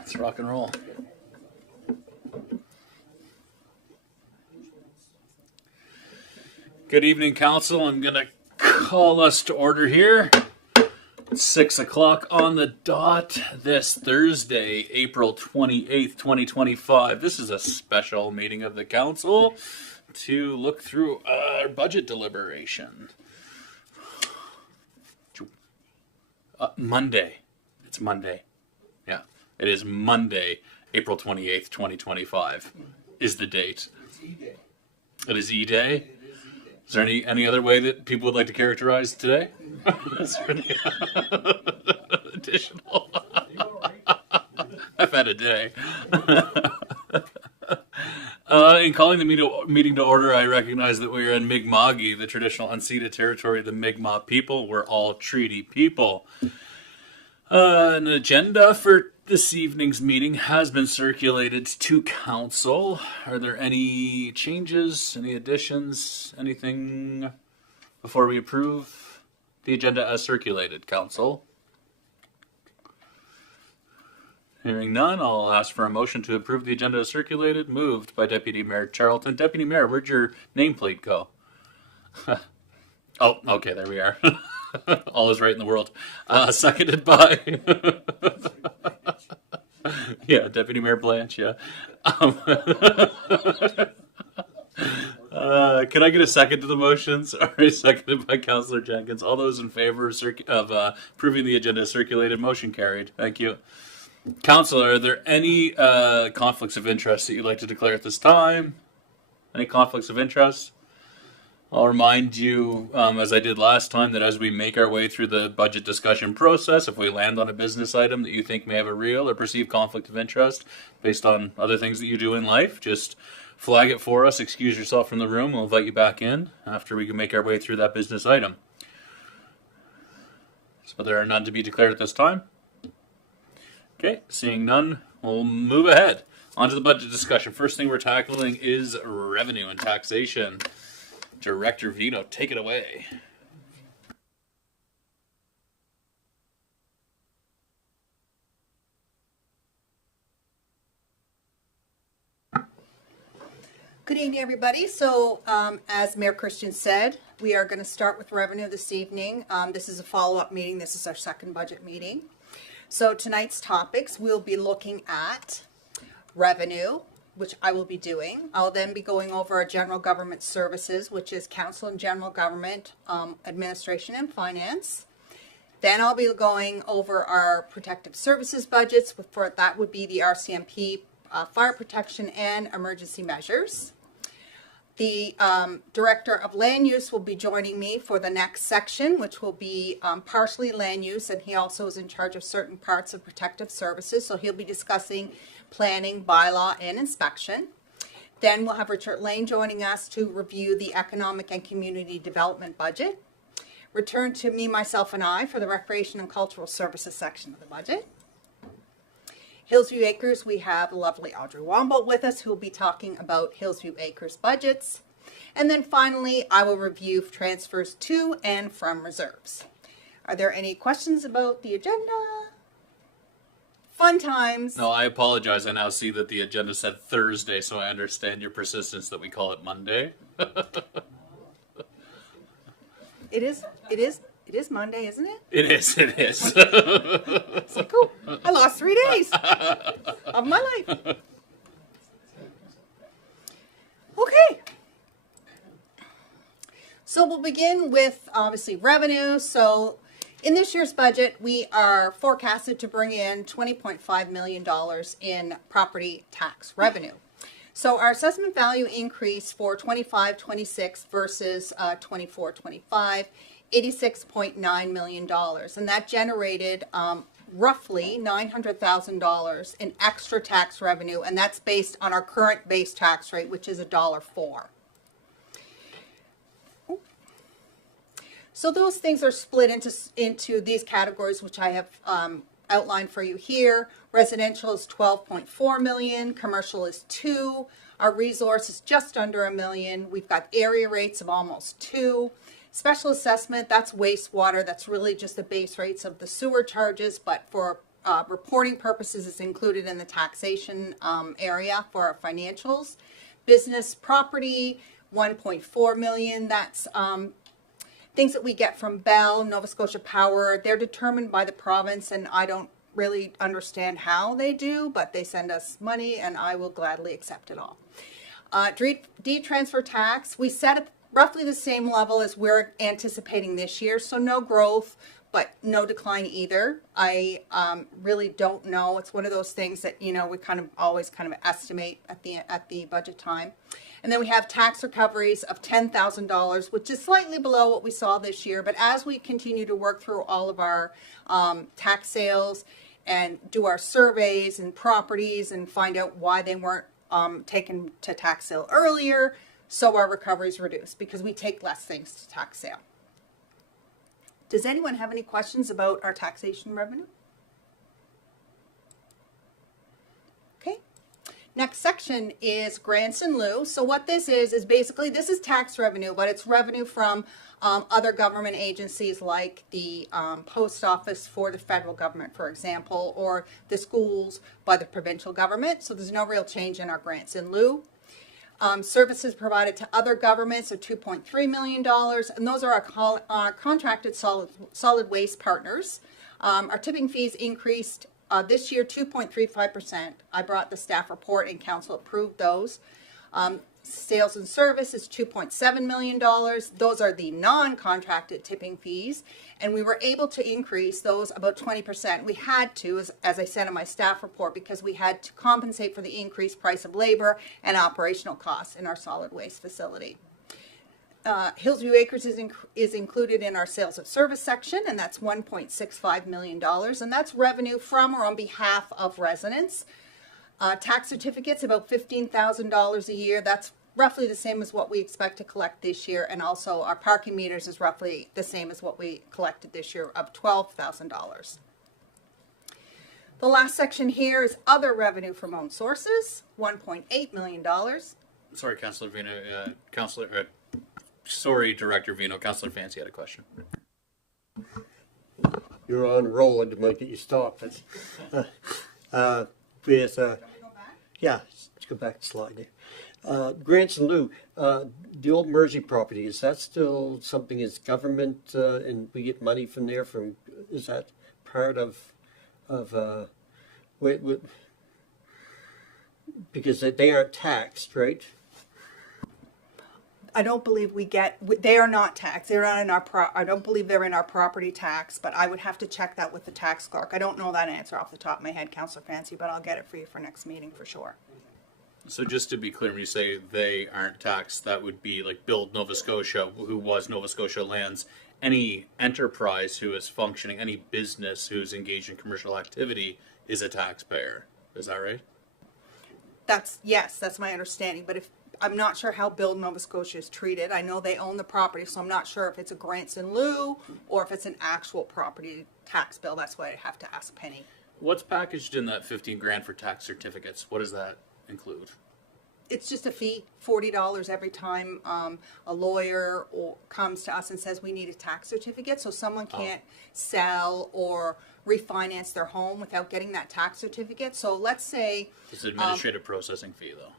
Let's rock and roll. Good evening, Council. I'm going to call us to order here. It's 6 o'clock on the dot this Thursday, April 28th, 2025. This is a special meeting of the Council to look through our budget deliberation. Monday. It's Monday. Yeah, it is Monday, April 28th, 2025 is the date. It's E-Day. It is E-Day? It is E-Day. Is there any other way that people would like to characterize today? Is there any additional? I've had a day. In calling the meeting to order, I recognize that we are in Mi'kma'ki, the traditional unceded territory of the Mi'kmaq people. We're all treaty people. An agenda for this evening's meeting has been circulated to Council. Are there any changes, any additions, anything before we approve the agenda as circulated, Council? Hearing none, I'll ask for a motion to approve the agenda as circulated. Moved by Deputy Mayor Charlton. Deputy Mayor, where'd your nameplate go? Oh, okay, there we are. All is right in the world. Seconded by... yeah, Deputy Mayor Blanche, yeah. Can I get a second to the motions? All right, seconded by Councillor Jenkins. All those in favor of approving the agenda circulated, motion carried. Thank you. Councillor, are there any conflicts of interest that you'd like to declare at this time? Any conflicts of interest? I'll remind you, as I did last time, that as we make our way through the budget discussion process, if we land on a business item that you think may have a real or perceived conflict of interest based on other things that you do in life, just flag it for us, excuse yourself from the room, we'll invite you back in after we can make our way through that business item. So there are none to be declared at this time. Okay, seeing none, we'll move ahead. On to the budget discussion. First thing we're tackling is revenue and taxation. Director Vito, take it away. Good evening, everybody. So, as Mayor Christian said, we are going to start with revenue this evening. This is a follow-up meeting. This is our second budget meeting. So tonight's topics, we'll be looking at revenue, which I will be doing. I'll then be going over our general government services, which is council and general government, administration and finance. Then I'll be going over our protective services budgets. For that would be the RCMP, fire protection and emergency measures. The Director of Land Use will be joining me for the next section, which will be partially land use, and he also is in charge of certain parts of protective services, so he'll be discussing planning, bylaw, and inspection. Then we'll have Richard Lane joining us to review the economic and community development budget. Return to me, myself, and I for the recreation and cultural services section of the budget. Hillsview Acres, we have lovely Audrey Womble with us who will be talking about Hillsview Acres budgets. And then finally, I will review transfers to and from reserves. Are there any questions about the agenda? Fun times. No, I apologize. I now see that the agenda said Thursday, so I understand your persistence that we call it Monday. It is Monday, isn't it? It is. It's like, oh, I lost 3 days of my life. Okay. So we'll begin with, obviously, revenue. So in this year's budget, we are forecasted to bring in $20.5 million in property tax revenue. So our assessment value increase for 25-26 versus 24-25, $86.9 million. And that generated roughly $900,000 in extra tax revenue. And that's based on our current base tax rate, which is $1.04. So those things are split into these categories, which I have outlined for you here. Residential is 12.4 million, commercial is 2, our resource is just under $1 million. We've got area rates of almost 2. Special assessment, that's wastewater. That's really just the base rates of the sewer charges, but for reporting purposes, it's included in the taxation area for our financials. Business property, 1.4 million. That's things that we get from Bell, Nova Scotia Power. They're determined by the province, and I don't really understand how they do, but they send us money, and I will gladly accept it all. Deed transfer tax, we set at roughly the same level as we're anticipating this year, so no growth, but no decline either. I really don't know. It's one of those things that, you know, we kind of always kind of estimate at the budget time. And then we have tax recoveries of $10,000, which is slightly below what we saw this year. But as we continue to work through all of our tax sales and do our surveys and properties and find out why they weren't taken to tax sale earlier, so our recoveries reduce because we take less things to tax sale. Does anyone have any questions about our taxation revenue? Okay. Next section is grants in lieu. So what this is basically, this is tax revenue, but it's revenue from other government agencies like the post office for the federal government, for example, or the schools by the provincial government. So there's no real change in our grants in lieu. Services provided to other governments are $2.3 million, and those are our contracted solid waste partners. Our tipping fees increased this year 2.35%. I brought the staff report and council approved those. Sales and service is $2.7 million. Those are the non-contracted tipping fees, and we were able to increase those about 20%. We had to, as I said in my staff report, because we had to compensate for the increased price of labor and operational costs in our solid waste facility. Hillsview Acres is included in our sales of service section, and that's $1.65 million, and that's revenue from or on behalf of residents. Tax certificates, about $15,000 a year. That's roughly the same as what we expect to collect this year. And also our parking meters is roughly the same as what we collected this year of $12,000. The last section here is other revenue from own sources, $1.8 million. Sorry, Councillor Vino. Director Vino. Councillor Fancy had a question. You're on roll and might get you stopped. Yeah, let's go back to slide there. Grants in lieu, the old Mersey property, is that still something that's government and we get money from there? Is that part of because they aren't taxed, right? I don't believe they are not taxed. They're not in I don't believe they're in our property tax, but I would have to check that with the tax clerk. I don't know that answer off the top of my head, Councillor Fancy, but I'll get it for you for next meeting for sure. So just to be clear, when you say they aren't taxed, that would be like Build Nova Scotia, who was Nova Scotia Lands. Any enterprise who is functioning, any business who's engaged in commercial activity is a taxpayer. Is that right? Yes, that's my understanding. But I'm not sure how Build Nova Scotia is treated. I know they own the property, so I'm not sure if it's a grants in lieu or if it's an actual property tax bill. That's why I have to ask Penny. What's packaged in that $15,000 for tax certificates? What does that include? It's just a fee, $40 every time a lawyer comes to us and says we need a tax certificate, so someone can't sell or refinance their home without getting that tax certificate. So let's say it's an administrative processing fee, though.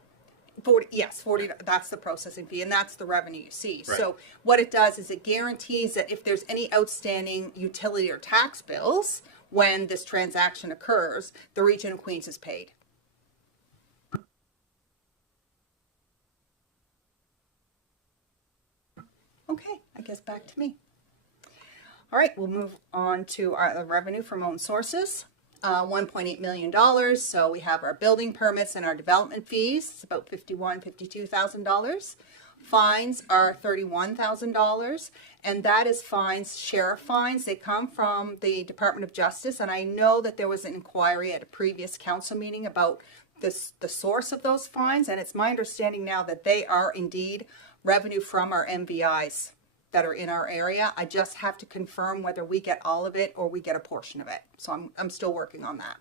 40, that's the processing fee, and that's the revenue you see. Right. So what it does is it guarantees that if there's any outstanding utility or tax bills when this transaction occurs, the Region of Queens is paid. Okay, I guess back to me. All right, we'll move on to the revenue from own sources. $1.8 million. So we have our building permits and our development fees. It's about $52,000. Fines are $31,000, and that is fines, sheriff fines. They come from the Department of Justice, and I know that there was an inquiry at a previous council meeting about the source of those fines, and it's my understanding now that they are indeed revenue from our MVIs that are in our area. I just have to confirm whether we get all of it or we get a portion of it. So I'm still working on that.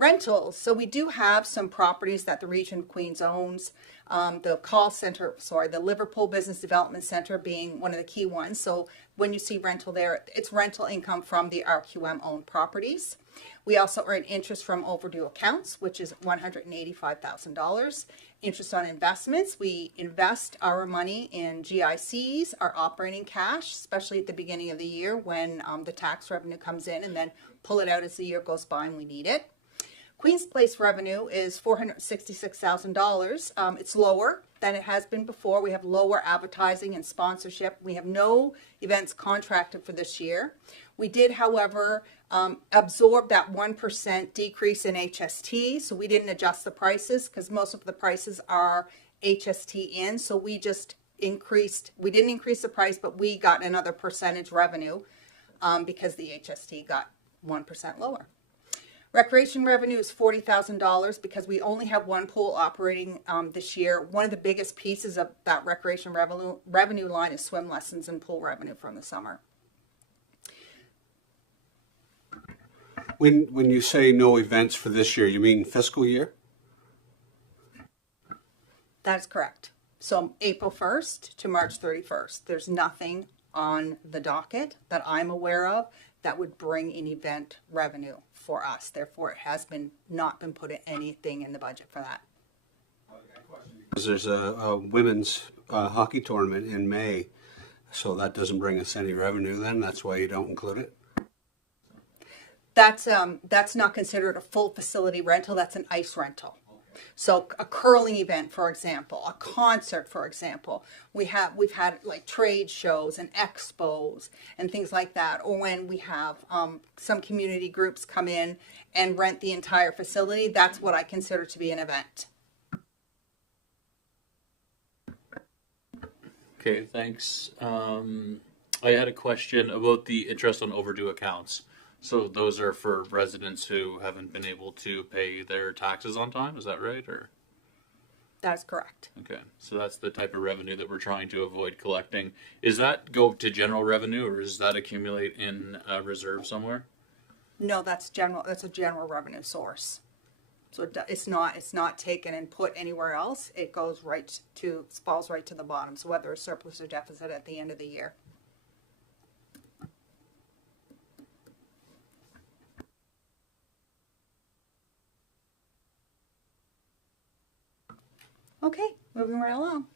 Rentals. So we do have some properties that the Region of Queens owns. The Liverpool Business Development Center being one of the key ones. So when you see rental there, it's rental income from the RQM owned properties. We also earn interest from overdue accounts, which is $185,000. Interest on investments. We invest our money in GICs, our operating cash, especially at the beginning of the year when the tax revenue comes in, and then pull it out as the year goes by and we need it. Queen's Place revenue is $466,000. It's lower than it has been before. We have lower advertising and sponsorship. We have no events contracted for this year. We did, however, absorb that 1% decrease in HST. So we didn't adjust the prices because most of the prices are HST in. So we just we didn't increase the price, but we got another percentage revenue because the HST got 1% lower. Recreation revenue is $40,000 because we only have one pool operating this year. One of the biggest pieces of that recreation revenue line is swim lessons and pool revenue from the summer. When you say no events for this year, you mean fiscal year? That's correct. So April 1st to March 31st, there's nothing on the docket that I'm aware of that would bring an event revenue for us. Therefore, it has not been put anything in the budget for that. Because there's a women's hockey tournament in May, so that doesn't bring us any revenue then? That's why you don't include it? That's not considered a full facility rental. That's an ice rental. So a curling event, for example, a concert, for example, we've had like trade shows and expos and things like that. Or when we have some community groups come in and rent the entire facility, that's what I consider to be an event. Okay, thanks. I had a question about the interest on overdue accounts. So those are for residents who haven't been able to pay their taxes on time, is that right? Or That's correct. okay, so that's the type of revenue that we're trying to avoid collecting. Is that go to general revenue, or does that accumulate in a reserve somewhere? No, that's general. That's a general revenue source. So it's not taken and put anywhere else. It goes falls right to the bottom. So whether a surplus or deficit at the end of the year. Okay, moving right along.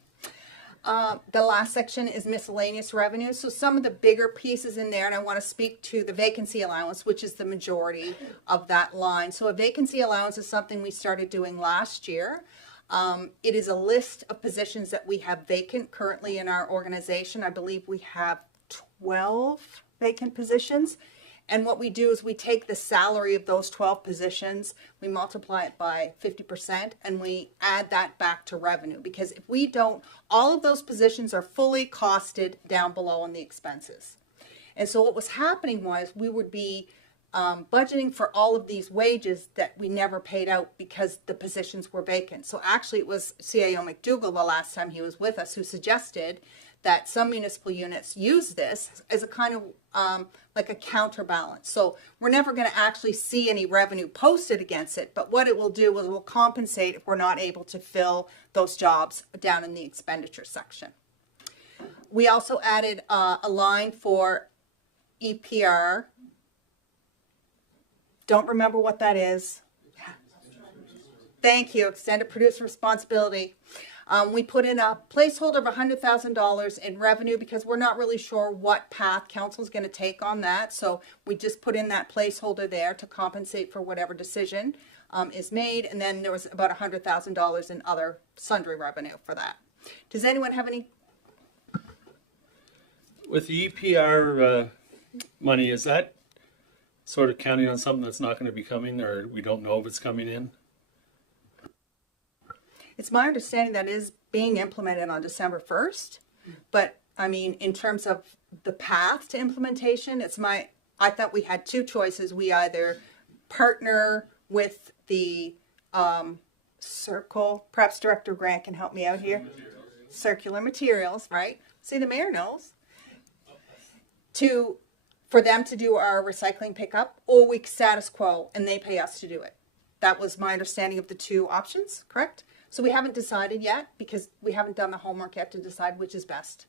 The last section is miscellaneous revenue. So some of the bigger pieces in there, and I want to speak to the vacancy allowance, which is the majority of that line. So a vacancy allowance is something we started doing last year. It is a list of positions that we have vacant currently in our organization. I believe we have 12 vacant positions. And what we do is we take the salary of those 12 positions, we multiply it by 50%, and we add that back to revenue. Because if we don't, all of those positions are fully costed down below on the expenses. And so what was happening was we would be budgeting for all of these wages that we never paid out because the positions were vacant. So actually it was CAO McDougall the last time he was with us who suggested that some municipal units use this as a kind of like a counterbalance. So we're never going to actually see any revenue posted against it, but what it will do is it will compensate if we're not able to fill those jobs down in the expenditure section. We also added a line for EPR. Don't remember what that is. Thank you, extended producer responsibility. We put in a placeholder of $100,000 in revenue because we're not really sure what path council is going to take on that. So we just put in that placeholder there to compensate for whatever decision is made. And then there was about $100,000 in other sundry revenue for that. Does anyone have any? With the EPR money, is that sort of counting on something that's not going to be coming, or we don't know if it's coming in? It's my understanding that is being implemented on December 1st. But I mean, in terms of the path to implementation, I thought we had two choices. We either partner with the Circle, perhaps Director Grant can help me out here. Circular Materials, right? See, the mayor knows. For them to do our recycling pickup, or we status quo and they pay us to do it. That was my understanding of the two options, correct? So we haven't decided yet because we haven't done the homework yet to decide which is best.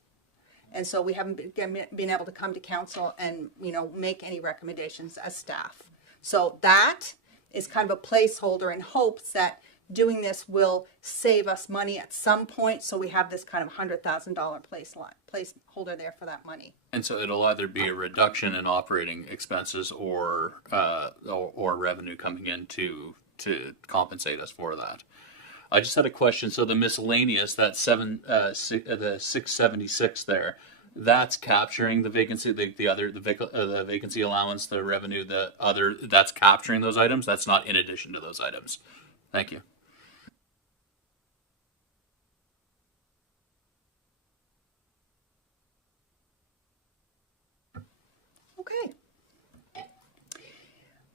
And so we haven't been able to come to council and, make any recommendations as staff. So that is kind of a placeholder in hopes that doing this will save us money at some point. So we have this kind of $100,000 placeholder there for that money. And so it'll either be a reduction in operating expenses or revenue coming in to compensate us for that. I just had a question. So the miscellaneous, that the 676 there, that's capturing the vacancy, the vacancy allowance, the revenue, that's capturing those items. That's not in addition to those items. Thank you. Okay.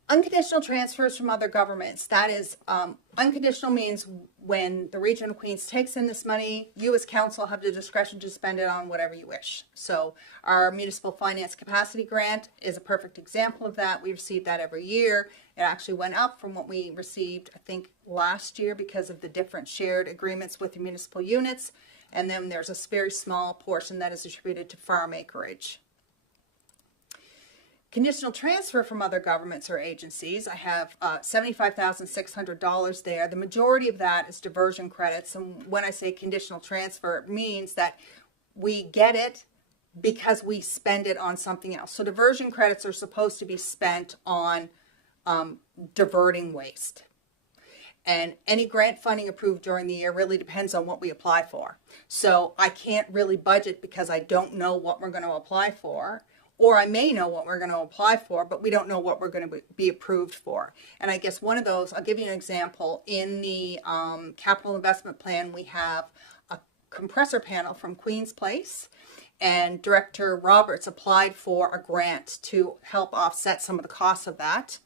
Unconditional transfers from other governments. That is, unconditional means when the Region of Queens takes in this money, you as council have the discretion to spend it on whatever you wish. So our municipal finance capacity grant is a perfect example of that. We receive that every year. It actually went up from what we received, I think, last year because of the different shared agreements with the municipal units. And then there's a very small portion that is attributed to farm acreage. Conditional transfer from other governments or agencies, I have $75,600 there. The majority of that is diversion credits. And when I say conditional transfer, it means that we get it because we spend it on something else. So diversion credits are supposed to be spent on diverting waste. And any grant funding approved during the year really depends on what we apply for. So I can't really budget because I don't know what we're going to apply for. Or I may know what we're going to apply for, but we don't know what we're going to be approved for. And I guess one of those, I'll give you an example. In the capital investment plan, we have a compressor panel from Queen's Place. And Director Roberts applied for a grant to help offset some of the costs of that.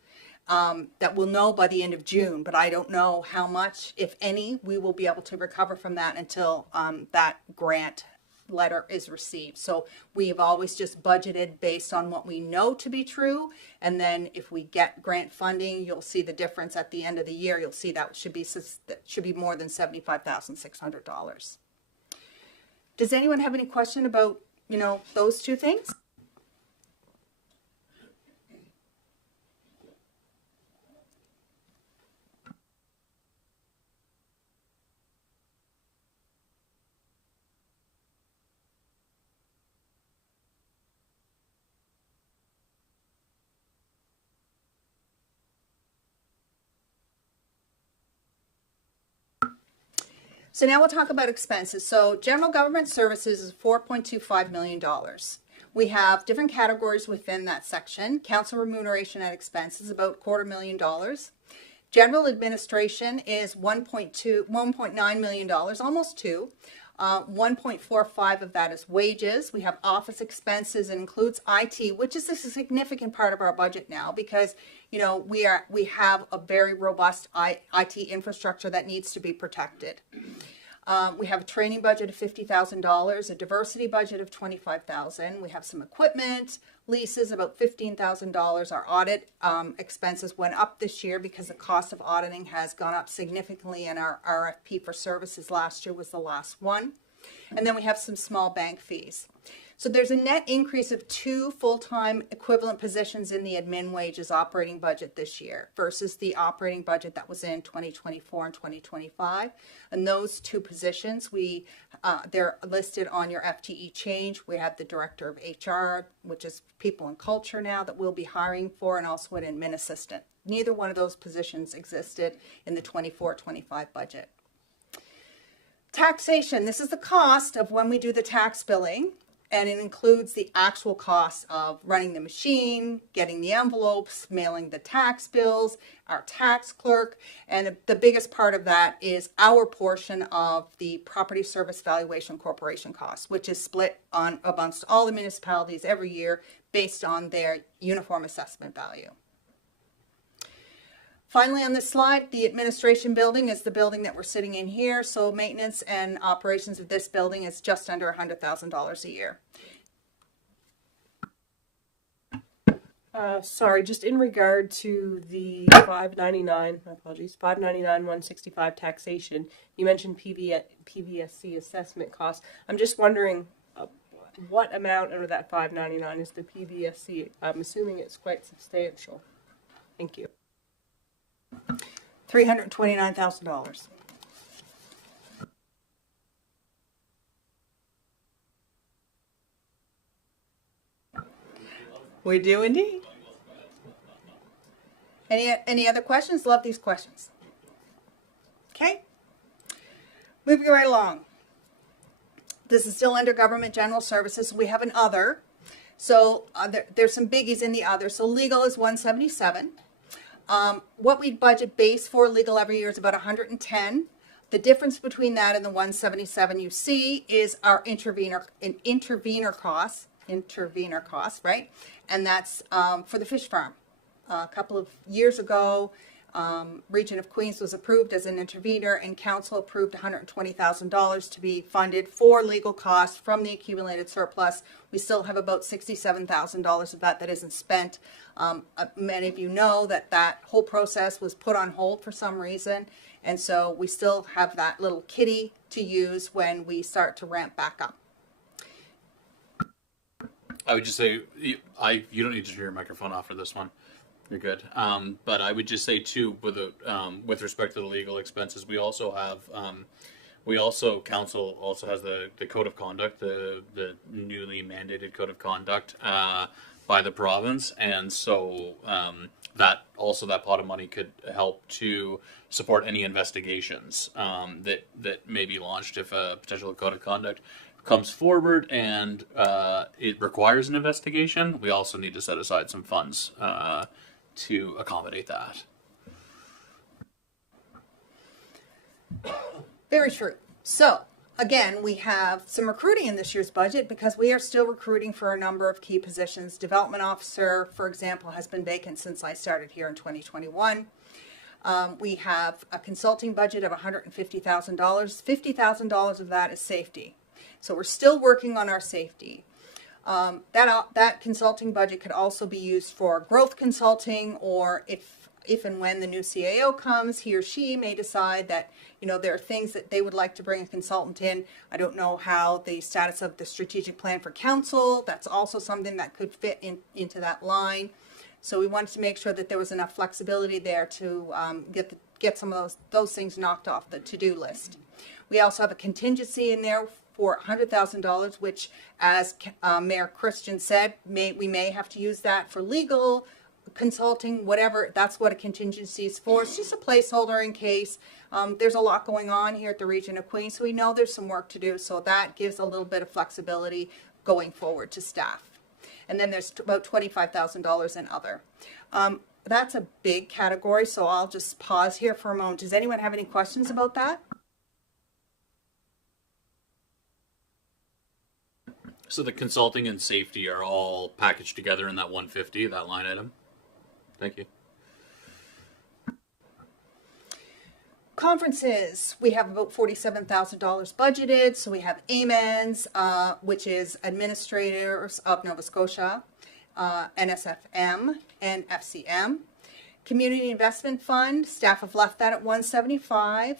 That we'll know by the end of June, but I don't know how much, if any, we will be able to recover from that until that grant letter is received. So we have always just budgeted based on what we know to be true, and then if we get grant funding, you'll see the difference at the end of the year. You'll see that should be more than $75,600. Does anyone have any question about those two things? So now we'll talk about expenses. So general government services is $4.25 million. We have different categories within that section. Council remuneration and expenses, about $250,000. General administration is $1.9 million, almost $2. 1.45 of that is wages. We have office expenses. It includes IT, which is a significant part of our budget now because we have a very robust IT infrastructure that needs to be protected. We have a training budget of $50,000, a diversity budget of $25,000. We have some equipment, leases, about $15,000. Our audit expenses went up this year because the cost of auditing has gone up significantly, and our RFP for services last year was the last one. And then we have some small bank fees. So there's a net increase of 2 full-time equivalent positions in the admin wages operating budget this year versus the operating budget that was in 2024 and 2025. And those 2 positions, they're listed on your FTE change. We have the director of HR, which is people and culture now, that we'll be hiring for, and also an admin assistant. Neither one of those positions existed in the 24-25 budget. Taxation. This is the cost of when we do the tax billing. And it includes the actual costs of running the machine, getting the envelopes, mailing the tax bills, our tax clerk. And the biggest part of that is our portion of the Property Service Valuation Corporation costs, which is split on amongst all the municipalities every year based on their uniform assessment value. Finally, on this slide, the administration building is the building that we're sitting in here. So maintenance and operations of this building is just under $100,000 a year. Sorry, just in regard to the 599, my apologies, 599, 165 taxation, you mentioned PVSC assessment costs. I'm just wondering what amount out of that 599 is the PVSC? I'm assuming it's quite substantial. Thank you. $329,000. We do indeed. Any other questions? Love these questions. Okay. Moving right along. This is still under government general services. We have an other. So there's some biggies in the other. So legal is 177. What we budget base for legal every year is about 110. The difference between that and the 177 you see is our intervenor costs, right? And that's for the fish farm. A couple of years ago, Region of Queens was approved as an intervenor, and council approved $120,000 to be funded for legal costs from the accumulated surplus. We still have about $67,000 of that isn't spent. Many of you know that whole process was put on hold for some reason, and so we still have that little kitty to use when we start to ramp back up. I would just say, you don't need to turn your microphone off for this one. You're good. But I would just say too, with respect to the legal expenses, we also have, council also has the code of conduct, the newly mandated code of conduct by the province, and so that pot of money could help to support any investigations that may be launched if a potential code of conduct comes forward and it requires an investigation. We also need to set aside some funds to accommodate that. Very true. So again, we have some recruiting in this year's budget because we are still recruiting for a number of key positions. Development officer, for example, has been vacant since I started here in 2021. We have a consulting budget of $150,000. $50,000 of that is safety. So we're still working on our safety. That consulting budget could also be used for growth consulting, or if and when the new CAO comes, he or she may decide that, there are things that they would like to bring a consultant in. I don't know how the status of the strategic plan for council, that's also something that could fit into that line. So we wanted to make sure that there was enough flexibility there to get some of those things knocked off the to-do list. We also have a contingency in there for $100,000, which, as Mayor Christian said, we may have to use that for legal, consulting, whatever. That's what a contingency is for. It's just a placeholder in case. There's a lot going on here at the Region of Queens, so we know there's some work to do, so that gives a little bit of flexibility going forward to staff. And then there's about $25,000 in other. That's a big category, so I'll just pause here for a moment. Does anyone have any questions about that? So the consulting and safety are all packaged together in that 150, that line item? Thank you. Conferences, we have about $47,000 budgeted. So we have AMENS, which is Administrators of Nova Scotia, NSFM, and FCM. Community Investment Fund, staff have left that at $175.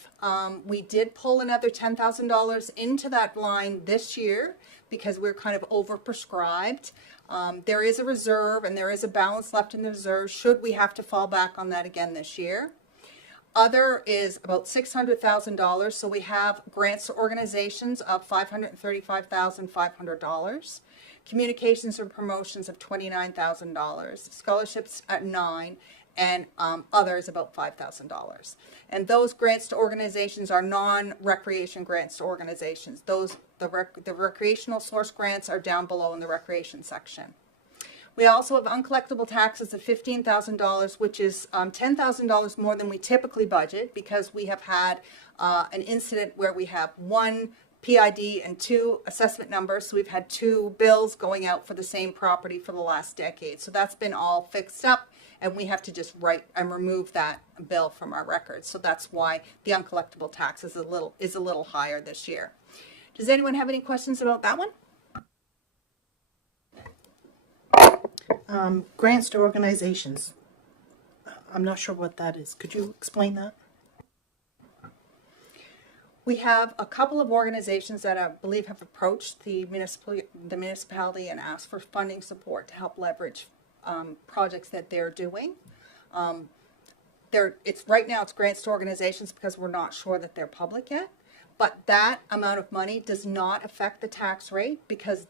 We did pull another $10,000 into that line this year because we're kind of overprescribed. There is a reserve and there is a balance left in the reserve should we have to fall back on that again this year. Other is about $600,000. So we have grants to organizations of $535,500. Communications and promotions of $29,000. Scholarships at $9,000. And others about $5,000. And those grants to organizations are non-recreation grants to organizations. The recreational source grants are down below in the recreation section. We also have uncollectible taxes of $15,000, which is $10,000 more than we typically budget because we have had an incident where we have one PID and two assessment numbers. So we've had two bills going out for the same property for the last decade. So that's been all fixed up. And we have to just write and remove that bill from our records. So that's why the uncollectible tax is a little higher this year. Does anyone have any questions about that one? Grants to organizations. I'm not sure what that is. Could you explain that? We have a couple of organizations that I believe have approached the municipality and asked for funding support to help leverage projects that they're doing. Right now it's grants to organizations because we're not sure that they're public yet. But that amount of money does not affect the tax rate because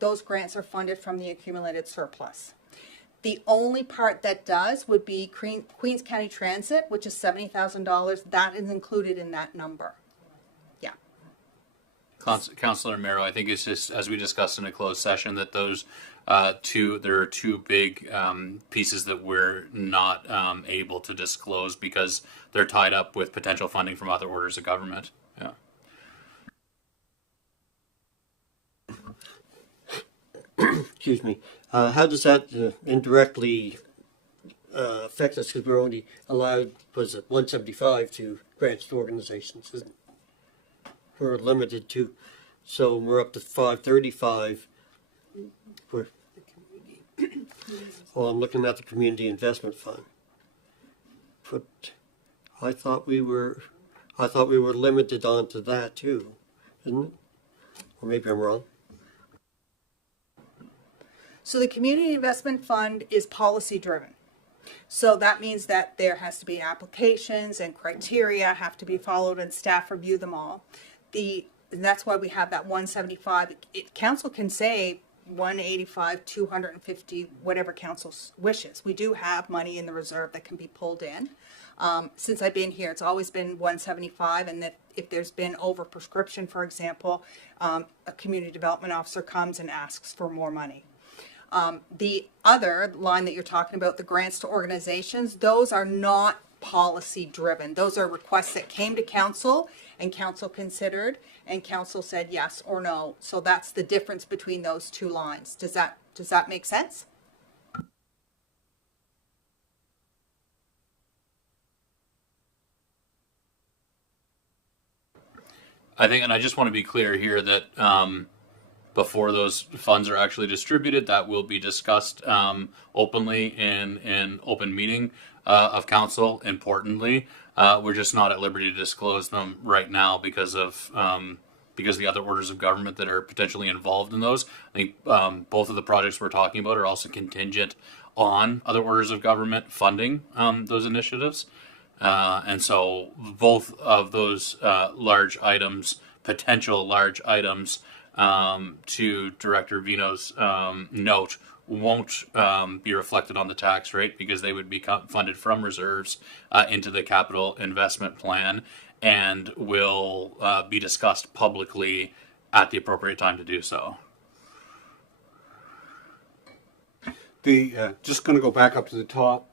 those grants are funded from the accumulated surplus. The only part that does would be Queens County Transit, which is $70,000. That is included in that number. Yeah. Councilor Mero, I think it's just, as we discussed in a closed session, that those there are two big pieces that we're not able to disclose because they're tied up with potential funding from other orders of government. Yeah. Excuse me. How does that indirectly affect us? Because we're only allowed, was it 175 to grants to organizations? Isn't it? We're limited to, so we're up to 535. Well, I'm looking at the Community Investment Fund. But I thought we were limited onto that too, isn't it? Or maybe I'm wrong. So the Community Investment Fund is policy driven. So that means that there has to be applications and criteria have to be followed and staff review them all. And that's why we have that 175. Council can say 185, 250, whatever council wishes. We do have money in the reserve that can be pulled in. Since I've been here, it's always been 175, and that if there's been over prescription, for example, a community development officer comes and asks for more money. The other line that you're talking about, the grants to organizations, those are not policy driven. Those are requests that came to council and council considered and council said yes or no. So that's the difference between those two lines. Does that make sense? I think, and I just want to be clear here that before those funds are actually distributed, that will be discussed openly in an open meeting of council. Importantly, we're just not at liberty to disclose them right now because of the other orders of government that are potentially involved in those. I think both of the projects we're talking about are also contingent on other orders of government funding those initiatives. And so both of those potential large items, to Director Vino's note, won't be reflected on the tax rate because they would be funded from reserves into the capital investment plan and will be discussed publicly at the appropriate time to do so. Just going to go back up to the top.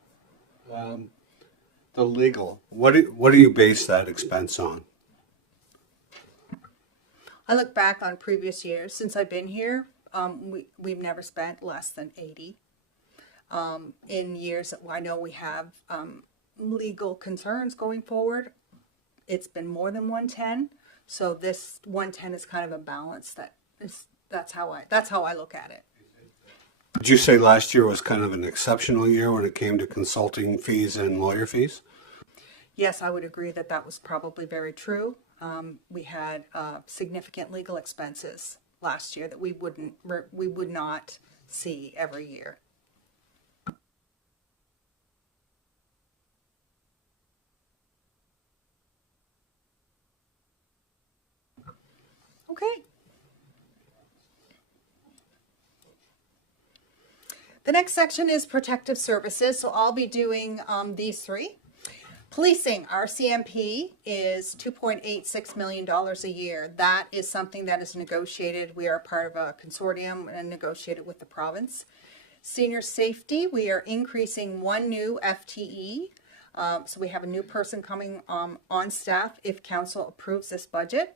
The legal. What do you base that expense on? I look back on previous years since I've been here. We've never spent less than 80. In years that I know we have legal concerns going forward, it's been more than 110. So this 110 is kind of a balance. That's how I look at it. Would you say last year was kind of an exceptional year when it came to consulting fees and lawyer fees? Yes, I would agree that was probably very true. We had significant legal expenses last year that we would not see every year. Okay. The next section is protective services, so I'll be doing these three. Policing, our CMP is $2.86 million a year. That is something that is negotiated. We are part of a consortium and negotiated with the province. Senior safety, we are increasing one new FTE. So we have a new person coming on staff if council approves this budget.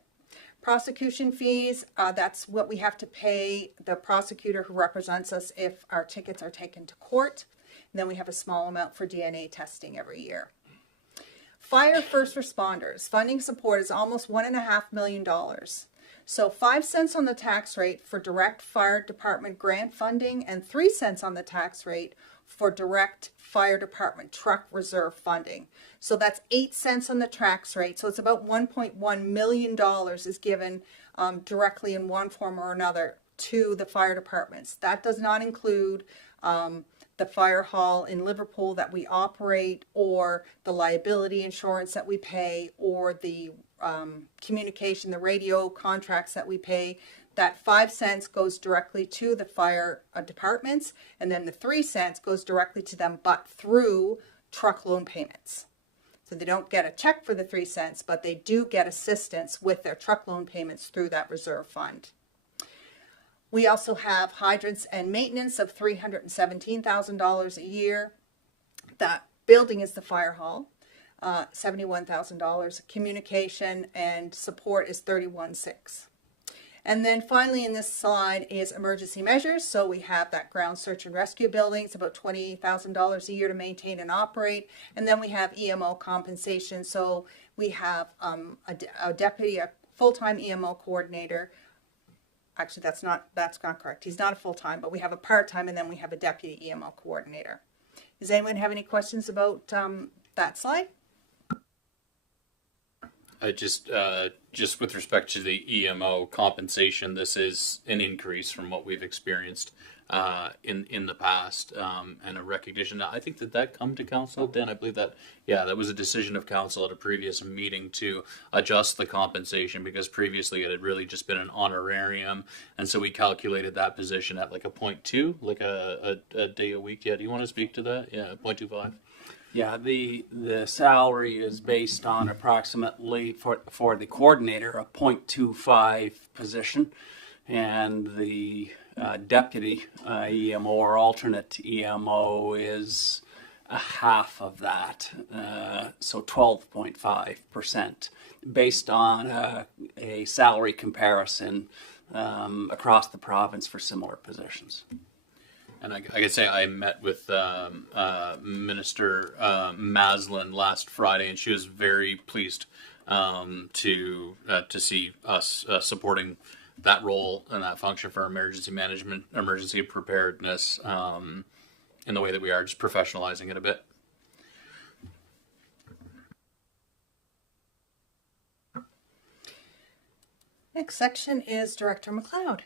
Prosecution fees, that's what we have to pay the prosecutor who represents us if our tickets are taken to court. And then we have a small amount for DNA testing every year. Fire first responders, funding support is almost $1.5 million. So 5 cents on the tax rate for direct fire department grant funding and 3 cents on the tax rate for direct fire department truck reserve funding. So that's 8 cents on the tax rate. So it's about $1.1 million is given directly in one form or another to the fire departments. That does not include the fire hall in Liverpool that we operate, or the liability insurance that we pay, or the communication, the radio contracts that we pay. That 5 cents goes directly to the fire departments, and then the 3 cents goes directly to them, but through truck loan payments. So they don't get a check for the 3 cents, but they do get assistance with their truck loan payments through that reserve fund. We also have hydrants and maintenance of $317,000 a year. That building is the fire hall, $71,000. Communication and support is $31,600. And then finally in this slide is emergency measures. So we have that ground search and rescue building. It's about $28,000 a year to maintain and operate. And then we have EMO compensation. So we have a deputy, a full-time EMO coordinator. Actually, that's not correct. He's not a full-time, but we have a part-time, and then we have a deputy EMO coordinator. Does anyone have any questions about that slide? Just with respect to the EMO compensation, this is an increase from what we've experienced in the past, and a recognition. I think that come to council, Dan. I believe that was a decision of council at a previous meeting to adjust the compensation, because previously it had really just been an honorarium, and so we calculated that position at like a 0.2, like a day a week. Yeah, do you want to speak to that? Yeah, 0.25. Yeah, the salary is based on approximately for the coordinator a 0.25 position, and the deputy EMO or alternate EMO is a half of that, so 12.5%, based on a salary comparison across the province for similar positions. And I can say I met with Minister Maslin last Friday, and she was very pleased to see us supporting that role and that function for emergency management, emergency preparedness, in the way that we are, just professionalizing it a bit. Next section is Director McLeod.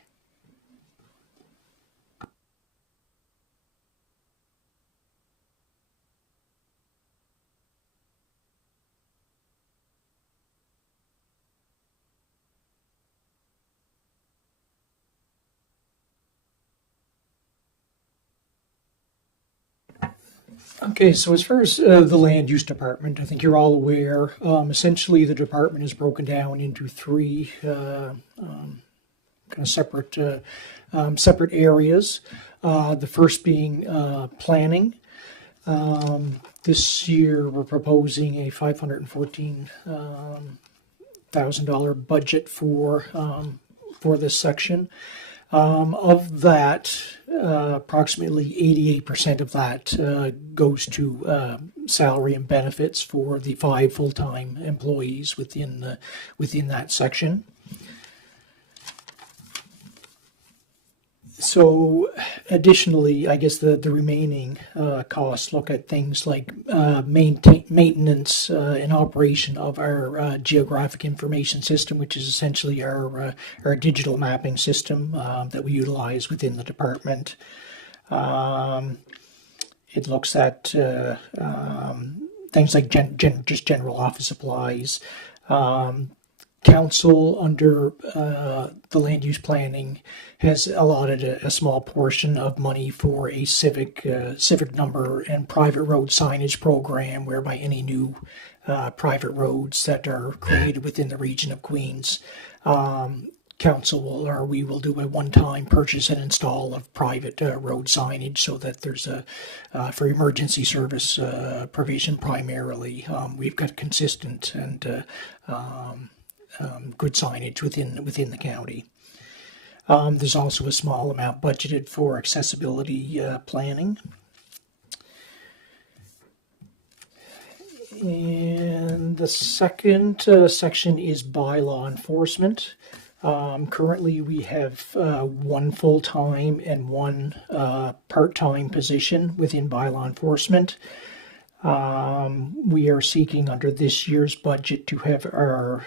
Okay, so as far as the land use department, I think you're all aware, essentially the department is broken down into three kind of separate areas. The first being planning. This year we're proposing a $514,000 budget for this section. Of that, approximately 88% of that goes to salary and benefits for the 5 full-time employees within that section. So additionally, I guess the remaining costs look at things like maintenance and operation of our geographic information system, which is essentially our digital mapping system that we utilize within the department. It looks at things like just general office supplies. Council, under the land use planning, has allotted a small portion of money for a civic number and private road signage program, whereby any new private roads that are created within the region of Queens, council we will do a one-time purchase and install of private road signage, so that there's for emergency service provision primarily. We've got consistent and good signage within the county. There's also a small amount budgeted for accessibility planning. And the second section is bylaw enforcement. Currently, we have one full-time and one part-time position within bylaw enforcement. We are seeking under this year's budget to have our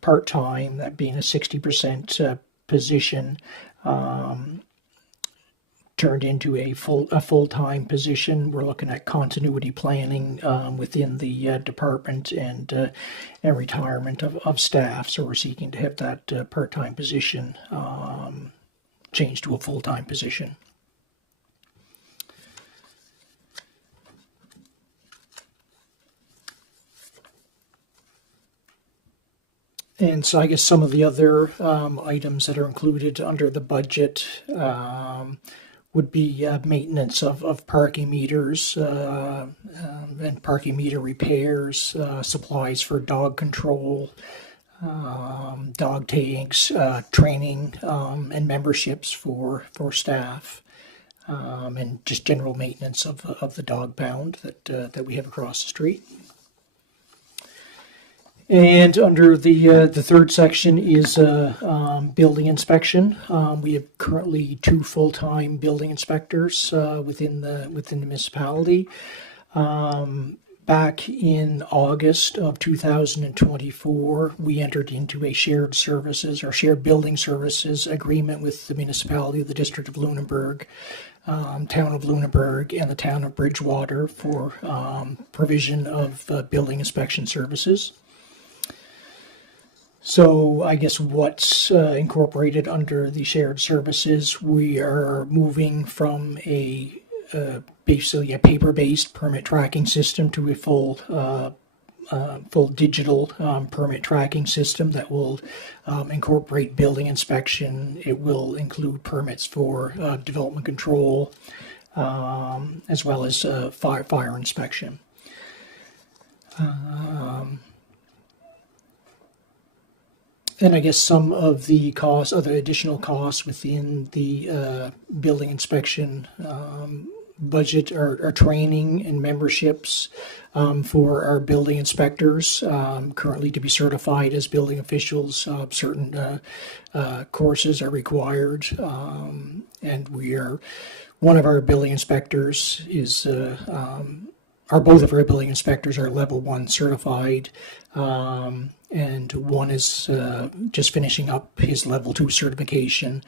part-time, that being a 60% position, turned into a full-time position. We're looking at continuity planning within the department and retirement of staff. So we're seeking to have that part-time position changed to a full-time position. And so I guess some of the other items that are included under the budget would be maintenance of parking meters and parking meter repairs, supplies for dog control, dog tags, training, and memberships for staff, and just general maintenance of the dog pound that we have across the street. And under the third section is building inspection. We have currently 2 full-time building inspectors within the municipality. Back in August of 2024, we entered into a shared building services agreement with the municipality of the District of Lunenburg, Town of Lunenburg, and the Town of Bridgewater for provision of building inspection services. So I guess what's incorporated under the shared services, we are moving from basically a paper-based permit tracking system to a full digital permit tracking system that will incorporate building inspection. It will include permits for development control, as well as fire inspection. And I guess some of the costs, other additional costs within the building inspection budget are training and memberships for our building inspectors, currently to be certified as building officials. Certain courses are required, and one of our building inspectors is, both of our building inspectors are level 1 certified. And one is just finishing up his level 2 certification,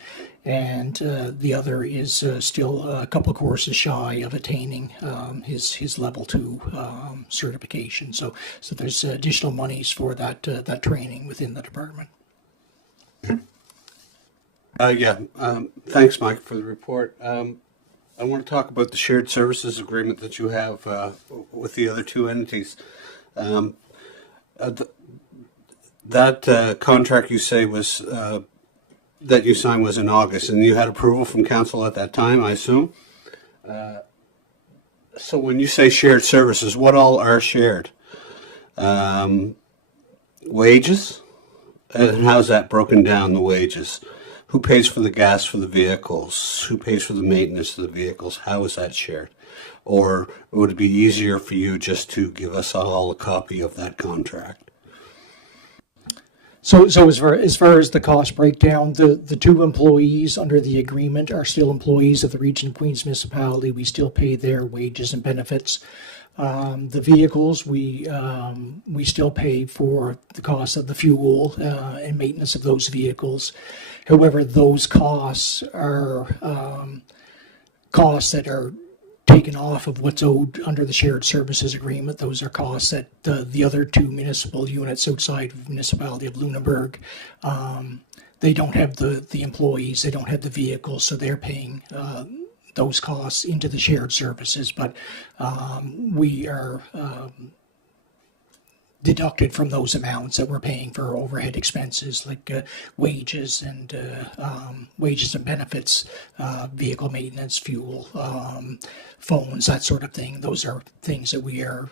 and the other is still a couple of courses shy of attaining his level 2 certification. So there's additional monies for that training within the department. Thanks, Mike, for the report. I want to talk about the shared services agreement that you have with the other 2 entities. That contract you say was that you signed was in August, and you had approval from council at that time, I assume. So when you say shared services, what all are shared? Wages, and how's that broken down? The wages. Who pays for the gas for the vehicles? Who pays for the maintenance of the vehicles? How is that shared? Or would it be easier for you just to give us all a copy of that contract? So as far as the cost breakdown, the 2 employees under the agreement are still employees of the Region of Queens Municipality. We still pay their wages and benefits. The vehicles, we still pay for the cost of the fuel and maintenance of those vehicles. However, those costs are costs that are taken off of what's owed under the shared services agreement. Those are costs that the other 2 municipal units outside of the municipality of Lunenburg, they don't have the employees, they don't have the vehicles, so they're paying those costs into the shared services. But we are deducted from those amounts that we're paying for overhead expenses like wages and benefits, vehicle maintenance, fuel, phones, that sort of thing. Those are things that we are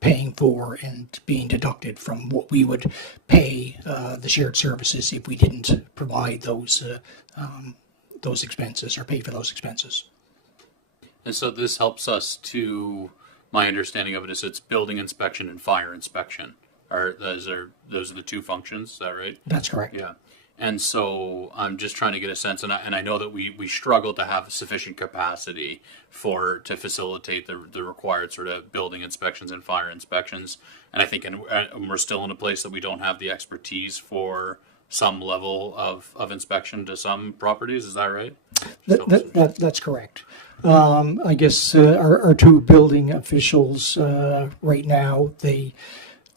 paying for and being deducted from what we would pay the shared services if we didn't provide those expenses or pay for those expenses. And so this helps us to, my understanding of it is it's building inspection and fire inspection those are the two functions. Is that right? That's correct. Yeah. And so I'm just trying to get a sense, and I know that we struggle to have sufficient capacity to facilitate the required sort of building inspections and fire inspections. And I think we're still in a place that we don't have the expertise for some level of inspection to some properties. Is that right? That's correct. I guess our two building officials right now,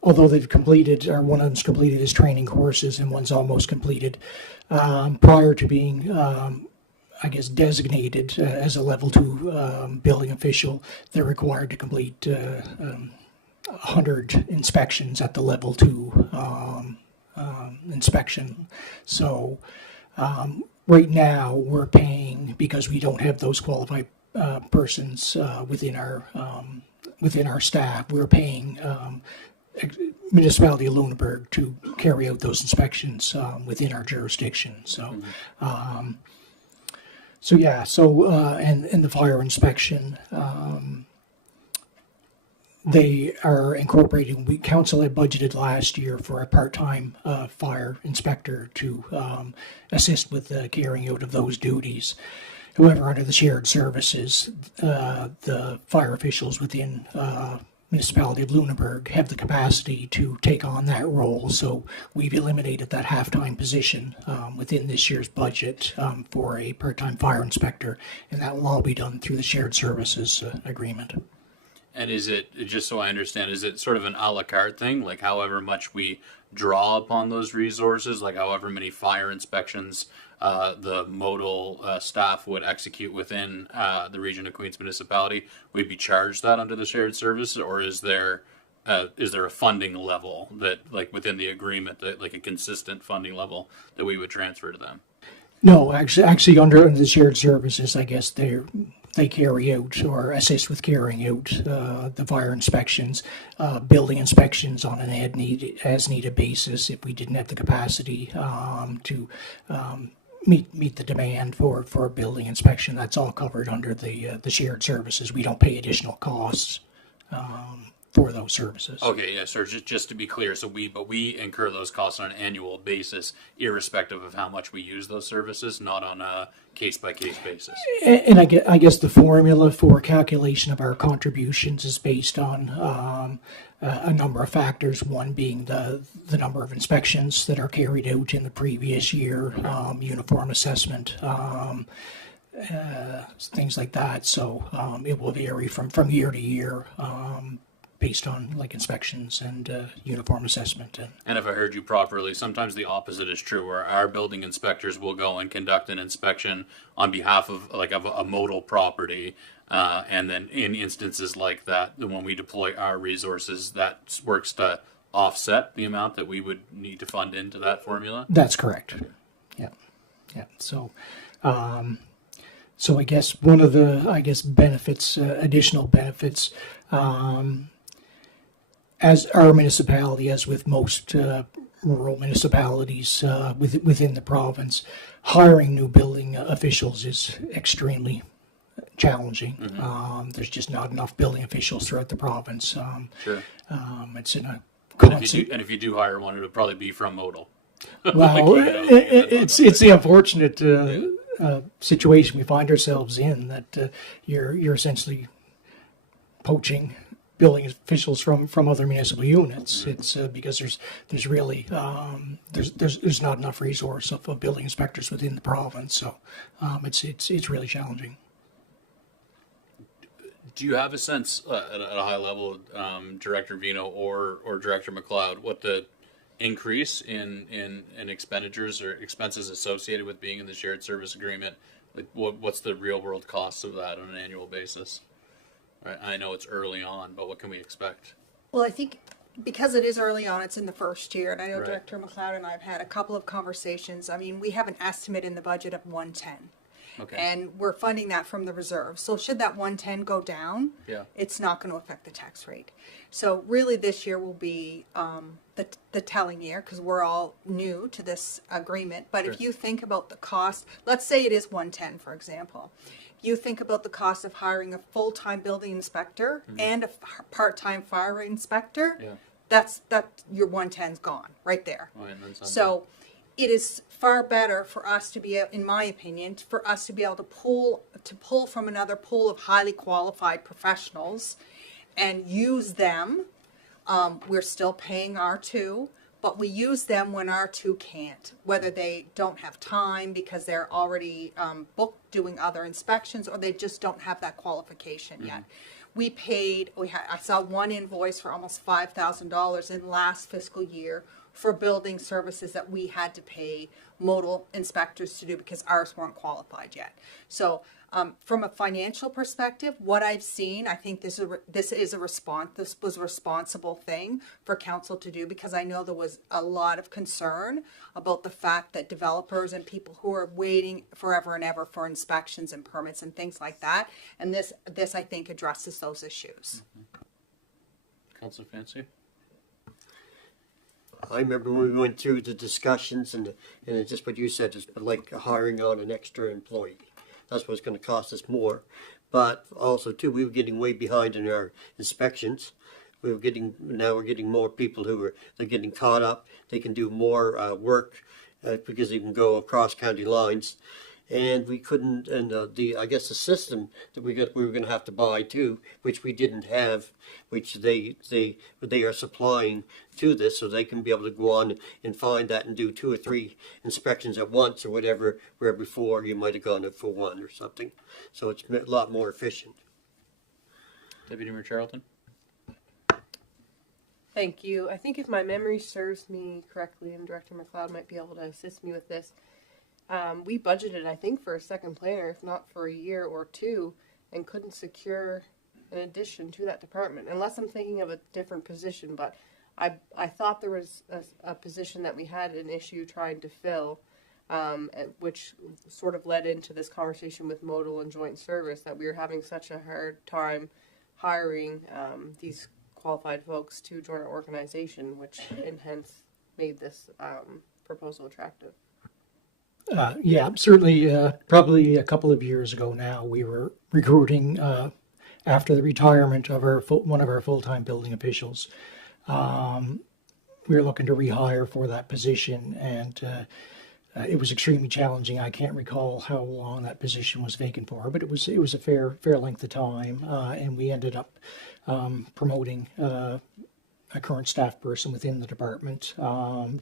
although they've completed, or one of them's completed his training courses and one's almost completed, prior to being, I guess, designated as a level 2 building official, they're required to complete 100 inspections at the level 2 inspection. So right now we're paying, because we don't have those qualified persons within our staff, we're paying Municipality of Lunenburg to carry out those inspections within our jurisdiction. So, and the fire inspection, they are incorporating. Council had budgeted last year for a part-time fire inspector to assist with the carrying out of those duties. However, under the shared services, the fire officials within Municipality of Lunenburg have the capacity to take on that role. So we've eliminated that half-time position within this year's budget for a part-time fire inspector, and that will all be done through the shared services agreement. And is it, just so I understand, is it sort of an a la carte thing? Like however much we draw upon those resources, like however many fire inspections the modal staff would execute within the region of Queens Municipality, we'd be charged that under the shared service, or is there a funding level that, like within the agreement, that like a consistent funding level that we would transfer to them? No, actually under the shared services, I guess they carry out or assist with carrying out the fire inspections, building inspections on an as needed basis if we didn't have the capacity to meet the demand for a building inspection. That's all covered under the shared services. We don't pay additional costs for those services. Okay, yeah, sir. Just to be clear, so we incur those costs on an annual basis, irrespective of how much we use those services, not on a case-by-case basis. And I guess the formula for calculation of our contributions is based on a number of factors. One being the number of inspections that are carried out in the previous year, uniform assessment, things like that. So it will vary from year to year. Based on like inspections and uniform assessment. And if I heard you properly, sometimes the opposite is true, where our building inspectors will go and conduct an inspection on behalf of a modal property, and then in instances like that, when we deploy our resources, that works to offset the amount that we would need to fund into that formula. That's correct. Yeah. So I guess one of the benefits, additional benefits. As our municipality, as with most rural municipalities within the province, hiring new building officials is extremely challenging. Mm-hmm. There's just not enough building officials throughout the province. Sure. It's in a And if you do hire one, it would probably be from modal. Well, it's the unfortunate situation we find ourselves in, that you're essentially poaching building officials from other municipal units. It's because there's really there's not enough resource of building inspectors within the province, so it's really challenging. Do you have a sense at a high level, Director Vino or Director McLeod, what the increase in expenditures or expenses associated with being in the shared service agreement, like what's the real world cost of that on an annual basis? Right. I know it's early on, but what can we expect? Well, I think because it is early on, it's in the first year, and I know Right. Director McLeod and I have had a couple of conversations. I mean, we have an estimate in the budget of 110. Okay. And we're funding that from the reserve. So should that 110 go down, Yeah. it's not going to affect the tax rate. So really this year will be the telling year, because we're all new to this agreement. But Sure. if you think about the cost, let's say it is 110, for example. You think about the cost of hiring a full-time building inspector and a part-time fire inspector, Yeah. That your 110's gone right there. Oh, and then some. So it is far better for us to be, in my opinion, for us to be able to pull from another pool of highly qualified professionals and use them. We're still paying R2, but we use them when R2 can't, whether they don't have time because they're already booked doing other inspections, or they just don't have that qualification yet. I saw one invoice for almost $5,000 in last fiscal year for building services that we had to pay modal inspectors to do because ours weren't qualified yet. So from a financial perspective, what I've seen, I think this was a responsible thing for council to do, because I know there was a lot of concern about the fact that developers and people who are waiting forever and ever for inspections and permits and things like that. And this I think addresses those issues. Councilor Fancy? I remember when we went through the discussions, and it's just what you said, is like hiring on an extra employee. That's what's going to cost us more. But also, too, we were getting way behind in our inspections. Now we're getting more people they're getting caught up. They can do more work because they can go across county lines. And we couldn't, and I guess the system that we were going to have to buy too, which we didn't have, which they are supplying to this, so they can be able to go on and find that and do 2 or 3 inspections at once or whatever, where before you might have gone it for 1 or something. So it's a lot more efficient. Deputy Mayor Charlton? Thank you. I think if my memory serves me correctly, and Director McLeod might be able to assist me with this, we budgeted, I think, for a second planner, if not for a year or 2, and couldn't secure an addition to that department, unless I'm thinking of a different position. But I thought there was a position that we had an issue trying to fill, which sort of led into this conversation with modal and joint service, that we were having such a hard time hiring these qualified folks to join our organization, which and hence made this proposal attractive. Yeah, certainly. Probably a couple of years ago now, we were recruiting after the retirement of one of our full-time building officials. We were looking to rehire for that position, and it was extremely challenging. I can't recall how long that position was vacant for, but it was a fair length of time, and we ended up promoting a current staff person within the department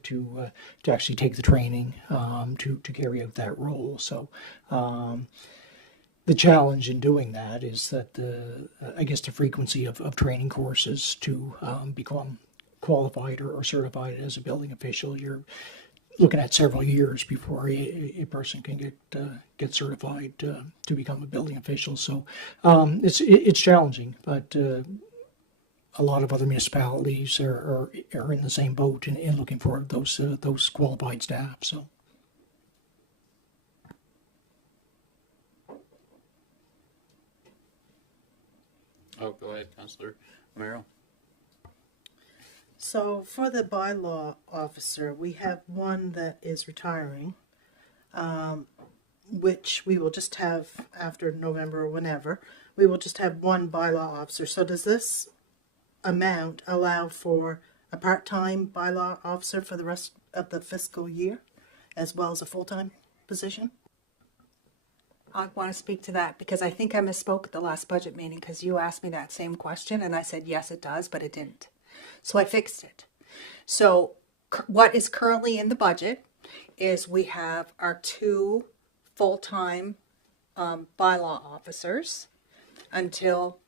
to actually take the training to carry out that role. So the challenge in doing that is that I guess the frequency of training courses to become qualified or certified as a building official, you're looking at several years before a person can get certified to become a building official. So it's challenging, but a lot of other municipalities are in the same boat in looking for those qualified staff. So. Oh, go ahead, Councilor Romero. So for the bylaw officer, we have one that is retiring, which we will just have after November or whenever. We will just have one bylaw officer. So does this amount allow for a part-time bylaw officer for the rest of the fiscal year, as well as a full-time position? I want to speak to that because I think I misspoke at the last budget meeting, because you asked me that same question and I said, yes, it does, but it didn't. So I fixed it. So what is currently in the budget is we have our 2 full-time bylaw officers until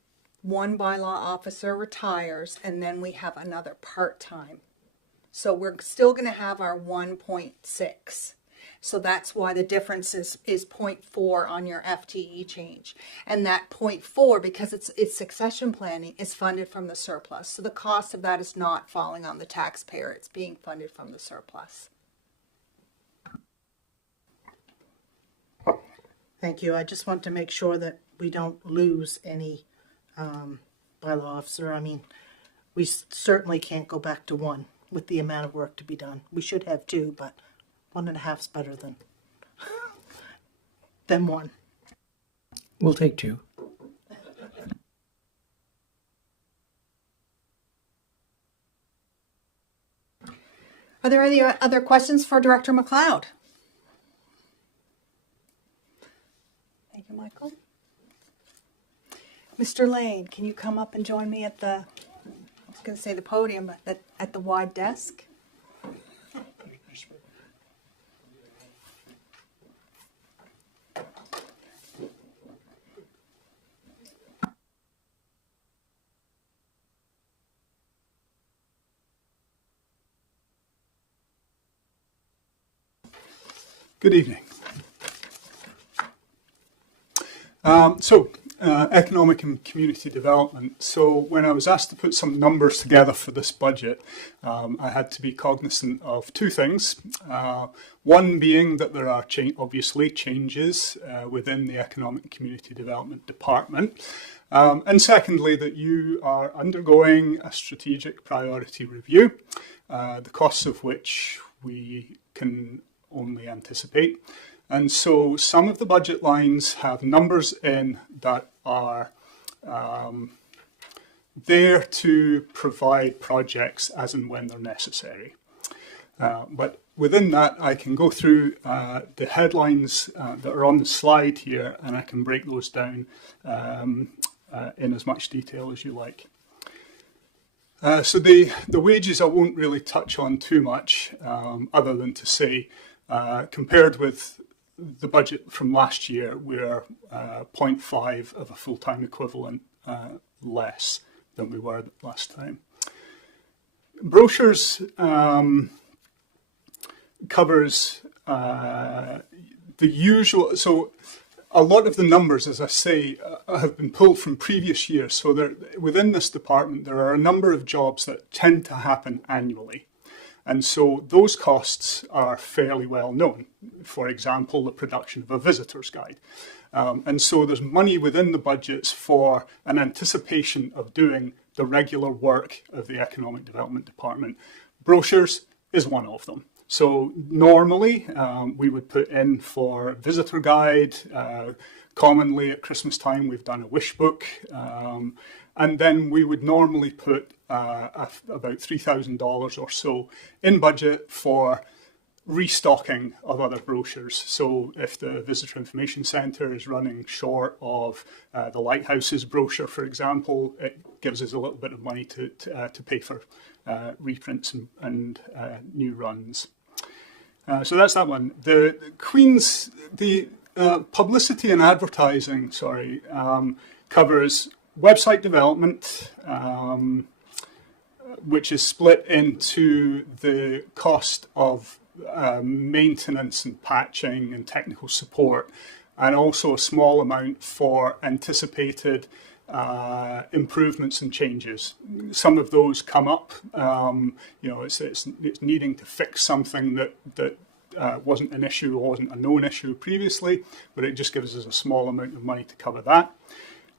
one bylaw officer retires, and then we have another part-time. So we're still going to have our 1.6. So that's why the difference is 0.4 on your FTE change. And that 0.4, because it's succession planning, is funded from the surplus. So the cost of that is not falling on the taxpayer. It's being funded from the surplus. Thank you. I just want to make sure that we don't lose any bylaw officer. I mean, we certainly can't go back to 1 with the amount of work to be done. We should have 2, but 1.5 is better than 1. We'll take 2. Are there any other questions for Director McLeod? Thank you, Michael. Mr. Lane, can you come up and join me at the, I was going to say the podium, but at the wide desk? Good evening. Economic and community development. So when I was asked to put some numbers together for this budget, I had to be cognizant of two things. One being that there are obviously changes within the Economic and Community Development Department. And secondly, that you are undergoing a strategic priority review, the costs of which we can only anticipate. And so some of the budget lines have numbers in that are there to provide projects as and when they're necessary. But within that, I can go through the headlines that are on the slide here, and I can break those down in as much detail as you like. So the wages I won't really touch on too much, other than to say, compared with the budget from last year, we're 0.5 of a full-time equivalent less than we were last time. Brochures covers the usual, so a lot of the numbers, as I say, have been pulled from previous years. So within this department, there are a number of jobs that tend to happen annually. And so those costs are fairly well known. For example, the production of a visitor's guide. And so there's money within the budgets for an anticipation of doing the regular work of the Economic Development Department. Brochures is one of them. So normally we would put in for visitor guide. Commonly at Christmas time, we've done a wish book. And then we would normally put about $3,000 or so in budget for restocking of other brochures. So if the Visitor Information Centre is running short of the Lighthouses brochure, for example, it gives us a little bit of money to pay for reprints and new runs. So that's that one. The Queen's, publicity and advertising, covers website development, which is split into the cost of maintenance and patching and technical support, and also a small amount for anticipated improvements and changes. Some of those come up, it's needing to fix something that wasn't an issue or wasn't a known issue previously, but it just gives us a small amount of money to cover that.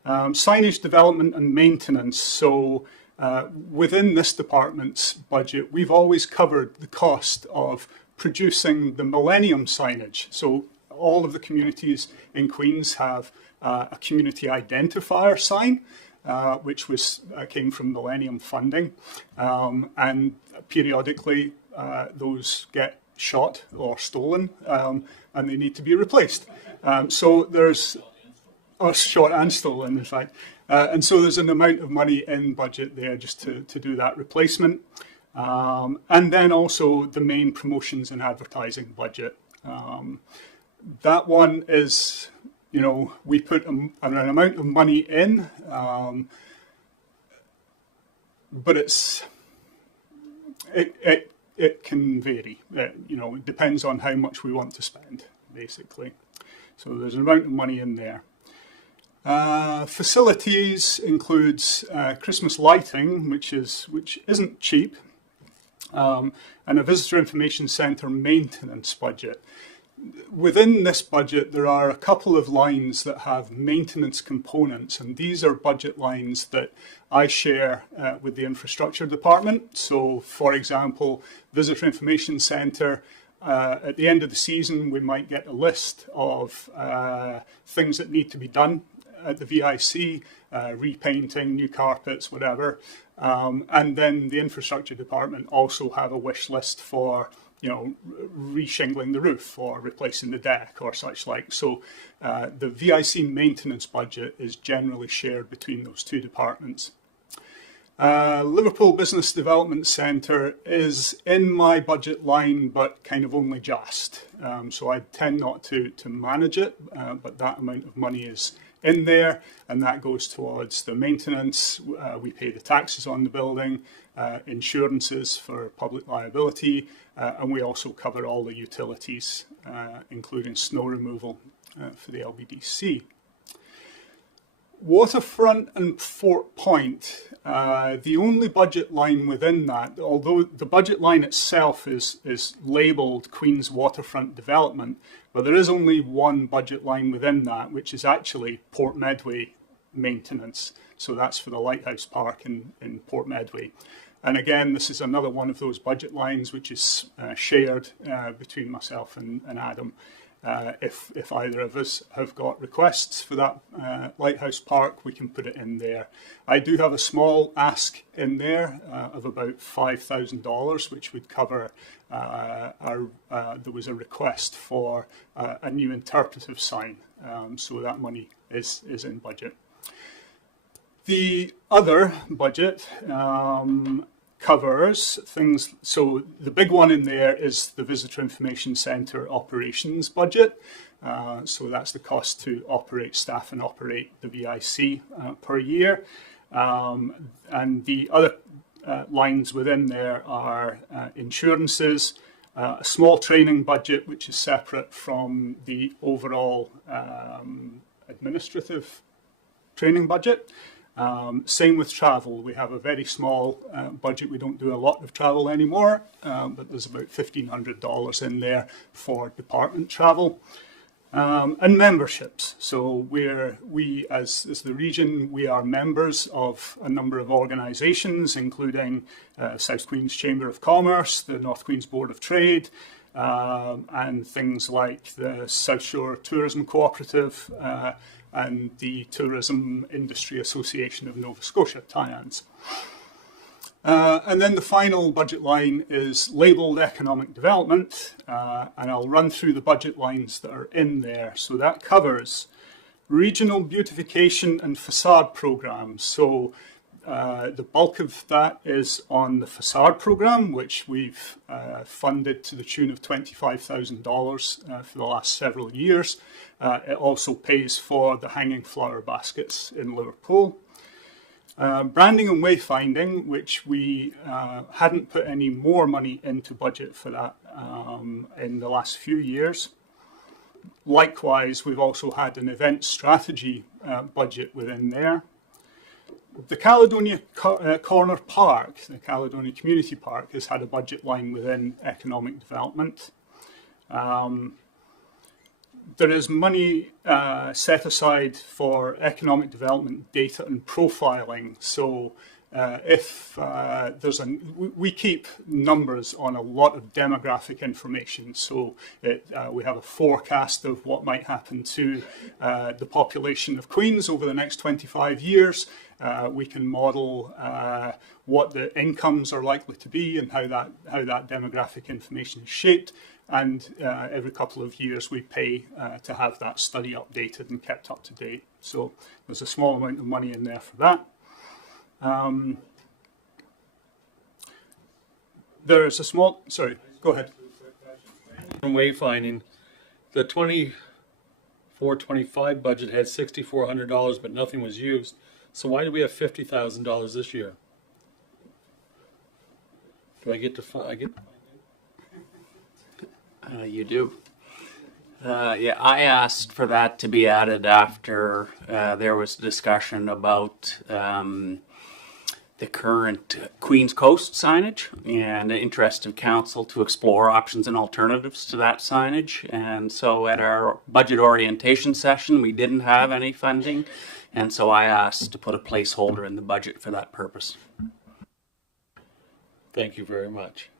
Signage development and maintenance. So within this department's budget, we've always covered the cost of producing the Millennium signage. So all of the communities in Queens have a community identifier sign, which came from Millennium funding, and periodically those get shot or stolen, and they need to be replaced. So there's shot and stolen, in fact. And so there's an amount of money in budget there just to do that replacement. And then also the main promotions and advertising budget. That one is, we put an amount of money in, but it can vary. It depends on how much we want to spend, basically. So there's an amount of money in there. Facilities includes Christmas lighting, which isn't cheap, and a visitor information centre maintenance budget. Within this budget, there are a couple of lines that have maintenance components, and these are budget lines that I share with the infrastructure department. So, for example, visitor information centre. At the end of the season, we might get a list of things that need to be done at the VIC, repainting, new carpets, whatever. And then the infrastructure department also have a wish list for, you know, reshingling the roof or replacing the deck or such like. So the VIC maintenance budget is generally shared between those two departments. Liverpool Business Development Centre is in my budget line, but kind of only just. So I tend not to manage it, but that amount of money is in there, and that goes towards the maintenance. We pay the taxes on the building, insurances for public liability, and we also cover all the utilities, including snow removal for the LBDC. Waterfront and Fort Point, the only budget line within that, although the budget line itself is labelled Queen's Waterfront Development, but there is only one budget line within that, which is actually Port Medway maintenance. So that's for the Lighthouse Park in Port Medway. And again, this is another one of those budget lines which is shared between myself and Adam. If either of us have got requests for that Lighthouse Park, we can put it in there. I do have a small ask in there of about $5,000, which would cover there was a request for a new interpretive sign, so that money is in budget. The other budget covers things, so the big one in there is the Visitor Information Centre operations budget. So that's the cost to operate, staff and operate the VIC per year. And the other lines within there are insurances, a small training budget, which is separate from the overall administrative training budget. Same with travel. We have a very small budget. We don't do a lot of travel anymore, but there's about $1,500 in there for department travel. And memberships. So we as the region, we are members of a number of organisations, including South Queen's Chamber of Commerce, the North Queen's Board of Trade, and things like the South Shore Tourism Cooperative, and the Tourism Industry Association of Nova Scotia, TIANS. And then the final budget line is labelled economic development, and I'll run through the budget lines that are in there. So that covers regional beautification and facade programs. So the bulk of that is on the facade program, which we've funded to the tune of $25,000 for the last several years. It also pays for the hanging flower baskets in Liverpool. Branding and wayfinding, which we hadn't put any more money into budget for that in the last few years. Likewise, we've also had an event strategy budget within there. The Caledonia Corner Park, the Caledonia Community Park, has had a budget line within economic development. There is money set aside for economic development data and profiling. So if we keep numbers on a lot of demographic information. So we have a forecast of what might happen to the population of Queens over the next 25 years. We can model what the incomes are likely to be and how that demographic information is shaped. And every couple of years we pay to have that study updated and kept up to date. So there's a small amount of money in there for that. There's a small, sorry, go ahead. Wayfinding, the 24-25 budget had $6,400, but nothing was used. So why do we have $50,000 this year? Do I get to? You do. Yeah, I asked for that to be added after there was discussion about the current Queen's Coast signage and the interest of council to explore options and alternatives to that signage. And so at our budget orientation session, we didn't have any funding. And so I asked to put a placeholder in the budget for that purpose. Thank you very much.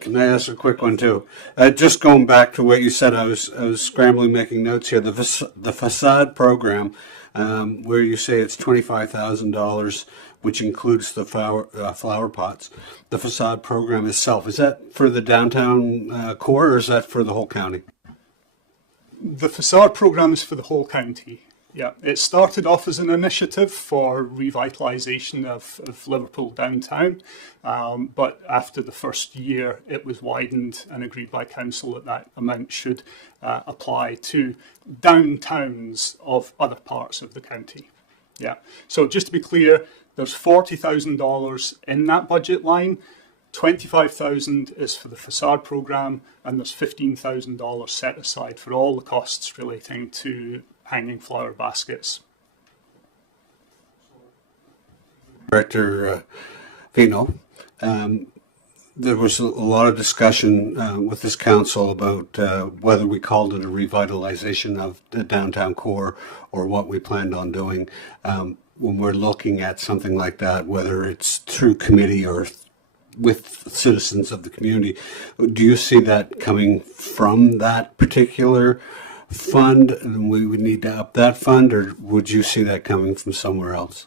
Can I ask a quick one too? Just going back to what you said, I was scrambling making notes here. The facade program, where you say it's $25,000, which includes the flower pots. The facade program itself, is that for the downtown core, or is that for the whole county? The facade program is for the whole county. Yeah, it started off as an initiative for revitalisation of Liverpool downtown, but after the first year it was widened and agreed by council that that amount should apply to downtowns of other parts of the county. Yeah, so just to be clear, there's $40,000 in that budget line. 25,000 is for the facade program, and there's $15,000 set aside for all the costs relating to hanging flower baskets. Director Vino, there was a lot of discussion with this council about whether we called it a revitalization of the downtown core or what we planned on doing. When we're looking at something like that, whether it's through committee or with citizens of the community, do you see that coming from that particular fund and we would need to up that fund, or would you see that coming from somewhere else?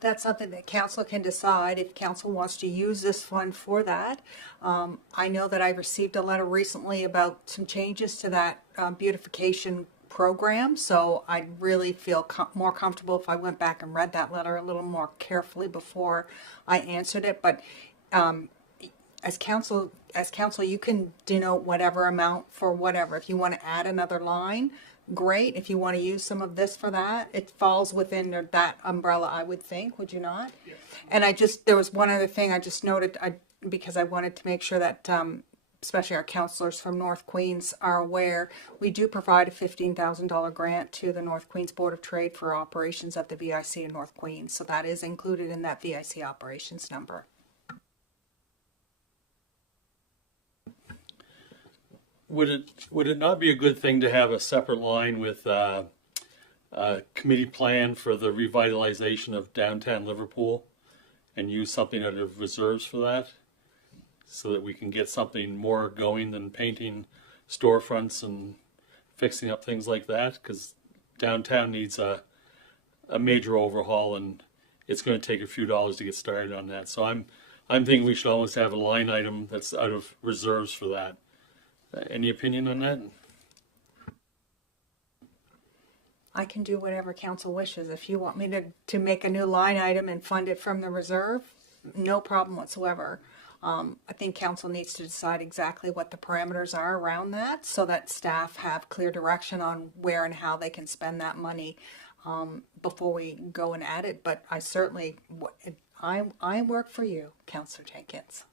That's something that council can decide if council wants to use this fund for that. I know that I received a letter recently about some changes to that beautification program, so I'd really feel more comfortable if I went back and read that letter a little more carefully before I answered it. But as council, you can denote whatever amount for whatever. If you want to add another line, great. If you want to use some of this for that, it falls within that umbrella, I would think. Would you not? Yeah. And there was one other thing I just noted, because I wanted to make sure that especially our councillors from North Queens are aware, we do provide a $15,000 grant to the North Queens Board of Trade for operations at the VIC in North Queens. So that is included in that VIC operations number. Would it not be a good thing to have a separate line with a committee plan for the revitalization of downtown Liverpool and use something out of reserves for that, so that we can get something more going than painting storefronts and fixing up things like that? Because downtown needs a major overhaul, and it's going to take a few dollars to get started on that. So I'm thinking we should almost have a line item that's out of reserves for that. Any opinion on that? I can do whatever council wishes. If you want me to make a new line item and fund it from the reserve, no problem whatsoever. I think council needs to decide exactly what the parameters are around that, so that staff have clear direction on where and how they can spend that money before we go and add it. But I certainly, I work for you, Councillor Jenkins.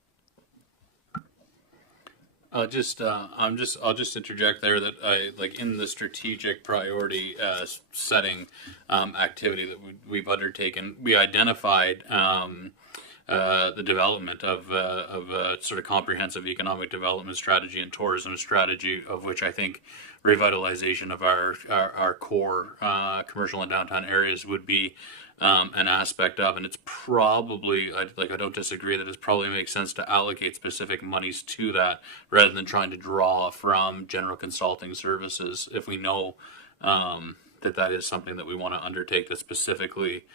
I'll just interject there that I like in the strategic priority setting activity that we've undertaken, we identified the development of a sort of comprehensive economic development strategy and tourism strategy, of which I think revitalization of our core commercial and downtown areas would be an aspect of. And it's probably, I don't disagree that it probably makes sense to allocate specific monies to that rather than trying to draw from general consulting services if we know that is something that we want to undertake that specifically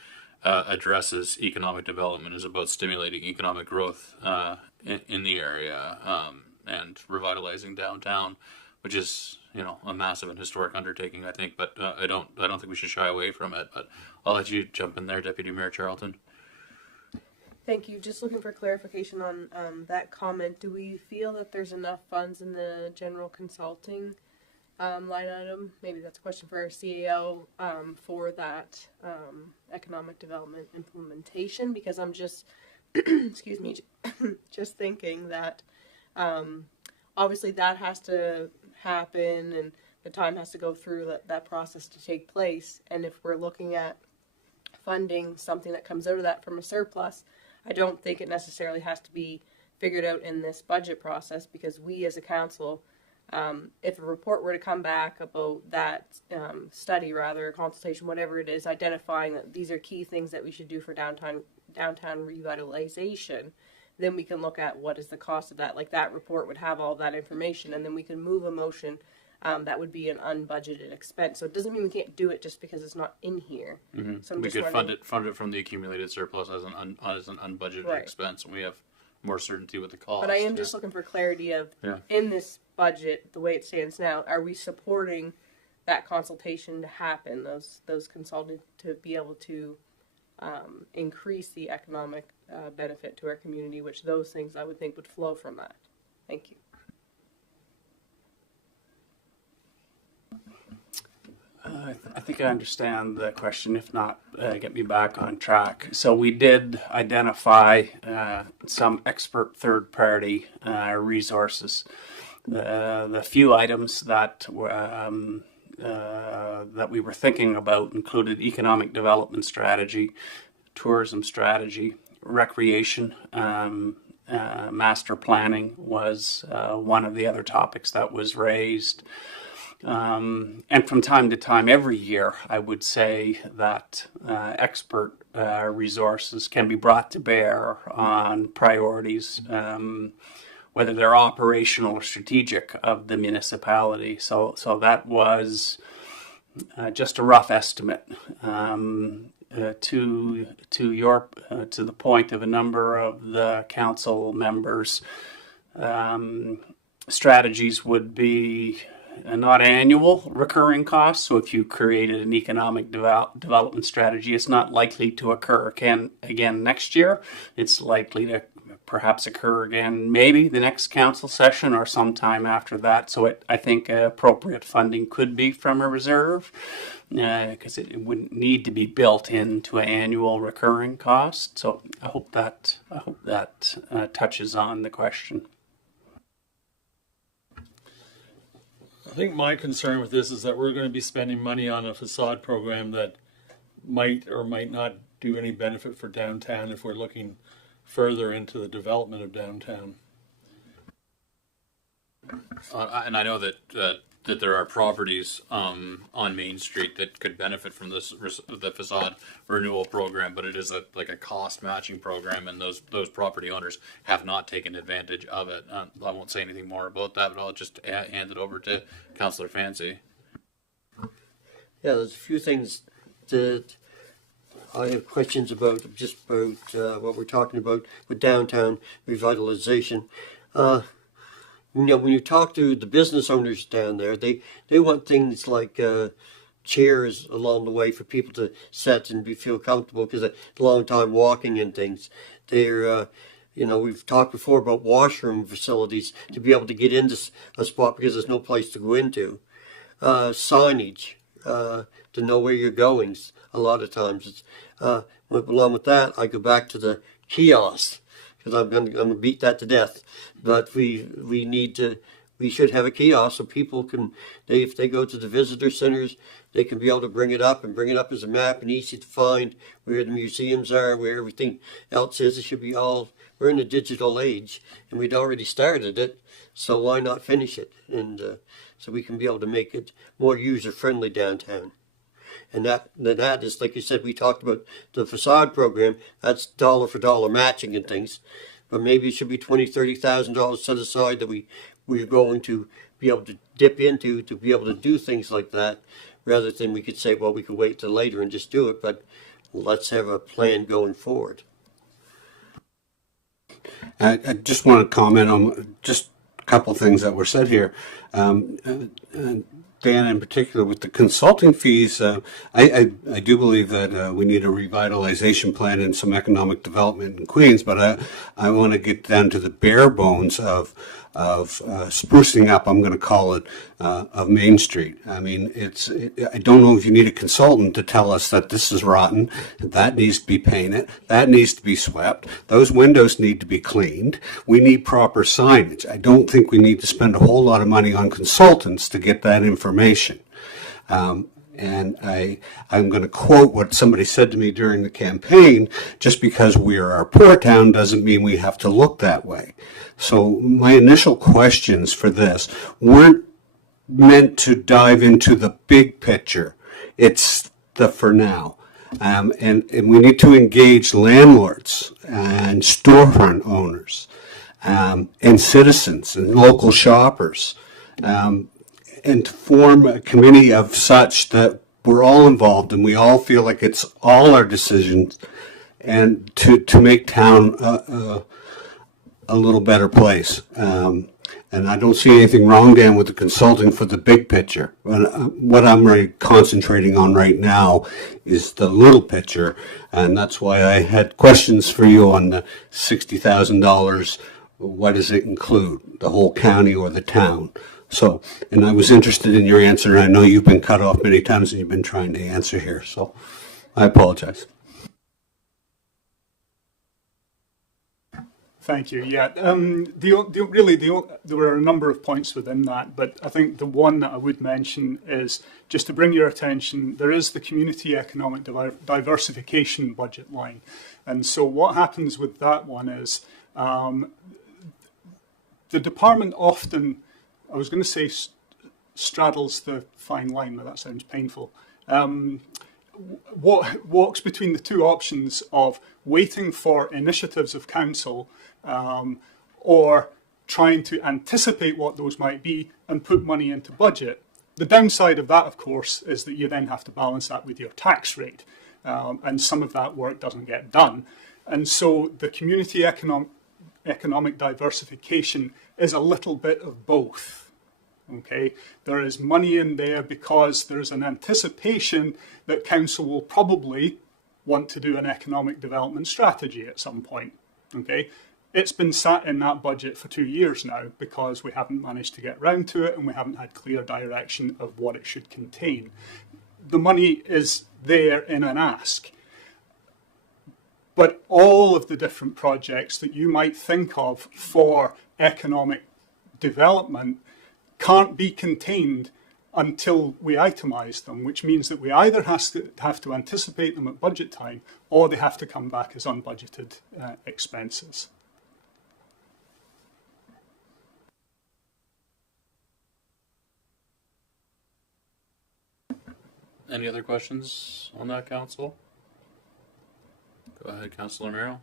addresses economic development, is about stimulating economic growth in the area and revitalizing downtown, which is a massive and historic undertaking, I think. But I don't think we should shy away from it. But I'll let you jump in there, Deputy Mayor Charlton. Thank you. Just looking for clarification on that comment. Do we feel that there's enough funds in the general consulting line item? Maybe that's a question for our CAO for that economic development implementation, because I'm just excuse me, just thinking that obviously that has to happen and the time has to go through that process to take place. And if we're looking at funding something that comes out of that from a surplus, I don't think it necessarily has to be figured out in this budget process, because we as a council, if a report were to come back about that study, rather, consultation, whatever it is, identifying that these are key things that we should do for downtown revitalization, then we can look at what is the cost of that. Like that report would have all that information, and then we can move a motion that would be an unbudgeted expense. So it doesn't mean we can't do it just because it's not in here. So I'm We just could wondering- fund it from the accumulated surplus as an unbudgeted Right. expense, and we have more certainty with the cost. But I am just looking for clarity of, Yeah. in this budget, the way it stands now, are we supporting that consultation to happen, those consultants to be able to increase the economic benefit to our community, which those things I would think would flow from that. Thank you. I think I understand the question. If not, get me back on track. So we did identify some expert third-party resources. The few items that that we were thinking about included economic development strategy, tourism strategy, recreation, master planning was one of the other topics that was raised. And from time to time, every year, I would say that expert resources can be brought to bear on priorities, whether they're operational or strategic of the municipality. So that was just a rough estimate. To the point of a number of the council members, strategies would be not annual recurring costs. So if you created an economic development strategy, it's not likely to occur again next year. It's likely to perhaps occur again maybe the next council session or sometime after that. So I think appropriate funding could be from a reserve, because it wouldn't need to be built into an annual recurring cost. So I hope that touches on the question. I think my concern with this is that we're going to be spending money on a facade program that might or might not do any benefit for downtown if we're looking further into the development of downtown. And I know that that there are properties on Main Street that could benefit from the facade renewal program, but it is like a cost matching program, and those property owners have not taken advantage of it. I won't say anything more about that, but I'll just hand it over to Councillor Fancy. Yeah, there's a few things that I have questions about, what we're talking about with downtown revitalization. When you talk to the business owners down there, they want things like chairs along the way for people to sit and feel comfortable, because a long time walking and things. They're we've talked before about washroom facilities to be able to get into a spot because there's no place to go into. Signage to know where you're going. A lot of times, it's along with that, I go back to the kiosks, because I'm gonna beat that to death. But we should have a kiosk so people can, if they go to the visitor centers, they can be able to bring it up as a map and easy to find where the museums are, where everything else is. It should be we're in a digital age, and we'd already started it, so why not finish it? And so we can be able to make it more user-friendly downtown. And that is, like you said, we talked about the facade program. That's dollar for dollar matching and things. But maybe it should be $20,000-$30,000 set aside that we're going to be able to dip into to be able to do things like that, rather than we could say, well, we could wait till later and just do it. But let's have a plan going forward. I just want to comment on just a couple of things that were said here. Dan, in particular, with the consulting fees, I do believe that we need a revitalization plan and some economic development in Queens, but I want to get down to the bare bones of sprucing up, I'm going to call it, of Main Street. I mean, I don't know if you need a consultant to tell us that this is rotten, that needs to be painted, that needs to be swept, those windows need to be cleaned, we need proper signage. I don't think we need to spend a whole lot of money on consultants to get that information. And I'm going to quote what somebody said to me during the campaign: just because we are a poor town doesn't mean we have to look that way. So my initial questions for this weren't meant to dive into the big picture. It's the for now. And we need to engage landlords and storefront owners and citizens and local shoppers, and to form a committee of such that we're all involved and we all feel like it's all our decisions, and to make town a little better place. And I don't see anything wrong, Dan, with the consulting for the big picture. But what I'm really concentrating on right now is the little picture, and that's why I had questions for you on the $60,000. What does it include, the whole county or the town? So, and I was interested in your answer. I know you've been cut off many times and you've been trying to answer here, so I apologize. Thank you. Yeah, there were a number of points within that, but I think the one that I would mention is just to bring your attention. There is the community economic diversification budget line, and so what happens with that one is the department often, I was going to say, straddles the fine line, but that sounds painful. What walks between the two options of waiting for initiatives of council or trying to anticipate what those might be and put money into budget. The downside of that, of course, is that you then have to balance that with your tax rate, and some of that work doesn't get done. And so the community economic diversification is a little bit of both. Okay, there is money in there because there's an anticipation that council will probably want to do an economic development strategy at some point. Okay, it's been sat in that budget for 2 years now because we haven't managed to get round to it and we haven't had clear direction of what it should contain. The money is there in an ask. But all of the different projects that you might think of for economic development can't be contained until we itemize them, which means that we either have to anticipate them at budget time or they have to come back as unbudgeted expenses. Any other questions on that, Council? Go ahead, Councillor Merrill.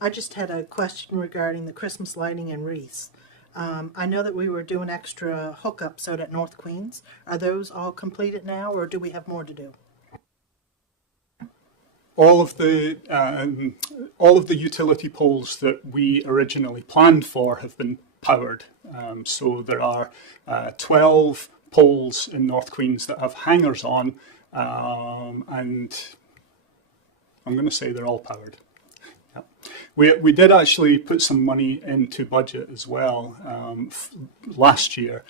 I just had a question regarding the Christmas lighting and wreaths. I know that we were doing extra hookups out at North Queens. Are those all completed now, or do we have more to do? All of the utility poles that we originally planned for have been powered. So there are 12 poles in North Queens that have hangers on, and I'm going to say they're all powered. Yeah. We did actually put some money into budget as well last year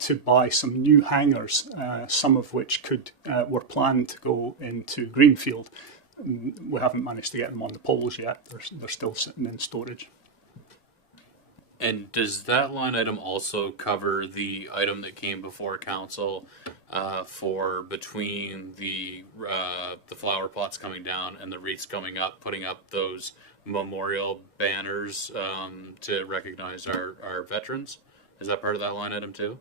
to buy some new hangers, some of which were planned to go into Greenfield. We haven't managed to get them on the poles yet. They're still sitting in storage. And does that line item also cover the item that came before council for between the flower pots coming down and the wreaths coming up, putting up those memorial banners to recognize our veterans? Is that part of that line item too?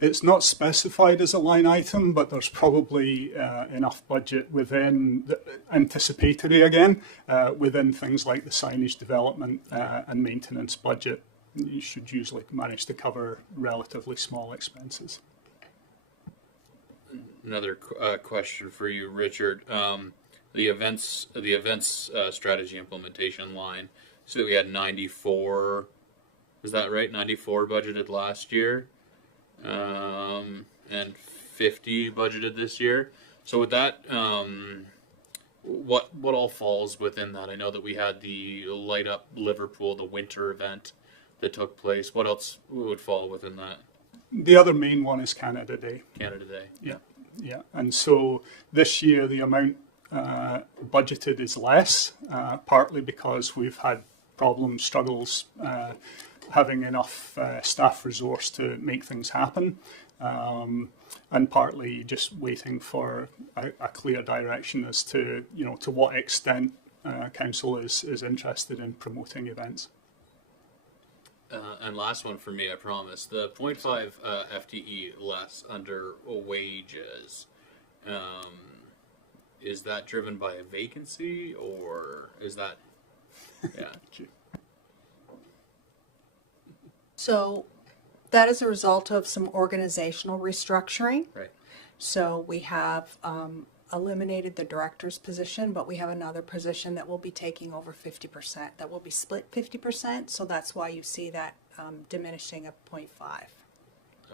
It's not specified as a line item, but there's probably enough budget within, anticipatory again, within things like the signage development and maintenance budget. You should usually manage to cover relatively small expenses. Another question for you, Richard. The events strategy implementation line. So we had 94. Is that right? 94 budgeted last year. And 50 budgeted this year. So with that, what all falls within that? I know that we had the Light Up Liverpool, the winter event that took place. What else would fall within that? The other main one is Canada Day. Canada Day. Yeah. And so this year the amount budgeted is less, partly because we've had struggles having enough staff resource to make things happen, and partly just waiting for a clear direction as to to what extent council is interested in promoting events. And last one for me, I promise. The 0.5 FTE less under wages. is that driven by a vacancy, or is that, yeah. So that is a result of some organizational restructuring. Right. So we have eliminated the director's position, but we have another position that will be taking over 50%, that will be split 50%. So that's why you see that diminishing of 0.5.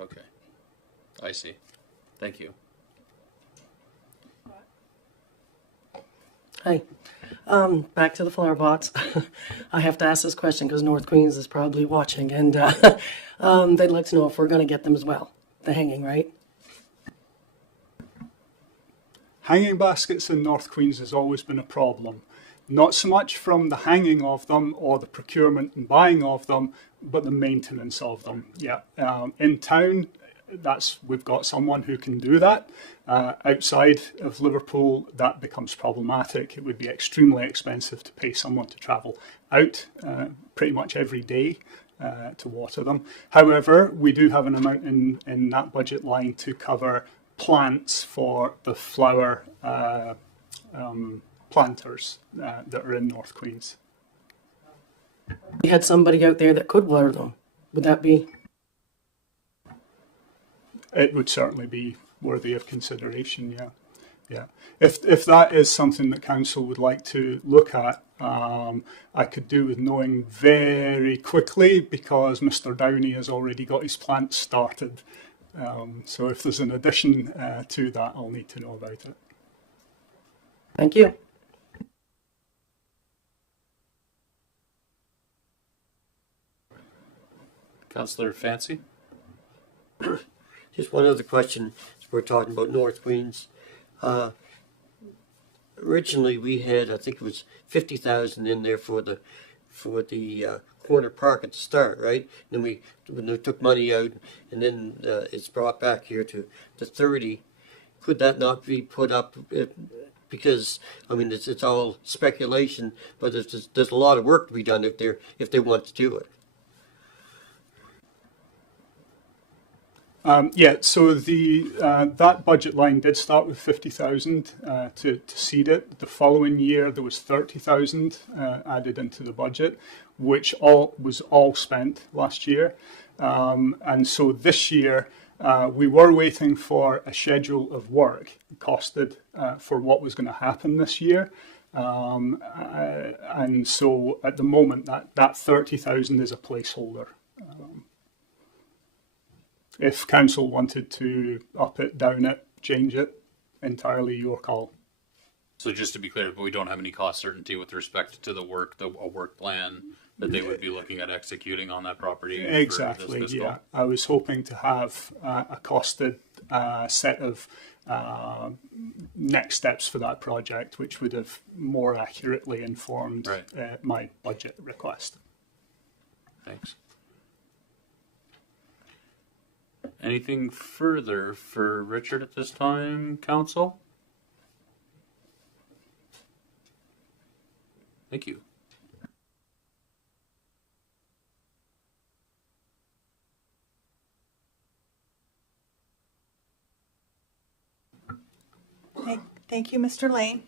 Okay. I see. Thank you. Hi. Back to the flower pots. I have to ask this question because North Queens is probably watching, and they'd like to know if we're going to get them as well. The hanging, right? Hanging baskets in North Queens has always been a problem. Not so much from the hanging of them or the procurement and buying of them, but the maintenance of them. Yeah, in town, we've got someone who can do that. Outside of Liverpool, that becomes problematic. It would be extremely expensive to pay someone to travel out pretty much every day to water them. However, we do have an amount in that budget line to cover plants for the flower planters that are in North Queens. We had somebody out there that could water them. Would that be? It would certainly be worthy of consideration, yeah. Yeah. If that is something that council would like to look at, I could do with knowing very quickly, because Mr. Downey has already got his plant started. So if there's an addition to that, I'll need to know about it. Thank you. Councillor Fancy? Just one other question. We're talking about North Queens. Originally, we had, I think it was 50,000 in there for the corner park at the start, right? And then when they took money out, and then it's brought back here to 30. Could that not be put up? Because I mean, it's all speculation, but there's a lot of work to be done if they want to do it. So that budget line did start with 50,000 to seed it. The following year, there was 30,000 added into the budget, which was all spent last year. And so this year, we were waiting for a schedule of work costed for what was going to happen this year. And so at the moment, that 30,000 is a placeholder. If council wanted to up it, down it, change it, entirely your call. So just to be clear, but we don't have any cost certainty with respect to a work plan that they would be looking at executing on that property. Exactly, yeah. I was hoping to have a costed set of next steps for that project, which would have more accurately informed my budget request. Thanks. Anything further for Richard at this time, council? Thank you. Thank you, Mr. Lane.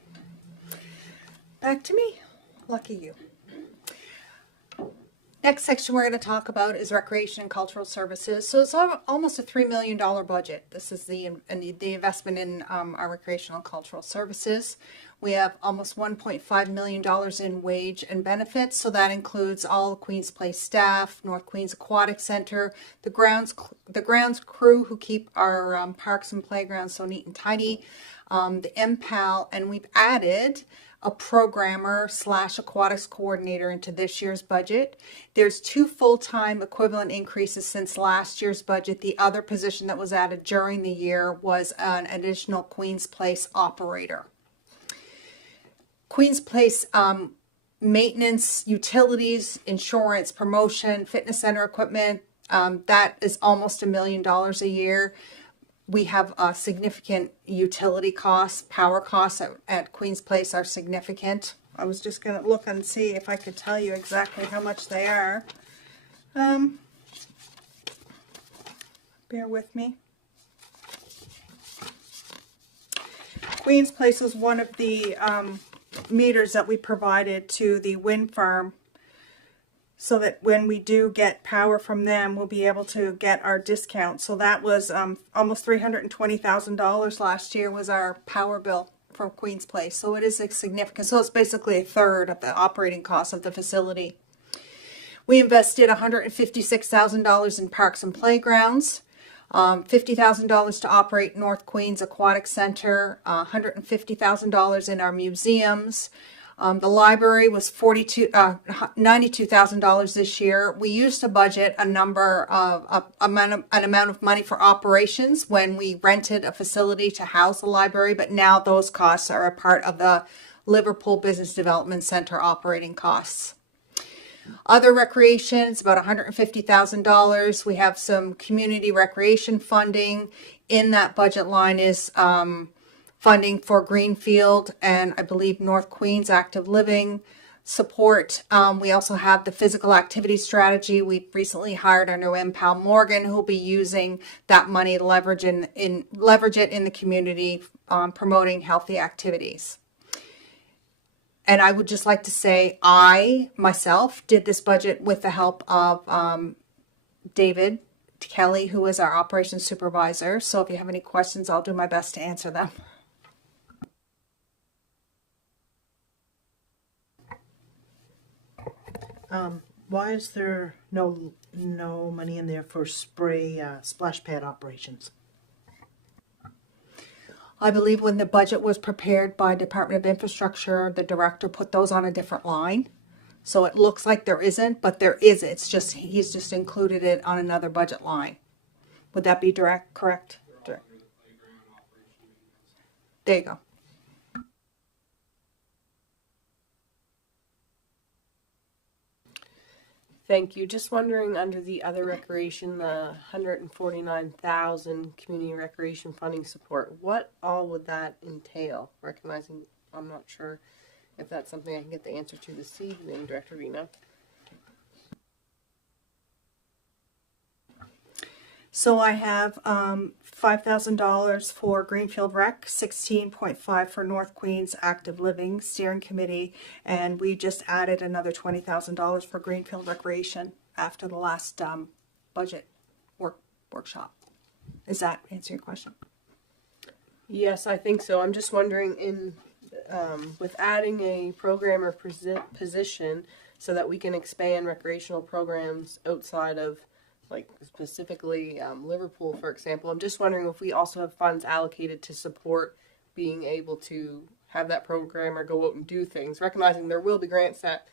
Back to me. Lucky you. Next section we're going to talk about is recreation and cultural services. So it's almost a $3 million budget. This is the investment in our recreational and cultural services. We have almost $1.5 million in wage and benefits. So that includes all Queens Place staff, North Queens Aquatic Center, the grounds crew who keep our parks and playgrounds so neat and tidy, the MPAL, and we've added a programmer / aquatics coordinator into this year's budget. There's 2 full-time equivalent increases since last year's budget. The other position that was added during the year was an additional Queens Place operator. Queens Place maintenance, utilities, insurance, promotion, fitness center equipment, that is almost $1 million a year. We have significant utility costs, power costs at Queen's Place are significant. I was just going to look and see if I could tell you exactly how much they are. Bear with me. Queen's Place is one of the meters that we provided to the wind farm, so that when we do get power from them, we'll be able to get our discount. So that was almost $320,000 last year was our power bill from Queen's Place. So it is a significant, so it's basically a third of the operating cost of the facility. We invested $156,000 in parks and playgrounds, $50,000 to operate North Queens Aquatic Center, $150,000 in our museums. The library was $92,000 this year. We used to budget an amount of money for operations when we rented a facility to house the library, but now those costs are a part of the Liverpool Business Development Center operating costs. Other recreation is about $150,000. We have some community recreation funding. In that budget line is funding for Greenfield and I believe North Queens Active Living support. We also have the physical activity strategy. We recently hired our new MPAL Morgan, who will be using that money to leverage it in the community, promoting healthy activities. And I would just like to say I, myself, did this budget with the help of David Kelly, who is our operations supervisor. So if you have any questions, I'll do my best to answer them. Why is there no money in there for spray splash pad operations? I believe when the budget was prepared by Department of Infrastructure, the director put those on a different line. So it looks like there isn't, but there is. It's just, he's just included it on another budget line. Would that be correct? Direct. There you go. Thank you. Just wondering, under the other recreation, the 149,000 community recreation funding support, what all would that entail? Recognizing I'm not sure if that's something I can get the answer to this evening, Director Rena. So I have $5,000 for Greenfield Rec, 16.5 for North Queens Active Living Steering Committee, and we just added another $20,000 for Greenfield Recreation after the last budget workshop. Does that answer your question? Yes, I think so. I'm just wondering, with adding a programmer position so that we can expand recreational programs outside of, like specifically Liverpool, for example. I'm just wondering if we also have funds allocated to support being able to have that programmer go out and do things, recognizing there will be grants that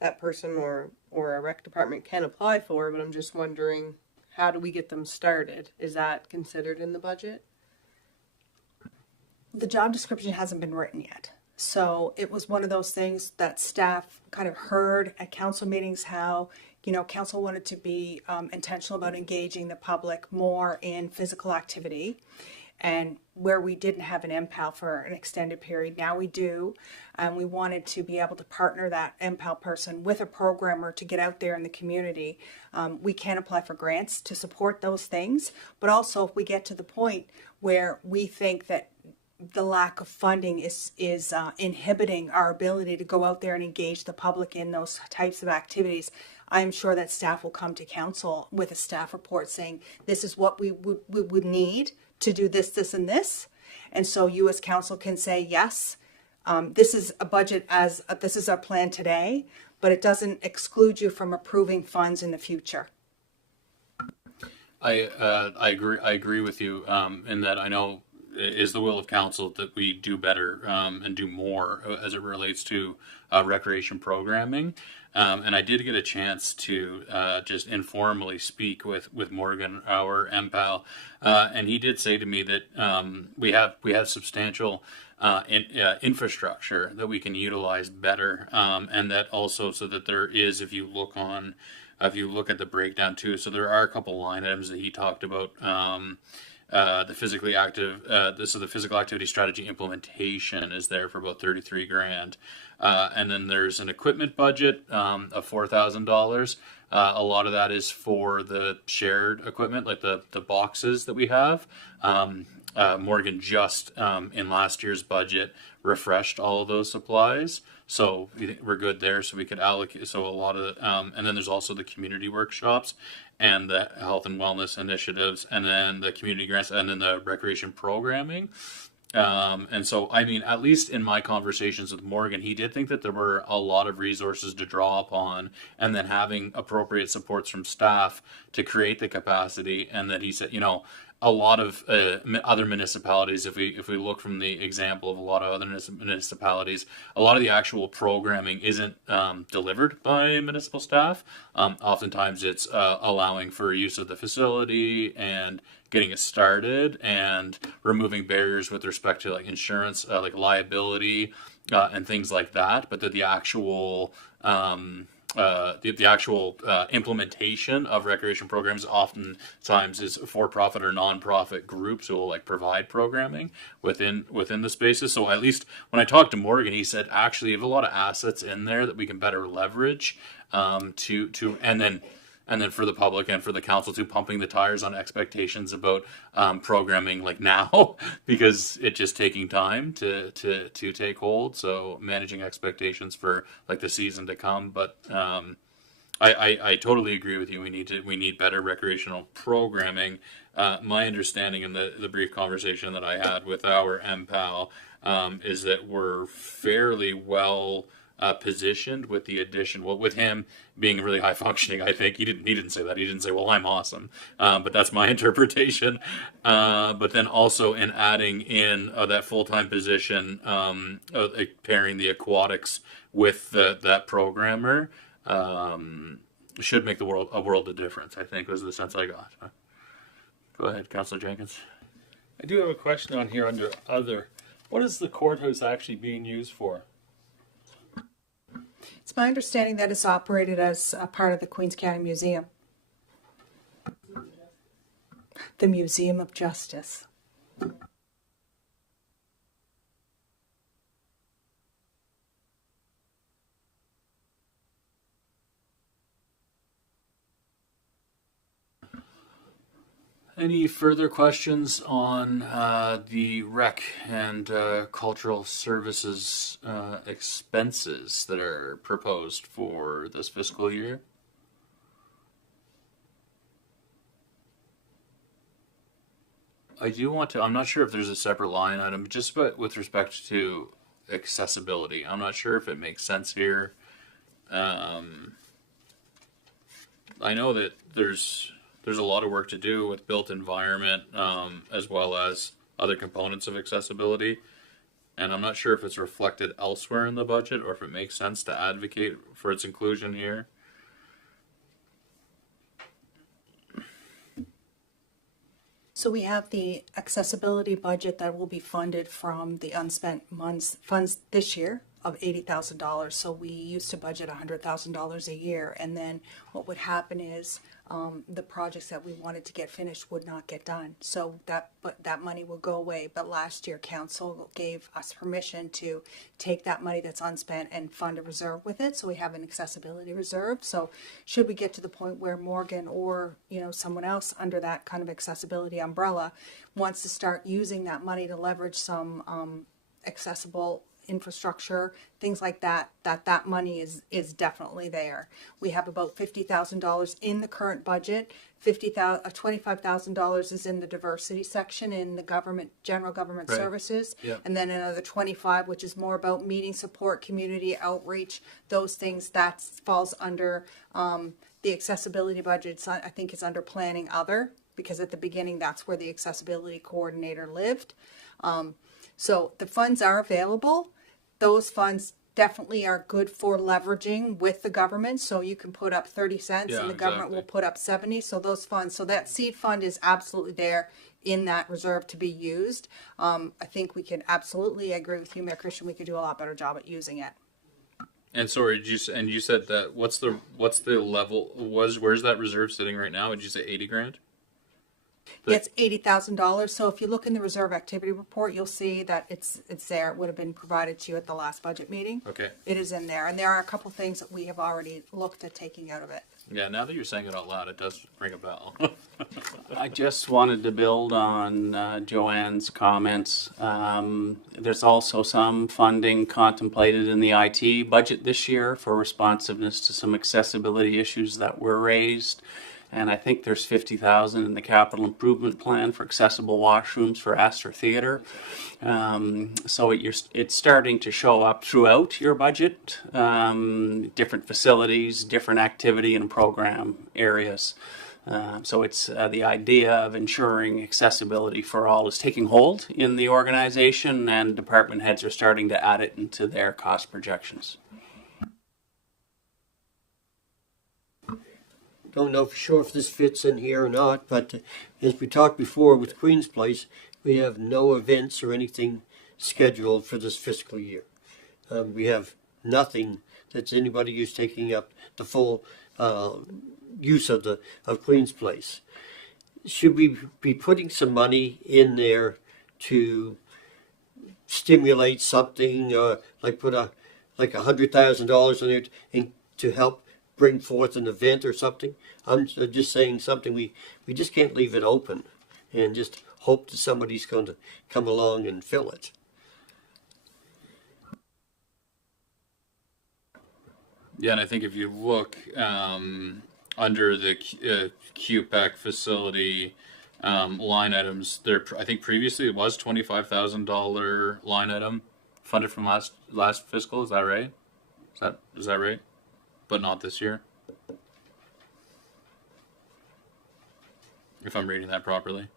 that person or a rec department can apply for, but I'm just wondering, how do we get them started? Is that considered in the budget? The job description hasn't been written yet. So it was one of those things that staff kind of heard at council meetings, how council wanted to be intentional about engaging the public more in physical activity, and where we didn't have an MPAL for an extended period, now we do, and we wanted to be able to partner that MPAL person with a programmer to get out there in the community. We can apply for grants to support those things, but also if we get to the point where we think that the lack of funding is inhibiting our ability to go out there and engage the public in those types of activities, I am sure that staff will come to council with a staff report saying, this is what we would need to do this, this, and this. And so you as council can say, yes, this is a budget this is our plan today, but it doesn't exclude you from approving funds in the future. I agree with you in that I know it is the will of council that we do better and do more as it relates to recreation programming. And I did get a chance to just informally speak with Morgan, our MPAL, and he did say to me that we have substantial infrastructure that we can utilize better, and that also so that there is, if you look at the breakdown too, so there are a couple line items that he talked about. the physically active, so the physical activity strategy implementation is there for about 33 grand. And then there's an equipment budget of $4,000. A lot of that is for the shared equipment, like the boxes that we have. Morgan just in last year's budget refreshed all of those supplies, so we're good there. So we could allocate. So a lot of, and then there's also the community workshops and the health and wellness initiatives, and then the community grants, and then the recreation programming. And so, I mean, at least in my conversations with Morgan, he did think that there were a lot of resources to draw upon, and then having appropriate supports from staff to create the capacity. And that he said, you know, a lot of other municipalities, if we look from the example of a lot of other municipalities, a lot of the actual programming isn't delivered by municipal staff. Oftentimes it's allowing for use of the facility and getting it started and removing barriers with respect to like insurance, like liability and things like that. But that the actual implementation of recreation programs oftentimes is for-profit or non-profit groups who will like provide programming within the spaces. So at least when I talked to Morgan, he said actually you have a lot of assets in there that we can better leverage and then for the public and for the council to pumping the tires on expectations about programming like now because it's just taking time to take hold. So managing expectations for like the season to come. But I totally agree with you. We need better recreational programming. My understanding in the brief conversation that I had with our MPAL is that we're fairly well positioned with the addition. Well, with him being really high functioning, I think he didn't say that. He didn't say, "Well, I'm awesome," but that's my interpretation. But then also in adding in that full-time position, pairing the aquatics with that programmer should make a world of difference. I think was the sense I got. Go ahead, Councillor Jenkins. I do have a question on here under other. What is the courthouse actually being used for? It's my understanding that it's operated as a part of the Queens County Museum. The Museum of Justice. Any further questions on the rec and cultural services expenses that are proposed for this fiscal year? I do want to, I'm not sure if there's a separate line item, just but with respect to accessibility. I'm not sure if it makes sense here. I know that there's a lot of work to do with built environment as well as other components of accessibility. And I'm not sure if it's reflected elsewhere in the budget or if it makes sense to advocate for its inclusion here. So we have the accessibility budget that will be funded from the unspent funds this year of $80,000. So we used to budget $100,000 a year, and then what would happen is the projects that we wanted to get finished would not get done. So that money will go away. But last year, council gave us permission to take that money that's unspent and fund a reserve with it. So we have an accessibility reserve. So should we get to the point where Morgan or someone else under that kind of accessibility umbrella wants to start using that money to leverage some accessible infrastructure, things like that, that money is definitely there. We have about $50,000 in the current budget. $25,000 is in the diversity section in the general government Right. services, Yep. and then another 25, which is more about meeting support, community outreach, those things that falls under the accessibility budget. I think it's under planning other, because at the beginning that's where the accessibility coordinator lived. So the funds are available. Those funds definitely are good for leveraging with the government. So you can put up 30 cents Yeah, and the government will put up 70. So those funds, so that seed fund is absolutely there in that reserve to be used. I think we can absolutely agree with you, Mayor Christian. We could do a lot better job at using it. And sorry, you said that what's the level where's that reserve sitting right now? Did you say 80 grand? It's $80,000. So if you look in the reserve activity report, you'll see that it's there. It would have been provided to you at the last budget meeting. Okay. It is in there, and there are a couple things that we have already looked at taking out of it. Yeah, now that you're saying it out loud, it does ring a bell. I just wanted to build on Joanne's comments. There's also some funding contemplated in the IT budget this year for responsiveness to some accessibility issues that were raised. And I think there's 50,000 in the capital improvement plan for accessible washrooms for Astor Theatre. So it's starting to show up throughout your budget, different facilities, different activity and program areas. So it's the idea of ensuring accessibility for all is taking hold in the organization, and department heads are starting to add it into their cost projections. Don't know for sure if this fits in here or not, but as we talked before with Queen's Place, we have no events or anything scheduled for this fiscal year. We have nothing that's anybody who's taking up the full use of Queen's Place. Should we be putting some money in there to stimulate something, like put $100,000 in there to help bring forth an event or something? I'm just saying something. We just can't leave it open and just hope that somebody's going to come along and fill it. Yeah, and I think if you look under the QPAC facility line items, there I think previously it was $25,000 line item funded from last fiscal. Is that right? Is that right? But not this year, if I'm reading that properly.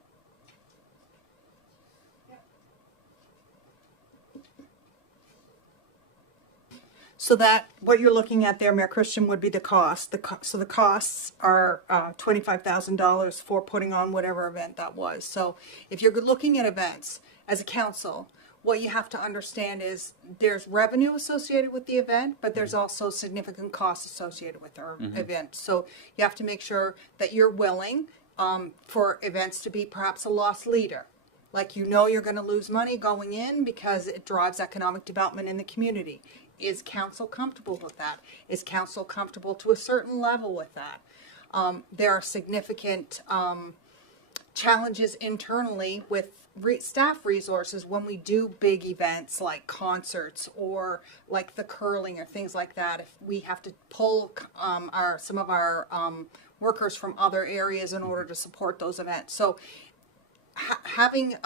So that what you're looking at there, Mayor Christian, would be the cost. So the costs are $25,000 for putting on whatever event that was. So if you're looking at events as a council, what you have to understand is there's revenue associated with the event, but there's also significant costs associated with our event. So you have to make sure that you're willing for events to be perhaps a loss leader. Like, you know, you're going to lose money going in because it drives economic development in the community. Is council comfortable with that? Is council comfortable to a certain level with that? There are significant challenges internally with staff resources when we do big events like concerts or like the curling or things like that. If we have to pull some of our workers from other areas in order to support those events. So having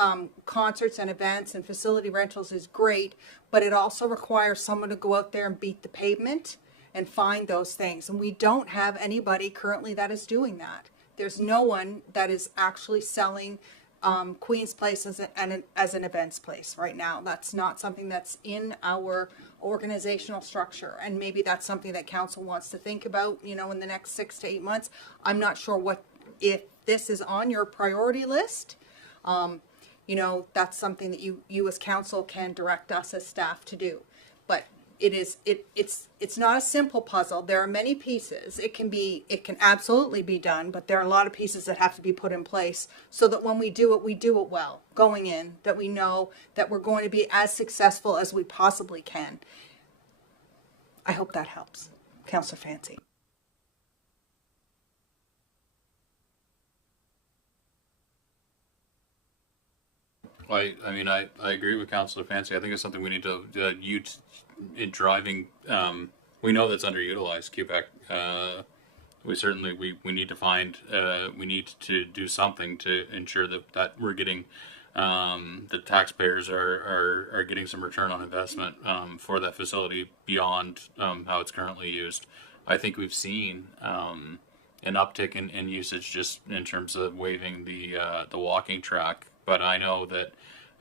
concerts and events and facility rentals is great, but it also requires someone to go out there and beat the pavement and find those things. And we don't have anybody currently that is doing that. There's no one that is actually selling Queen's Place as an events place right now. That's not something that's in our organizational structure. And maybe that's something that council wants to think about, you know, in the next 6 to 8 months. I'm not sure if this is on your priority list. You know, that's something that you as council can direct us as staff to do. But it's not a simple puzzle. There are many pieces. It can absolutely be done, but there are a lot of pieces that have to be put in place so that when we do it well going in, that we know that we're going to be as successful as we possibly can. I hope that helps. Councillor Fancy. I mean, I agree with Councillor Fancy. I think it's something we need to in driving. We know that's underutilized, QPAC. We need to find. We need to do something to ensure that we're getting the taxpayers are getting some return on investment for that facility beyond how it's currently used. I think we've seen an uptick in usage just in terms of waiving the walking track. But I know that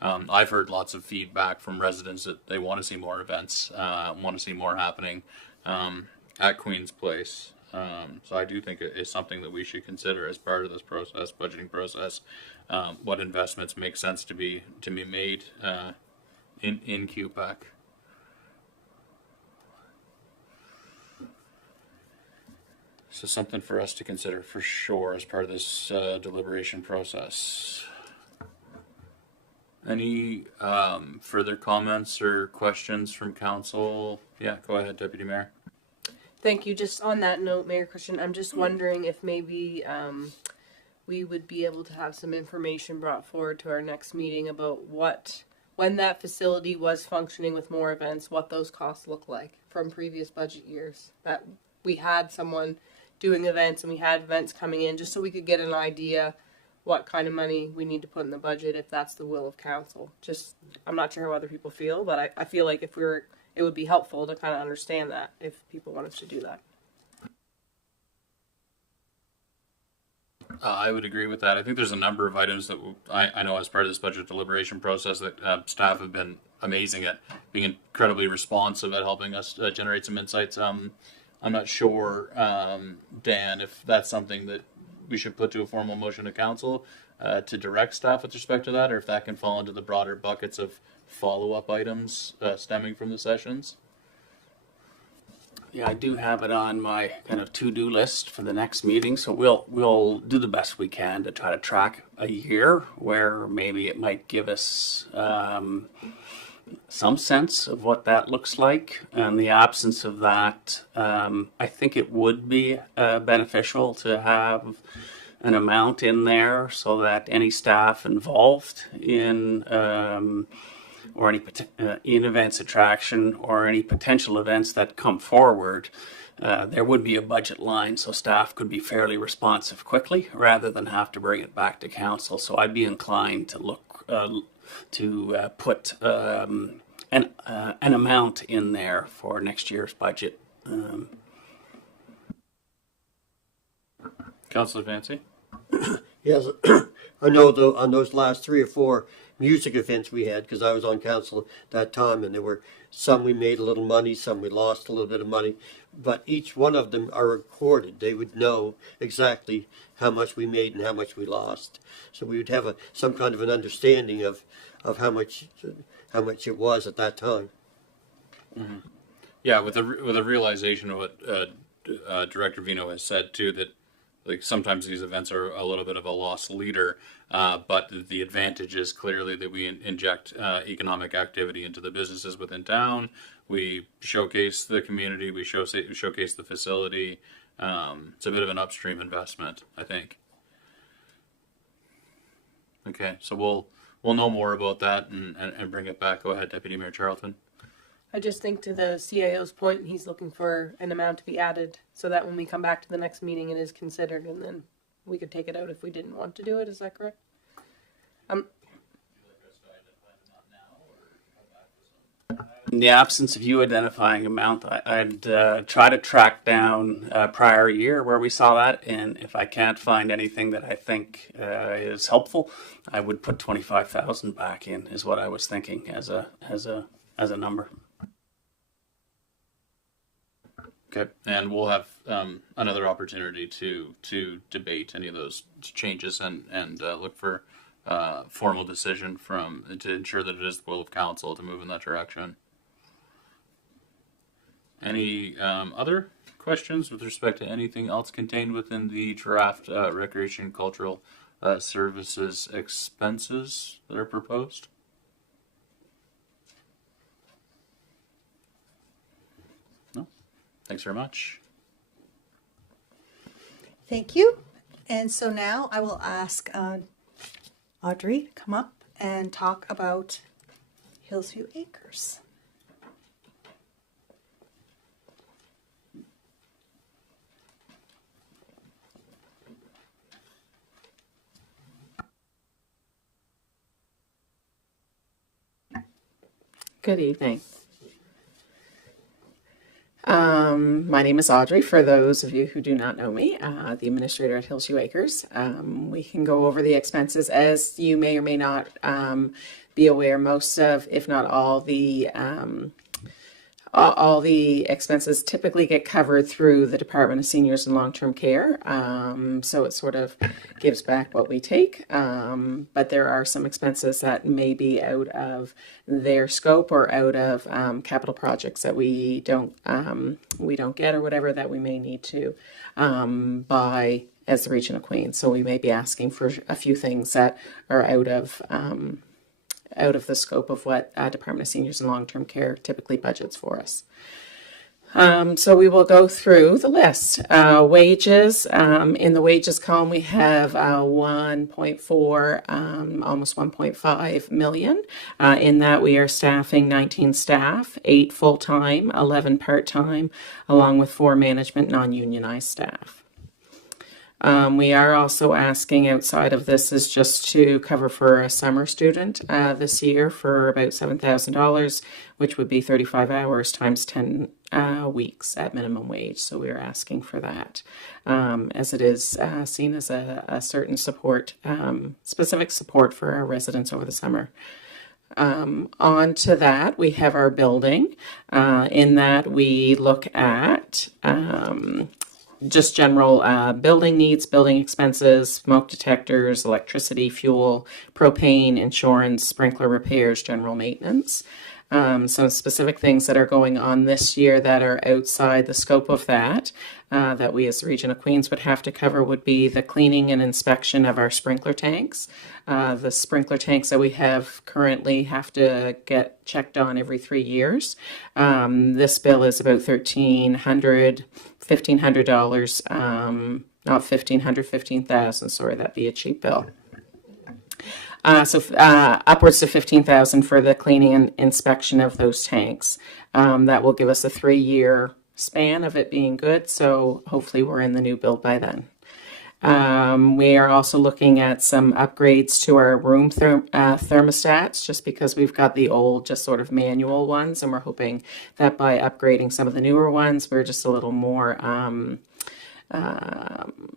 I've heard lots of feedback from residents that they want to see more events, want to see more happening at Queen's Place. So I do think it is something that we should consider as part of this process, budgeting process. What investments make sense to be made in QPAC. So something for us to consider for sure as part of this deliberation process. Any further comments or questions from council? Yeah, go ahead, Deputy Mayor. Thank you. Just on that note, Mayor Christian, I'm just wondering if maybe we would be able to have some information brought forward to our next meeting about when that facility was functioning with more events, what those costs look like from previous budget years. That we had someone doing events and we had events coming in, just so we could get an idea what kind of money we need to put in the budget if that's the will of council. Just, I'm not sure how other people feel, but I feel like it would be helpful to kind of understand that if people want us to do that. I would agree with that. I think there's a number of items that I know as part of this budget deliberation process that staff have been amazing at being incredibly responsive at helping us generate some insights. I'm not sure, Dan, if that's something that we should put to a formal motion to council to direct staff with respect to that, or if that can fall into the broader buckets of follow-up items stemming from the sessions. Yeah, I do have it on my kind of to-do list for the next meeting, so we'll do the best we can to try to track a year where maybe it might give us some sense of what that looks like. In the absence of that, I think it would be beneficial to have an amount in there so that any staff involved in or any in events attraction or any potential events that come forward, there would be a budget line so staff could be fairly responsive quickly rather than have to bring it back to council. So I'd be inclined to look to put an amount in there for next year's budget. Councillor Vancy? Yes, I know though on those last 3 or 4 music events we had, because I was on council at that time, and there were some we made a little money, some we lost a little bit of money, but each one of them are recorded. They would know exactly how much we made and how much we lost. So we would have some kind of an understanding of how much it was at that time. Mm-hmm. Yeah, with a realization of what Director Vino has said too, that like sometimes these events are a little bit of a lost leader, but the advantage is clearly that we inject economic activity into the businesses within town. We showcase the community. We showcase the facility. It's a bit of an upstream investment, I think. Okay, so we'll know more about that and bring it back. Go ahead, Deputy Mayor Charlton. I just think to the CIO's point, he's looking for an amount to be added so that when we come back to the next meeting, it is considered, and then we could take it out if we didn't want to do it. Is that correct? In the absence of you identifying amount, I'd try to track down prior year where we saw that, and if I can't find anything that I think is helpful, I would put 25,000 back in. Is what I was thinking as a number. Okay, and we'll have another opportunity to debate any of those changes and look for formal decision to ensure that it is the will of council to move in that direction. Any other questions with respect to anything else contained within the draft recreation cultural services expenses that are proposed? Thanks very much. Thank you. And so now I will ask Audrey to come up and talk about Hillsview Acres. Good evening. My name is Audrey, for those of you who do not know me, the administrator at Hillsview Acres. We can go over the expenses. As you may or may not be aware, most of, if not all, the all the expenses typically get covered through the Department of Seniors and Long-Term Care. So it sort of gives back what we take. But there are some expenses that may be out of their scope or out of capital projects that we don't get or whatever that we may need to buy as the Region of Queens. So we may be asking for a few things that are out of the scope of what Department of Seniors and Long-Term Care typically budgets for us. So we will go through the list. Wages, in the wages column, we have 1.4, almost 1.5 million. In that we are staffing 19 staff, 8 full-time, 11 part-time, along with 4 management non-unionized staff. We are also asking outside of this is just to cover for a summer student this year for about $7,000, which would be 35 hours times 10 weeks at minimum wage. So we are asking for that as it is seen as a certain support, specific support for our residents over the summer. On to that, we have our building. In that we look at just general building needs, building expenses, smoke detectors, electricity, fuel, propane, insurance, sprinkler repairs, general maintenance. Some specific things that are going on this year that are outside the scope of that we as the Region of Queens would have to cover would be the cleaning and inspection of our sprinkler tanks. The sprinkler tanks that we have currently have to get checked on every 3 years. This bill is about $1,500, not $1,500, $15,000. Sorry, that'd be a cheap bill. So upwards to $15,000 for the cleaning and inspection of those tanks. That will give us a 3-year span of it being good. So hopefully we're in the new build by then. We are also looking at some upgrades to our room thermostats, just because we've got the old, just sort of manual ones, and we're hoping that by upgrading some of the newer ones, we're just a little more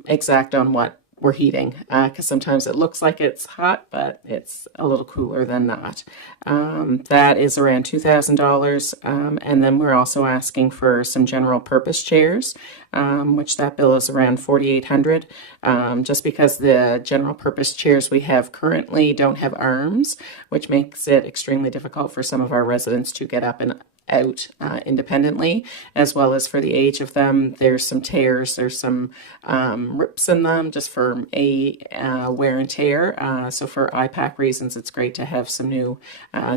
exact on what we're heating, because sometimes it looks like it's hot, but it's a little cooler than not. That is around $2,000, and then we're also asking for some general purpose chairs, which that bill is around $4,800, just because the general purpose chairs we have currently don't have arms, which makes it extremely difficult for some of our residents to get up and out independently, as well as for the age of them. There's some tears, there's some rips in them just for wear and tear. So for IPAC reasons, it's great to have some new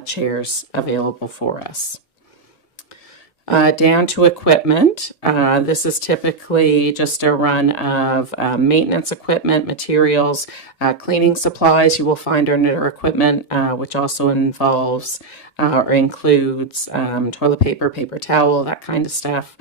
chairs available for us. Down to equipment. This is typically just a run of maintenance equipment, materials, cleaning supplies you will find under our equipment, which also involves or includes toilet paper, paper towel, that kind of stuff.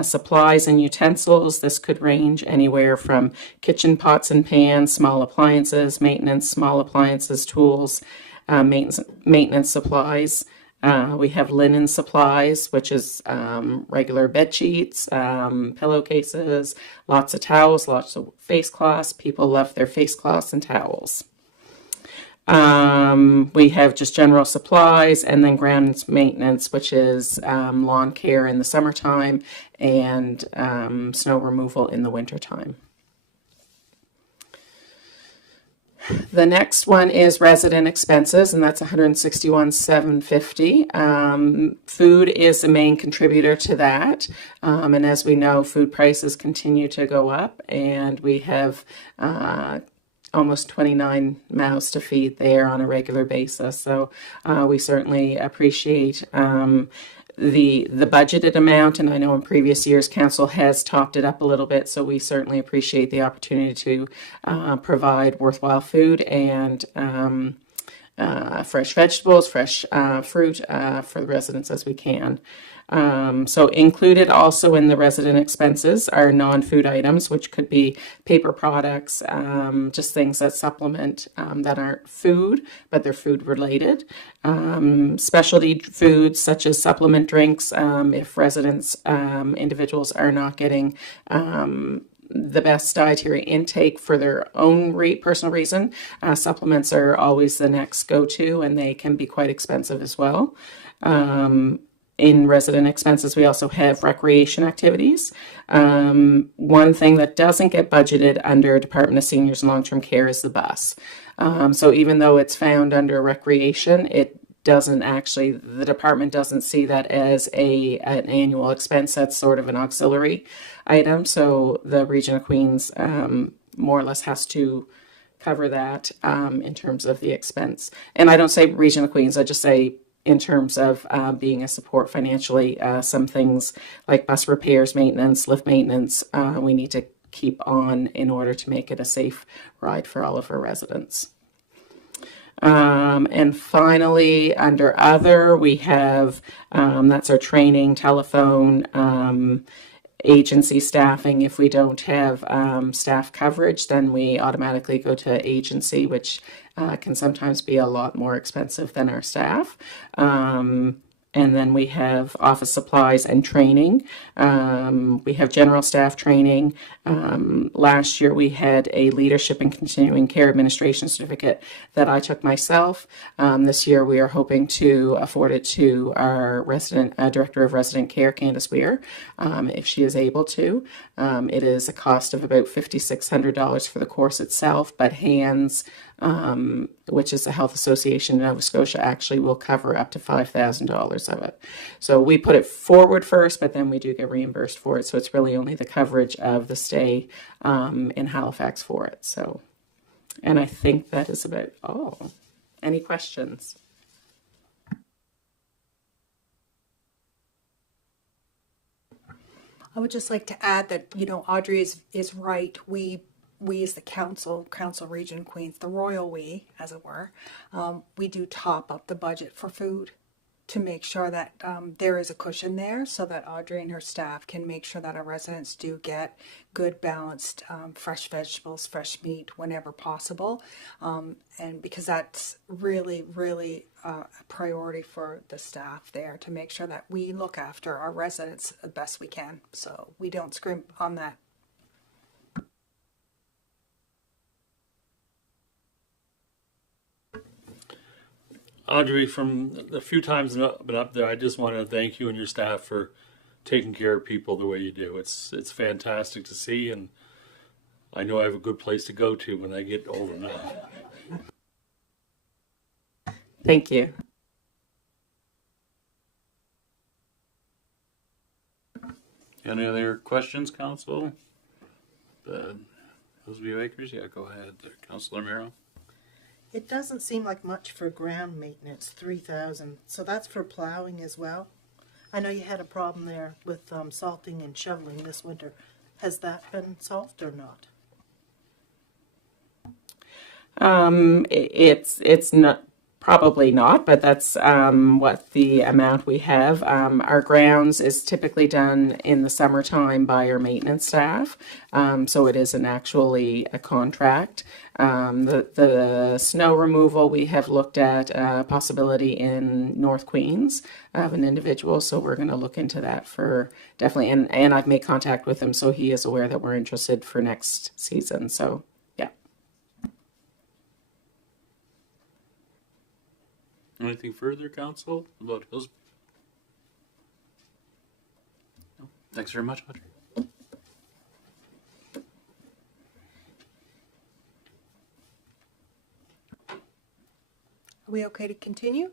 Supplies and utensils. This could range anywhere from kitchen pots and pans, small appliances, maintenance, small appliances, tools, maintenance supplies. We have linen supplies, which is regular bed sheets, pillowcases, lots of towels, lots of face cloths. People love their face cloths and towels. We have just general supplies, and then grounds maintenance, which is lawn care in the summertime and snow removal in the wintertime. The next one is resident expenses, and that's $161,750. Food is the main contributor to that, and as we know, food prices continue to go up, and we have almost 29 mouths to feed there on a regular basis. So we certainly appreciate the budgeted amount, and I know in previous years council has topped it up a little bit, so we certainly appreciate the opportunity to provide worthwhile food and fresh vegetables, fresh fruit for the residents as we can. So included also in the resident expenses are non-food items, which could be paper products, just things that supplement that aren't food, but they're food related. Specialty foods such as supplement drinks, if residents, individuals are not getting the best dietary intake for their own personal reason, supplements are always the next go-to, and they can be quite expensive as well. in resident expenses, we also have recreation activities. One thing that doesn't get budgeted under Department of Seniors and Long-Term Care is the bus. So even though it's found under recreation, it doesn't actually, the department doesn't see that as an annual expense. That's sort of an auxiliary item. So the Region of Queens more or less has to cover that in terms of the expense. And I don't say Region of Queens, I just say in terms of being a support financially. Some things like bus repairs, maintenance, lift maintenance, we need to keep on in order to make it a safe ride for all of our residents. And finally, under other, we have, that's our training, telephone, agency staffing. If we don't have staff coverage, then we automatically go to agency, which can sometimes be a lot more expensive than our staff. And then we have office supplies and training. We have general staff training. Last year we had a leadership and continuing care administration certificate that I took myself. This year we are hoping to afford it to our resident director of resident care, Candace Weir, if she is able to. It is a cost of about $5,600 for the course itself, but HANDS, which is the Health Association in Nova Scotia, actually will cover up to $5,000 of it. So we put it forward first, but then we do get reimbursed for it. So it's really only the coverage of the stay in Halifax for it. So, and I think that is about all. Any questions? I would just like to add that, Audrey is right. We as the council Region Queens, the royal we, as it were, we do top up the budget for food to make sure that there is a cushion there so that Audrey and her staff can make sure that our residents do get good, balanced, fresh vegetables, fresh meat whenever possible. And because that's really, really a priority for the staff there to make sure that we look after our residents the best we can. So we don't scrimp on that. Audrey, from the few times I've been up there, I just want to thank you and your staff for taking care of people the way you do. It's fantastic to see, and I know I have a good place to go to when I get old enough. Thank you. Any other questions, Council? Those of you Akers? Yeah, go ahead, Councilor Miro. It doesn't seem like much for ground maintenance, 3,000. So that's for plowing as well. I know you had a problem there with salting and shoveling this winter. Has that been solved or not? It's not, probably not, but that's what the amount we have. Our grounds is typically done in the summertime by our maintenance staff, so it isn't actually a contract. The snow removal, we have looked at a possibility in North Queens of an individual, so we're going to look into that for definitely, and I've made contact with him, so he is aware that we're interested for next season, so yeah. Anything further, Council, about Hillsborough? No. Thanks very much, Audrey. Are we okay to continue?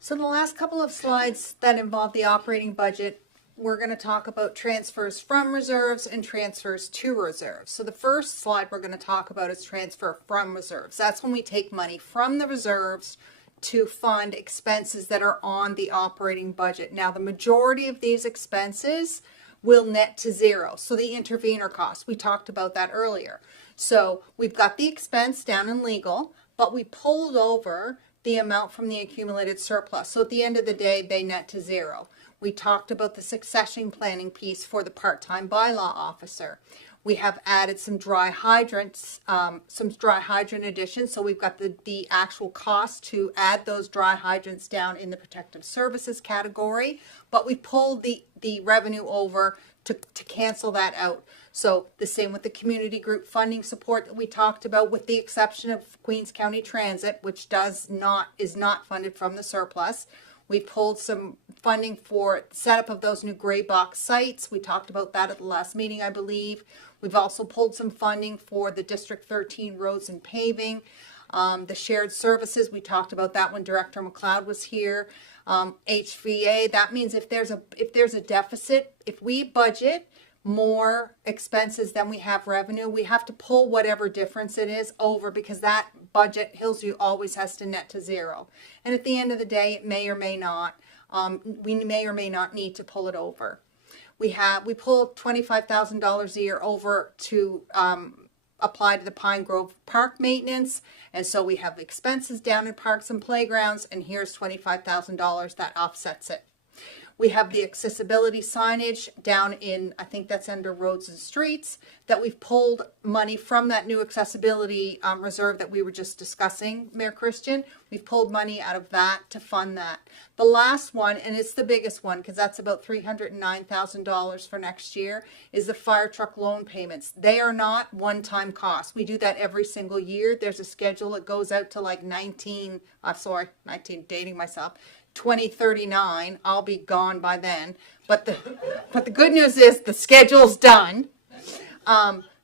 So the last couple of slides that involve the operating budget, we're going to talk about transfers from reserves and transfers to reserves. So the first slide we're going to talk about is transfer from reserves. That's when we take money from the reserves to fund expenses that are on the operating budget. Now, the majority of these expenses will net to zero. So the intervener costs, we talked about that earlier. So we've got the expense down in legal, but we pulled over the amount from the accumulated surplus. So at the end of the day, they net to zero. We talked about the succession planning piece for the part-time bylaw officer. We have added some dry hydrants, some dry hydrant additions. So we've got the actual cost to add those dry hydrants down in the protective services category, but we pulled the revenue over to cancel that out. So the same with the community group funding support that we talked about, with the exception of Queens County Transit, which is not funded from the surplus. We pulled some funding for setup of those new gray box sites. We talked about that at the last meeting, I believe. We've also pulled some funding for the District 13 roads and paving. The shared services, we talked about that when Director McLeod was here. HVA, that means if there's a deficit, if we budget more expenses than we have revenue, we have to pull whatever difference it is over, because that budget, Hillsview always has to net to zero. And at the end of the day, it may or may not, we may or may not need to pull it over. We pull $25,000 a year over to apply to the Pine Grove Park maintenance. And so we have expenses down in parks and playgrounds, and here's $25,000 that offsets it. We have the accessibility signage down in, I think that's under roads and streets, that we've pulled money from that new accessibility reserve that we were just discussing, Mayor Christian. We've pulled money out of that to fund that. The last one, and it's the biggest one because that's about $309,000 for next year, is the fire truck loan payments. They are not one-time costs. We do that every single year. There's a schedule that goes out to like dating myself, 2039. I'll be gone by then, but the good news is the schedule's done.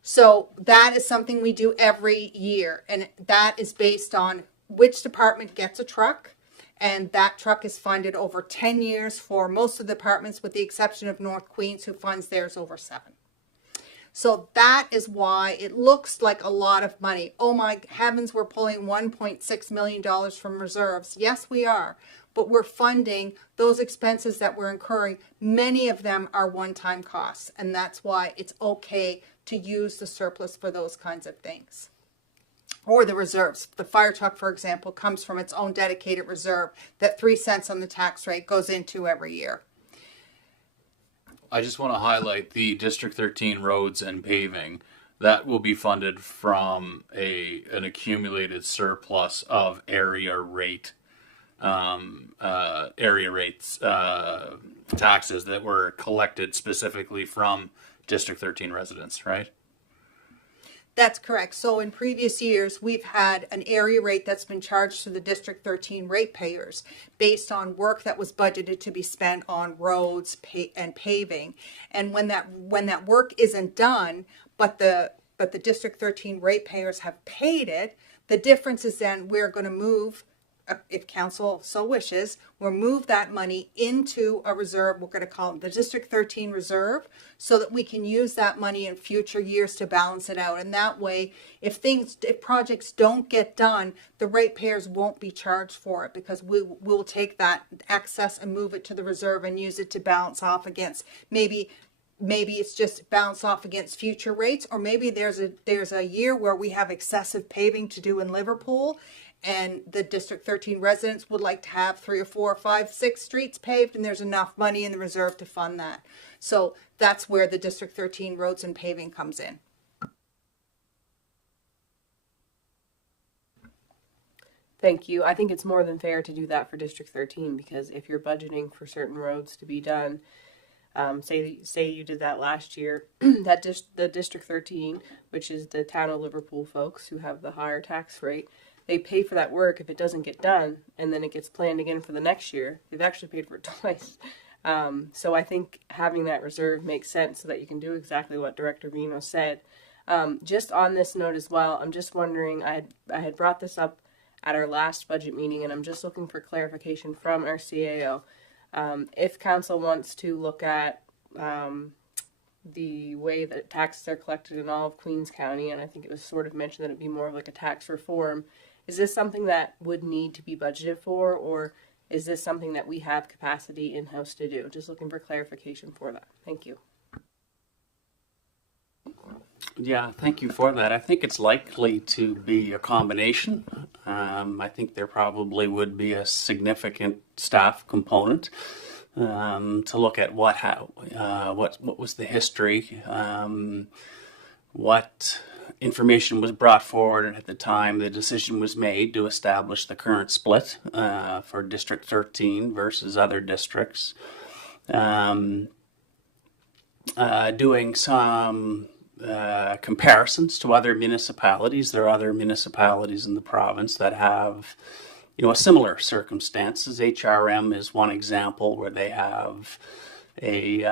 So that is something we do every year, and that is based on which department gets a truck, and that truck is funded over 10 years for most of the departments, with the exception of North Queens, who funds theirs over 7. So that is why it looks like a lot of money. Oh my heavens, we're pulling $1.6 million from reserves. Yes, we are. But we're funding those expenses that we're incurring. Many of them are one-time costs, and that's why it's okay to use the surplus for those kinds of things. Or the reserves. The fire truck, for example, comes from its own dedicated reserve that 3 cents on the tax rate goes into every year. I just want to highlight the District 13 roads and paving. That will be funded from an accumulated surplus of area rates taxes that were collected specifically from District 13 residents, right? That's correct. So in previous years, we've had an area rate that's been charged to the District 13 ratepayers based on work that was budgeted to be spent on roads and paving. And when that work isn't done, but the District 13 ratepayers have paid it, the difference is then we're going to move, if council so wishes, we'll move that money into a reserve. We're going to call it the District 13 Reserve, so that we can use that money in future years to balance it out. And that way, if projects don't get done, the ratepayers won't be charged for it, because we'll take that excess and move it to the reserve and use it to balance off against maybe it's just bounce off against future rates, or maybe there's a year where we have excessive paving to do in Liverpool, and the District 13 residents would like to have 3 or 4 or 5, 6 streets paved, and there's enough money in the reserve to fund that. So that's where the District 13 roads and paving comes in. Thank you. I think it's more than fair to do that for District 13, because if you're budgeting for certain roads to be done, say you did that last year, the District 13, which is the town of Liverpool folks who have the higher tax rate, they pay for that work if it doesn't get done, and then it gets planned again for the next year. They've actually paid for it twice. So I think having that reserve makes sense so that you can do exactly what Director Vino said. Just on this note as well, I'm just wondering, I had brought this up at our last budget meeting, and I'm just looking for clarification from our CAO. If council wants to look at the way that taxes are collected in all of Queens County, and I think it was sort of mentioned that it'd be more of like a tax reform, is this something that would need to be budgeted for, or is this something that we have capacity in-house to do? Just looking for clarification for that. Thank you. Yeah, thank you for that. I think it's likely to be a combination. I think there probably would be a significant staff component to look at what was the history, what information was brought forward, and at the time the decision was made to establish the current split for District 13 versus other districts. Doing some comparisons to other municipalities. There are other municipalities in the province that have, a similar circumstances. HRM is one example where they have a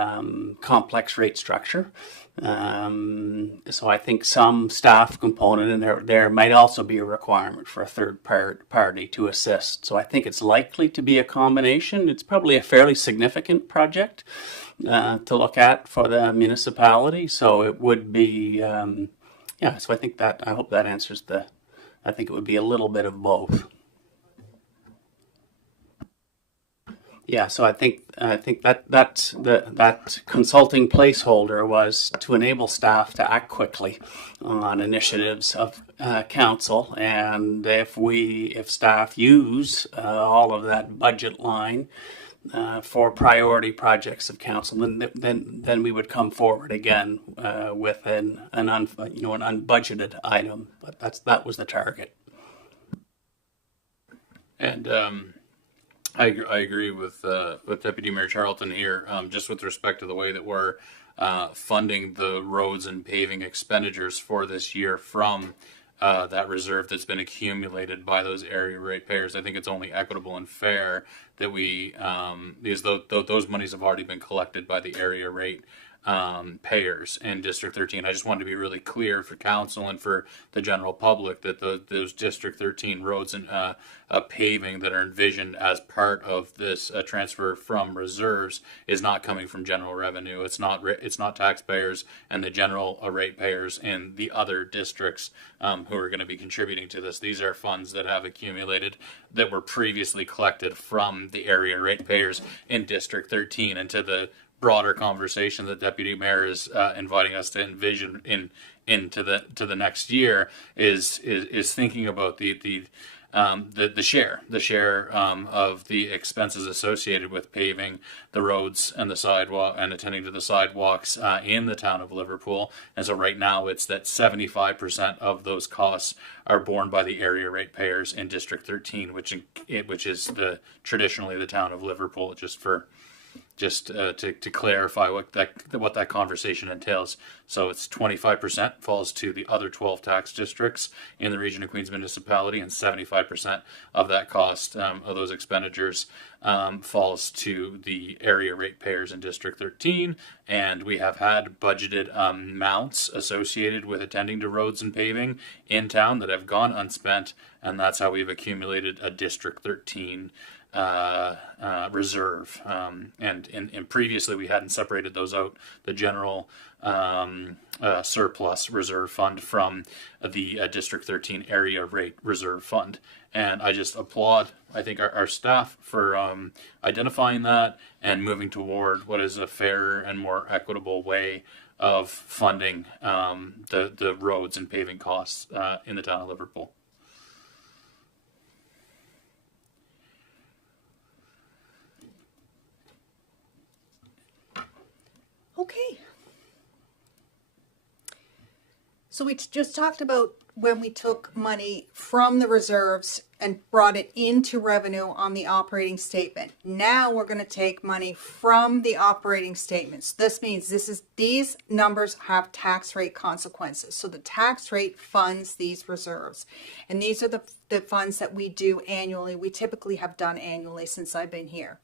complex rate structure. So I think some staff component, and there might also be a requirement for a third party to assist. So I think it's likely to be a combination. It's probably a fairly significant project to look at for the municipality. So it would be, so I hope that answers I think it would be a little bit of both. Yeah, so I think that consulting placeholder was to enable staff to act quickly on initiatives of council, and if staff use all of that budget line for priority projects of council, then we would come forward again with an unbudgeted item. But that was the target. And I agree with Deputy Mayor Charlton here, just with respect to the way that we're funding the roads and paving expenditures for this year from that reserve that's been accumulated by those area ratepayers. I think it's only equitable and fair that we, because those monies have already been collected by the area rate payers in District 13. I just wanted to be really clear for council and for the general public that those District 13 roads and paving that are envisioned as part of this transfer from reserves is not coming from general revenue. It's not taxpayers and the general ratepayers in the other districts who are going to be contributing to this. These are funds that have accumulated that were previously collected from the area ratepayers in District 13, and to the broader conversation that Deputy Mayor is inviting us to envision into the next year is thinking about the share of the expenses associated with paving the roads and the sidewalk and attending to the sidewalks in the town of Liverpool. And so right now it's that 75% of those costs are borne by the area ratepayers in District 13, which is traditionally the town of Liverpool. Just to clarify what that conversation entails. So it's 25% falls to the other 12 tax districts in the region of Queens Municipality, and 75% of that cost of those expenditures falls to the area ratepayers in District 13. And we have had budgeted amounts associated with attending to roads and paving in town that have gone unspent, and that's how we've accumulated a District 13 reserve, and previously we hadn't separated those out, the general surplus reserve fund from the District 13 area rate reserve fund. And I just applaud, I think, our staff for identifying that and moving toward what is a fairer and more equitable way of funding the roads and paving costs in the town of Liverpool. Okay. So we just talked about when we took money from the reserves and brought it into revenue on the operating statement. Now we're going to take money from the operating statements. This means these numbers have tax rate consequences. So the tax rate funds these reserves. And these are the funds that we do annually. We typically have done annually since I've been here.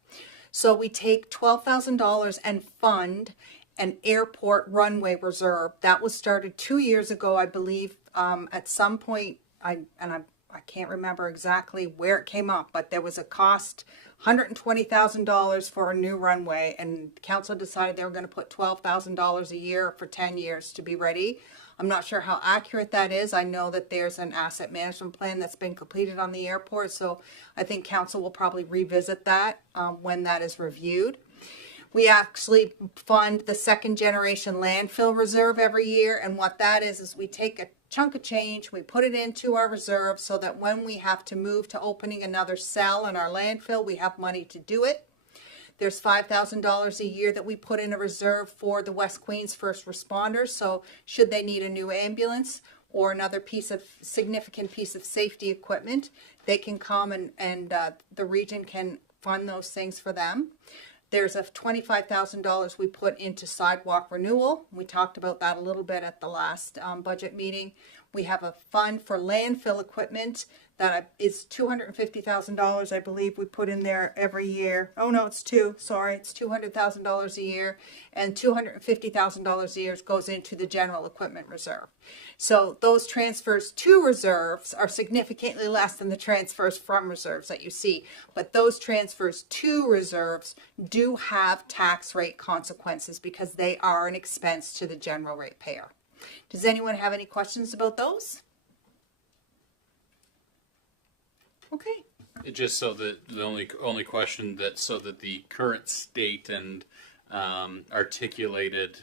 So we take $12,000 and fund an airport runway reserve. That was started 2 years ago, I believe. At some point, I can't remember exactly where it came up, but there was a cost, $120,000 for a new runway, and council decided they were going to put $12,000 a year for 10 years to be ready. I'm not sure how accurate that is. I know that there's an asset management plan that's been completed on the airport, so I think council will probably revisit that when that is reviewed. We actually fund the second generation landfill reserve every year, and what that is we take a chunk of change, we put it into our reserve so that when we have to move to opening another cell in our landfill, we have money to do it. There's $5,000 a year that we put in a reserve for the West Queens first responders. So should they need a new ambulance or another significant piece of safety equipment, they can come and the region can fund those things for them. There's a $25,000 we put into sidewalk renewal. We talked about that a little bit at the last budget meeting. We have a fund for landfill equipment that is $250,000, I believe we put in there every year. Oh no, it's $200,000 a year, and $250,000 a year goes into the general equipment reserve. So those transfers to reserves are significantly less than the transfers from reserves that you see. But those transfers to reserves do have tax rate consequences because they are an expense to the general ratepayer. Does anyone have any questions about those? Okay. It just so that the only question that so that the current state and articulated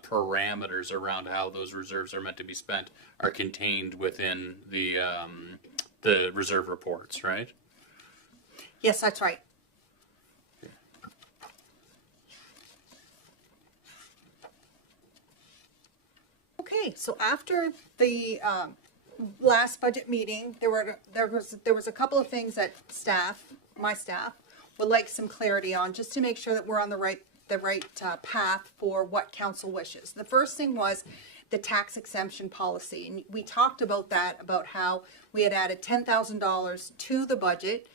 parameters around how those reserves are meant to be spent are contained within the reserve reports, right? Yes, that's right. Okay, so after the last budget meeting, there was a couple of things that my staff would like some clarity on, just to make sure that we're on the right path for what council wishes. The first thing was the tax exemption policy, and we talked about that, about how we had added $10,000 to the budget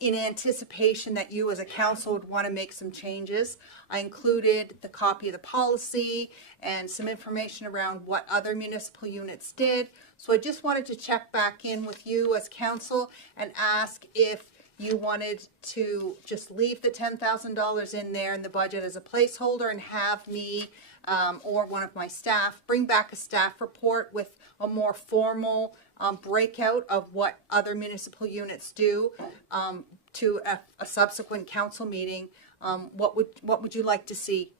in anticipation that you as a council would want to make some changes. I included the copy of the policy and some information around what other municipal units did. So I just wanted to check back in with you as council and ask if you wanted to just leave the $10,000 in there in the budget as a placeholder and have me or one of my staff bring back a staff report with a more formal breakout of what other municipal units do to a subsequent council meeting. What would you like to see?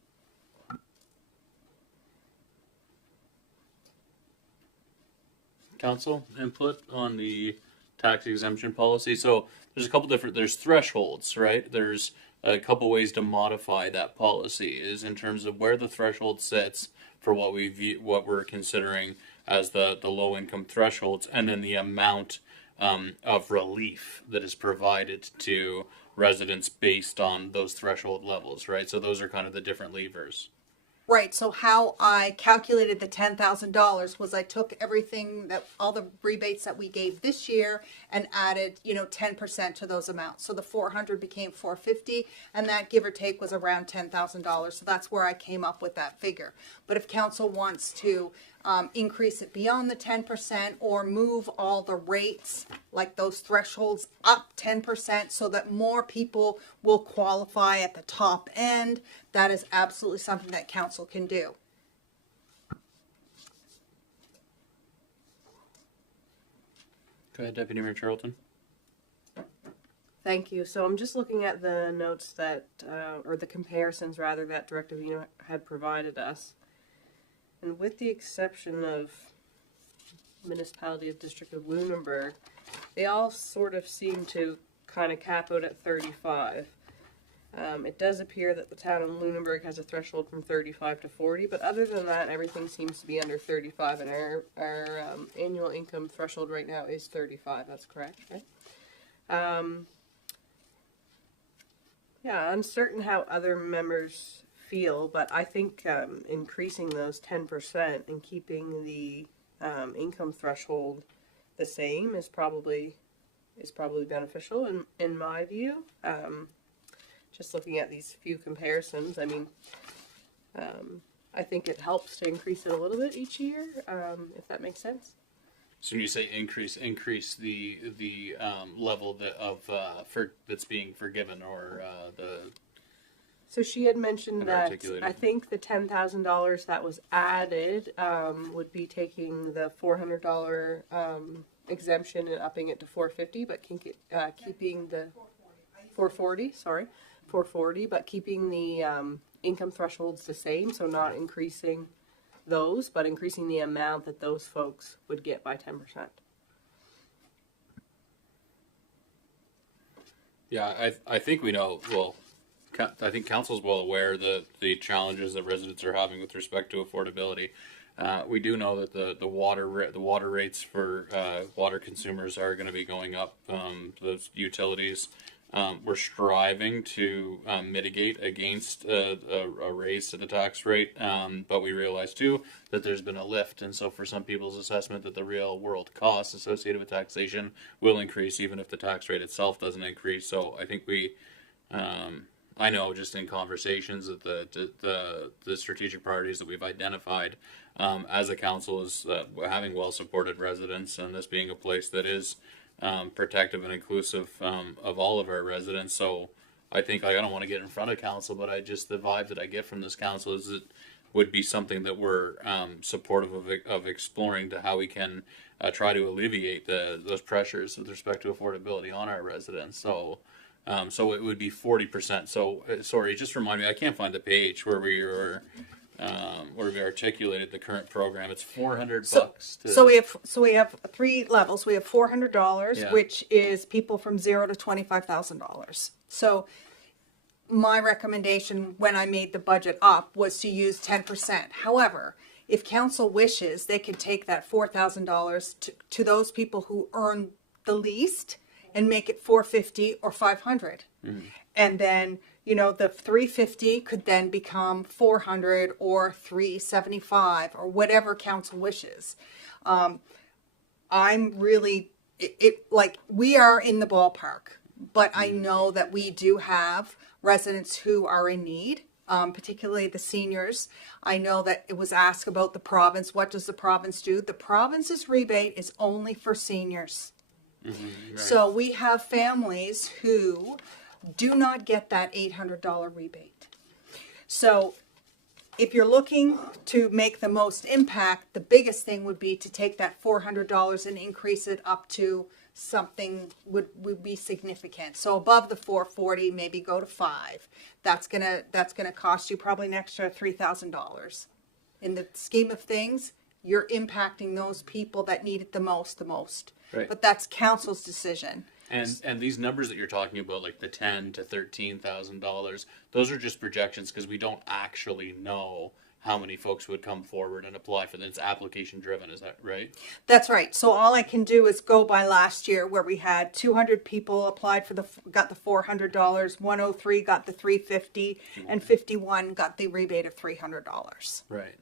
Council input on the tax exemption policy. So there's a couple there's thresholds, right? There's a couple ways to modify that policy is in terms of where the threshold sits for what we're considering as the low income thresholds, and then the amount of relief that is provided to residents based on those threshold levels, right? So those are kind of the different levers. Right, so how I calculated the $10,000 was I took everything all the rebates that we gave this year and added, 10% to those amounts. So the 400 became 450, and that give or take was around $10,000. So that's where I came up with that figure. But if council wants to increase it beyond the 10% or move all the rates, like those thresholds, up 10% so that more people will qualify at the top end, that is absolutely something that council can do. Go ahead, Deputy Mayor Charlton. Thank you. So I'm just looking at the notes that, or the comparisons rather, that Director Vino had provided us. And with the exception of Municipality of District of Lunenburg, they all sort of seem to kind of cap out at 35. It does appear that the town of Lunenburg has a threshold from 35 to 40, but other than that, everything seems to be under 35, and our annual income threshold right now is 35. That's correct, right? Yeah, uncertain how other members feel, but I think increasing those 10% and keeping the income threshold the same is probably beneficial in my view. Just looking at these few comparisons, I mean, I think it helps to increase it a little bit each year, if that makes sense. So when you say increase the level that's being forgiven, or the. So she had mentioned that I think the $10,000 that was added would be taking the $400 exemption and upping it to $450, but keeping the $440, but keeping the income thresholds the same, so not increasing those, but increasing the amount that those folks would get by 10%. Yeah, I think we know. Well, I think council's well aware that the challenges that residents are having with respect to affordability. We do know that the water rates for water consumers are going to be going up. Those utilities. We're striving to mitigate against a raise to the tax rate, but we realize too that there's been a lift, and so for some people's assessment that the real world costs associated with taxation will increase even if the tax rate itself doesn't increase. So I think I know just in conversations that the strategic priorities that we've identified as a council is having well supported residents, and this being a place that is protective and inclusive of all of our residents. So I think I don't want to get in front of council, but the vibe that I get from this council is it would be something that we're supportive of exploring to how we can try to alleviate those pressures with respect to affordability on our residents. So it would be 40%. So sorry, just remind me. I can't find the page where we articulated the current program. It's $400. So we have three levels. We have $400, Yeah. which is people from $0 to $25,000. So my recommendation when I made the budget up was to use 10%. However, if council wishes, they could take that $4,000 to those people who earn the least and make it $450 or $500. And then, the $350 could then become $400 or $375 or whatever council wishes. I'm really, we are in the ballpark, but I know that we do have residents who are in need, particularly the seniors. I know that it was asked about the province. What does the province do? The province's rebate is only for seniors. Right. So we have families who do not get that $800 rebate. So if you're looking to make the most impact, the biggest thing would be to take that $400 and increase it up to something would be significant. So above the $440, maybe go to $5. That's gonna cost you probably an extra $3,000. In the scheme of things, you're impacting those people that need it the most. Right. But that's council's decision. And these numbers that you're talking about, like the $10,000 to $13,000, those are just projections because we don't actually know how many folks would come forward and apply for this. It's application driven, is that right? That's right. So all I can do is go by last year where we had 200 people applied got the $400, 103 got the $350, and 51 got the rebate of $300. Right.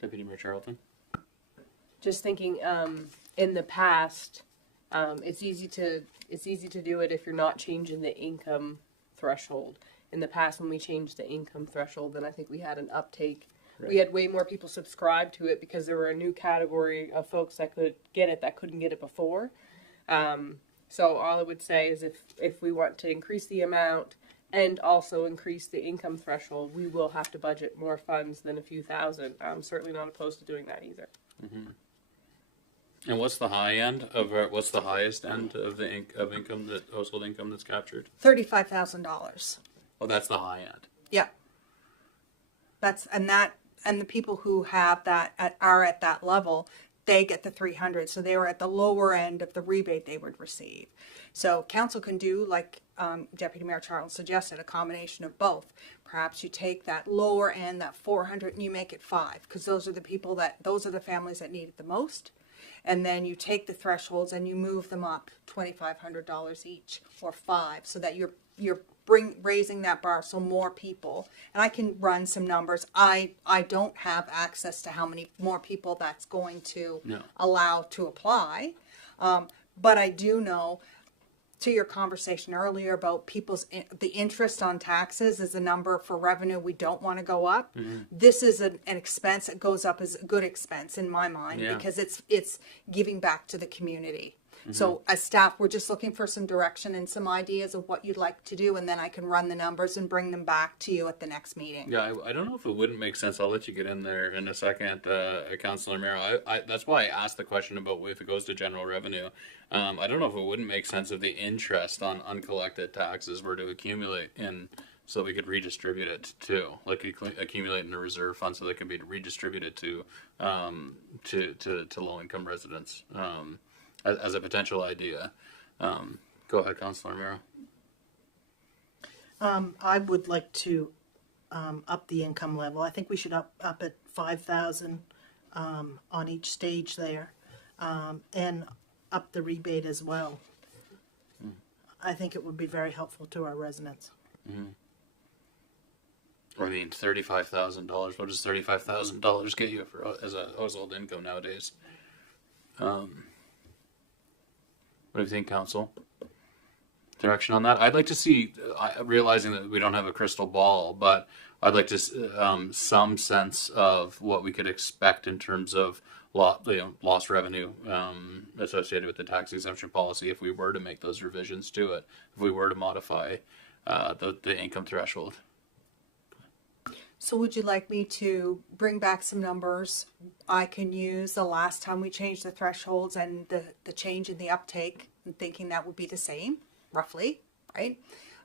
Deputy Mayor Charlton? Just thinking, in the past, it's easy to do it if you're not changing the income threshold. In the past, when we changed the income threshold, then I think we had an uptake. Right. We had way more people subscribe to it because there were a new category of folks that could get it that couldn't get it before. So all I would say is if we want to increase the amount and also increase the income threshold, we will have to budget more funds than a few thousand. I'm certainly not opposed to doing that either. Mm-hmm. And what's the highest end of the income, that household income that's captured? $35,000. Oh, that's the high end. Yeah. And the people who have that are at that level, they get the 300. So they were at the lower end of the rebate they would receive. So council can do, like Deputy Mayor Charles suggested, a combination of both. Perhaps you take that lower end, that 400, and you make it 5, because those are the families that need it the most. And then you take the thresholds and you move them up $2,500 each, or 5, so that you're raising that bar so more people. And I can run some numbers. I don't have access to how many more people that's going to allow to apply, but I do know, to your conversation earlier about the interest on taxes is a number for revenue we don't want to go up. Mm-hmm. This is an expense that goes up as a good expense in my mind, because it's giving back to the community. Mm-hmm. So as staff, we're just looking for some direction and some ideas of what you'd like to do, and then I can run the numbers and bring them back to you at the next meeting. Yeah, I don't know if it wouldn't make sense. I'll let you get in there in a second, Councillor Mero. That's why I asked the question about if it goes to general revenue. I don't know if it wouldn't make sense if the interest on uncollected taxes were to accumulate so we could redistribute it too, like accumulate in a reserve fund so that it can be redistributed to low income residents. As a potential idea, Go ahead, Councillor Mira. I would like to up the income level. I think we should up at 5,000 on each stage there, and up the rebate as well. I think it would be very helpful to our residents. I mean, $35,000. What does $35,000 get you for as a household income nowadays? What do you think, Council? Direction on that? I'd like to see, realizing that we don't have a crystal ball, but I'd like to some sense of what we could expect in terms of lost revenue associated with the tax exemption policy if we were to make those revisions to it, if we were to modify the income threshold. So would you like me to bring back some numbers I can use the last time we changed the thresholds and the change in the uptake, and thinking that would be the same, roughly, right?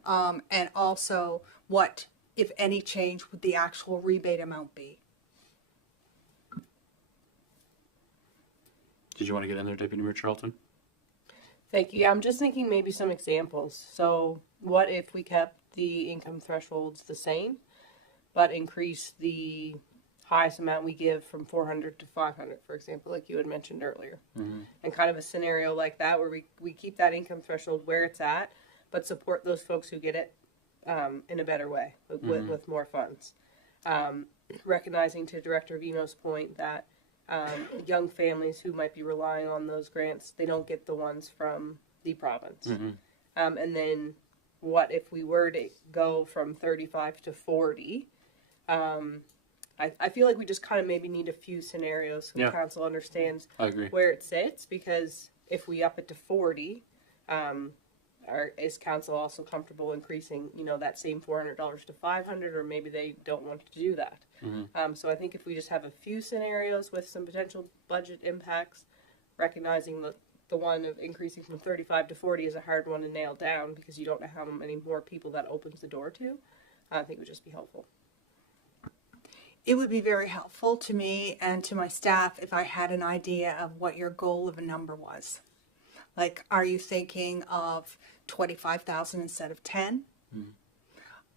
And also what, if any, change would the actual rebate amount be? Did you want to get in there, Deputy Mayor Charlton? Thank you. Yeah, I'm just thinking maybe some examples. So what if we kept the income thresholds the same, but increase the highest amount we give from 400 to 500, for example, like you had mentioned earlier. And kind of a scenario like that where we keep that income threshold where it's at, but support those folks who get it in a better way with more funds. Recognizing, to Director Vino's point, that young families who might be relying on those grants, they don't get the ones from the province. And then what if we were to go from 35 to 40? I feel like we just kind of maybe need a few scenarios so council understands where it sits, because if we up it to 40, is council also comfortable increasing, that same $400 to 500, or maybe they don't want to do that. So I think if we just have a few scenarios with some potential budget impacts, recognizing the one of increasing from 35 to 40 is a hard one to nail down because you don't know how many more people that opens the door to, I think it would just be helpful. It would be very helpful to me and to my staff if I had an idea of what your goal of a number was. Like, are you thinking of 25,000 instead of 10?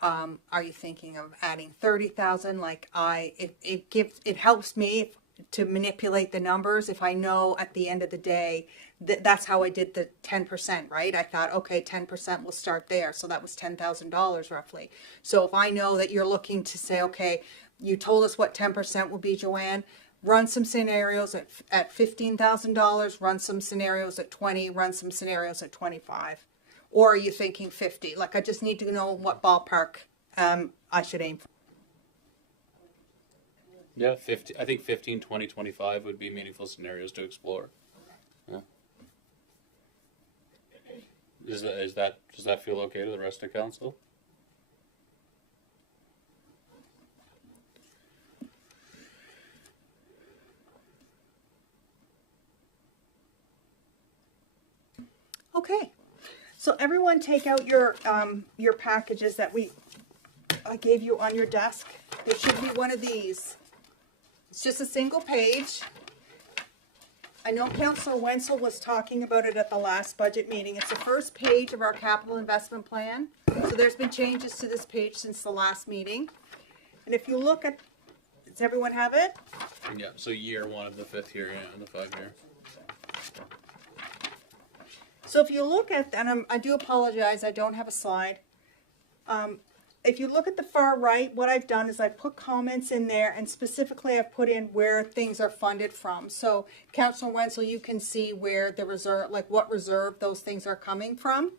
Are you thinking of adding 30,000? Like, it helps me to manipulate the numbers if I know at the end of the day that's how I did the 10%, right? I thought, okay, 10% will start there, so that was $10,000 roughly. So if I know that you're looking to say, okay, you told us what 10% will be, Joanne, run some scenarios at $15,000, run some scenarios at 20, run some scenarios at 25. Or are you thinking 50? Like, I just need to know what ballpark I should aim for. Yeah, 50. I think 15, 20, 25 would be meaningful scenarios to explore. Yeah. Does that feel okay to the rest of council? Okay, so everyone take out your packages that I gave you on your desk. There should be one of these. It's just a single page. I know Councillor Wenzel was talking about it at the last budget meeting. It's the first page of our capital investment plan. So there's been changes to this page since the last meeting. And if you look at, does everyone have it? Yeah, so year one of the 5th year, and the 5-year. So if you look at, and I do apologize, I don't have a slide. If you look at the far right, what I've done is I put comments in there, and specifically I've put in where things are funded from. So Councillor Wenzel, you can see where the reserve, like what reserve those things are coming from.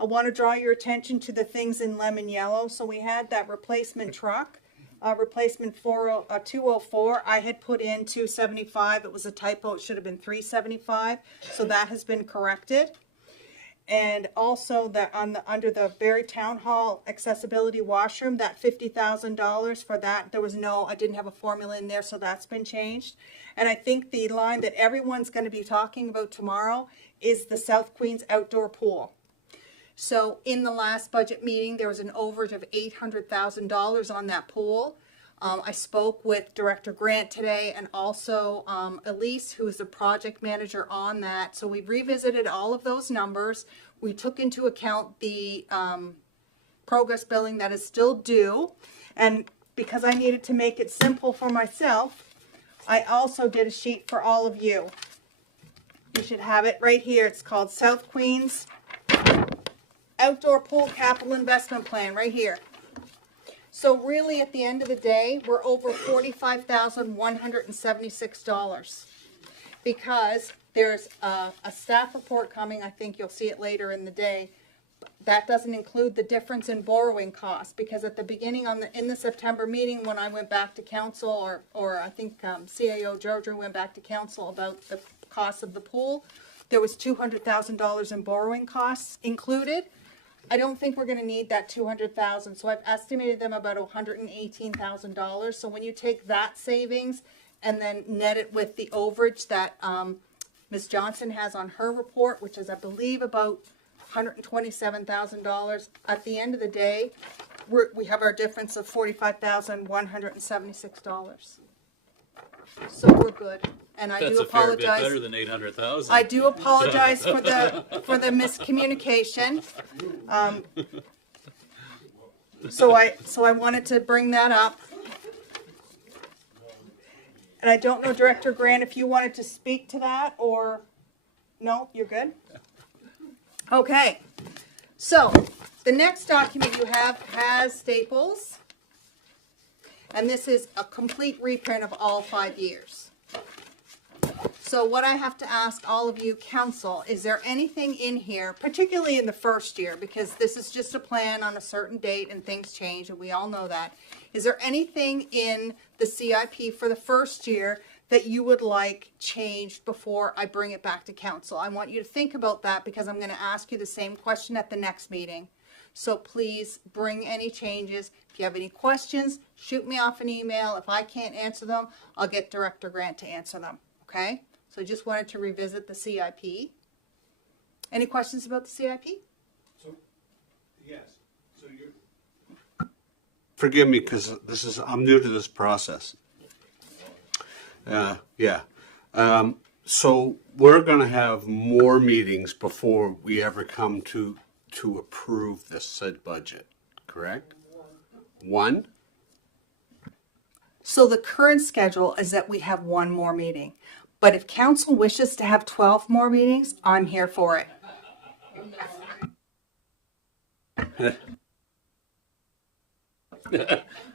I want to draw your attention to the things in lemon yellow. So we had that replacement truck, replacement 204. I had put in 275. It was a typo. It should have been 375. So that has been corrected. And also that under the Barrie Town Hall accessibility washroom, that $50,000 for that, I didn't have a formula in there, so that's been changed. And I think the line that everyone's going to be talking about tomorrow is the South Queens outdoor pool. So in the last budget meeting, there was an overage of $800,000 on that pool. I spoke with Director Grant today, and also Elise, who is the project manager on that. So we've revisited all of those numbers. we took into account the progress billing that is still due. And because I needed to make it simple for myself, I also did a sheet for all of you. You should have it right here. It's called South Queens Outdoor Pool Capital Investment Plan, right here. So really, at the end of the day, we're over $45,176 because there's a staff report coming. I think you'll see it later in the day. That doesn't include the difference in borrowing costs, because at the beginning in the September meeting, when I went back to council, or I think CAO Georgia went back to council about the cost of the pool, there was $200,000 in borrowing costs included. I don't think we're going to need that $200,000, so I've estimated them about $118,000. So when you take that savings and then net it with the overage that Ms. Johnson has on her report, which is, I believe, about $127,000. At the end of the day, we have our difference of $45,176. So we're good. And I That's do a fair bit apologize. better than 800,000. I do apologize for the miscommunication. So I wanted to bring that up. And I don't know, Director Grant, if you wanted to speak to that, or no, you're good? Okay. So the next document you have has staples. And this is a complete reprint of all 5 years. So what I have to ask all of you, council, is there anything in here, particularly in the first year, because this is just a plan on a certain date and things change, and we all know that. Is there anything in the CIP for the first year that you would like changed before I bring it back to council? I want you to think about that, because I'm going to ask you the same question at the next meeting. So please bring any changes. If you have any questions, shoot me off an email. If I can't answer them, I'll get Director Grant to answer them. Okay? So I just wanted to revisit the CIP. Any questions about the CIP? So, yes. So you're. Forgive me, because I'm new to this process. Yeah. So we're going to have more meetings before we ever come to approve this said budget, correct? One? So the current schedule is that we have one more meeting. But if council wishes to have 12 more meetings, I'm here for it.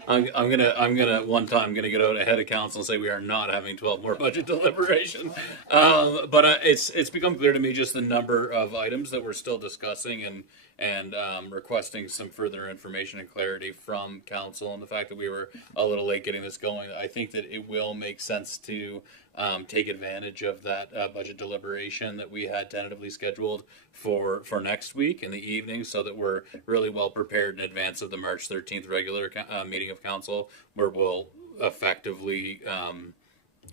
I'm gonna get out ahead of council and say we are not having 12 more budget deliberation. But it's become clear to me just the number of items that we're still discussing and requesting some further information and clarity from council, and the fact that we were a little late getting this going. I think that it will make sense to take advantage of that budget deliberation that we had tentatively scheduled for next week in the evening, so that we're really well prepared in advance of the March 13th regular meeting of council, where we'll effectively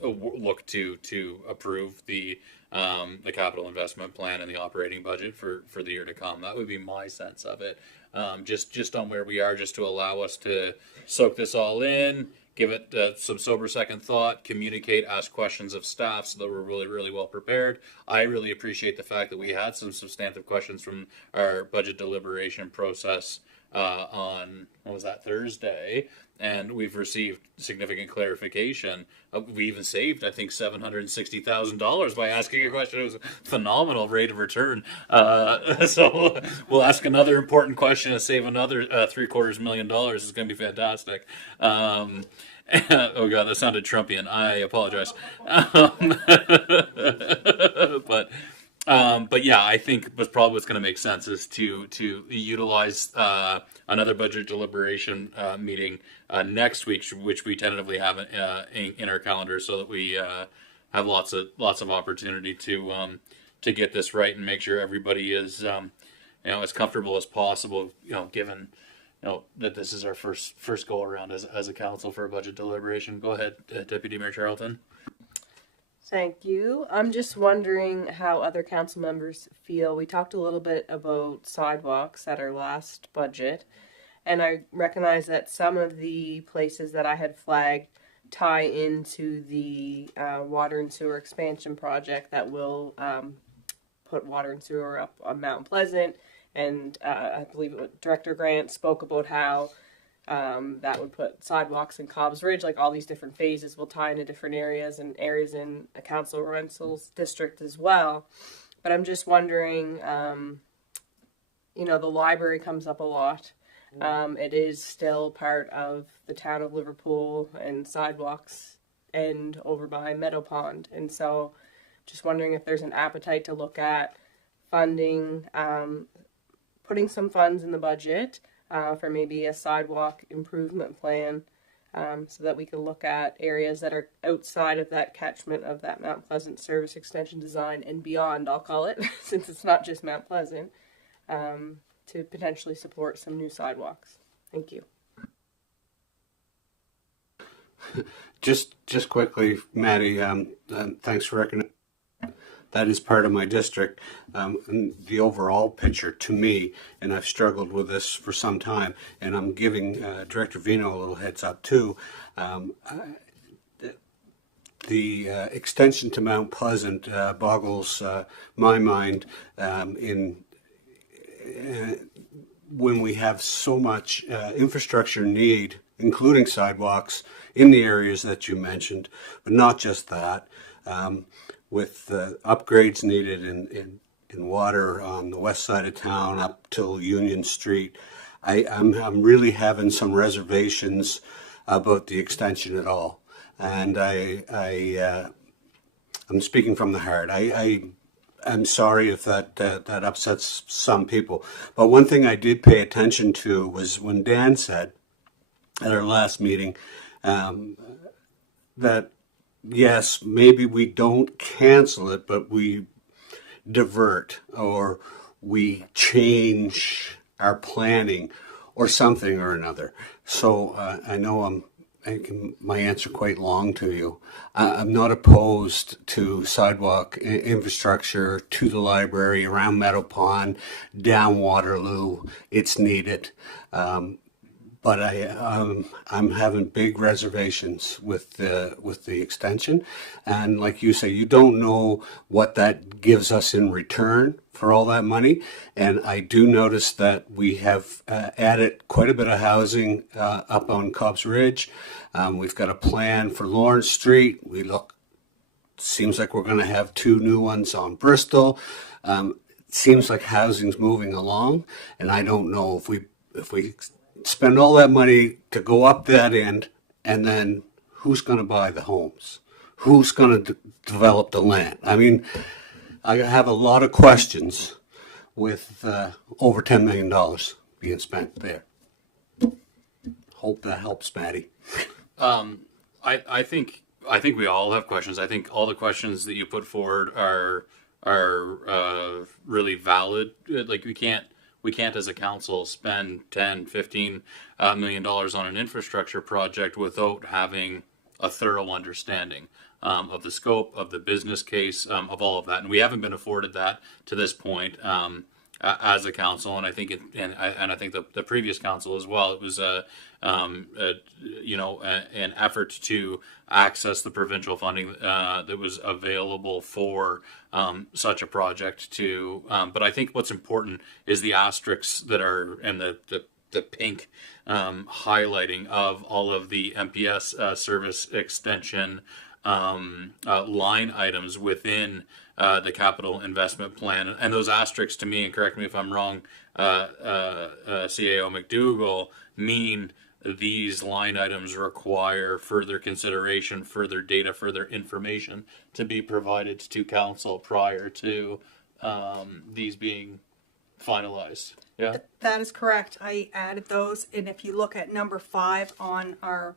look to approve the capital investment plan and the operating budget for the year to come. That would be my sense of it. Just on where we are, just to allow us to soak this all in, give it some sober second thought, communicate, ask questions of staff, so that we're really, really well prepared. I really appreciate the fact that we had some substantive questions from our budget deliberation process on, what was that, Thursday, and we've received significant clarification. We even saved, I think, $760,000 by asking a question. It was a phenomenal rate of return. So we'll ask another important question and save another $750,000. It's going to be fantastic. Oh God, that sounded Trumpian. I apologize. But yeah, I think probably what's going to make sense is to utilize another budget deliberation meeting next week, which we tentatively have in our calendar, so that we have lots of opportunity to get this right and make sure everybody is as comfortable as possible. Given that this is our first go around as a council for a budget deliberation. Go ahead, Deputy Mayor Charlton. Thank you. I'm just wondering how other council members feel. We talked a little bit about sidewalks at our last budget, and I recognize that some of the places that I had flagged tie into the water and sewer expansion project that will put water and sewer up on Mount Pleasant, and I believe Director Grant spoke about how that would put sidewalks in Cobb's Ridge, like all these different phases will tie into different areas and areas in a Council Rensselaer's district as well. But I'm just wondering, the library comes up a lot. It is still part of the town of Liverpool, and sidewalks end over by Meadow Pond. And so just wondering if there's an appetite to look at funding, putting some funds in the budget for maybe a sidewalk improvement plan, so that we can look at areas that are outside of that catchment of that Mount Pleasant service extension design and beyond, I'll call it, since it's not just Mount Pleasant, to potentially support some new sidewalks. Thank you. Just quickly, Maddie, thanks for recognizing that is part of my district. And the overall picture to me, and I've struggled with this for some time, and I'm giving Director Vino a little heads up too. The extension to Mount Pleasant boggles my mind when we have so much infrastructure need, including sidewalks in the areas that you mentioned, but not just that. With upgrades needed in water on the west side of town up till Union Street, I'm really having some reservations about the extension at all. And I'm speaking from the heart. I'm sorry if that upsets some people. But one thing I did pay attention to was when Dan said at our last meeting that yes, maybe we don't cancel it, but we divert or we change our planning or something or another. So I know I'm making my answer quite long to you. I'm not opposed to sidewalk infrastructure to the library, around Meadow Pond, down Waterloo. It's needed. But I'm having big reservations with the extension, and like you say, you don't know what that gives us in return for all that money. And I do notice that we have added quite a bit of housing up on Cobb's Ridge. We've got a plan for Lawrence Street. Seems like we're going to have 2 new ones on Bristol. Seems like housing's moving along, and I don't know if we spend all that money to go up that end, and then who's going to buy the homes? Who's going to develop the land? I mean, I have a lot of questions with over $10 million being spent there. Hope that helps, Maddie. I think we all have questions. I think all the questions that you put forward are really valid. Like we can't as a council spend 10, 15 million dollars on an infrastructure project without having a thorough understanding of the scope, of the business case, of all of that. And we haven't been afforded that to this point as a council. And I think I think the previous council as well. It was an effort to access the provincial funding that was available for such a project but I think what's important is the asterisks that are and the pink highlighting of all of the MPS service extension line items within the capital investment plan. And those asterisks to me, and correct me if I'm wrong, CAO McDougall, mean these line items require further consideration, further data, further information to be provided to council prior to these being finalized. Yeah, That is correct. I added those, and if you look at number 5 on our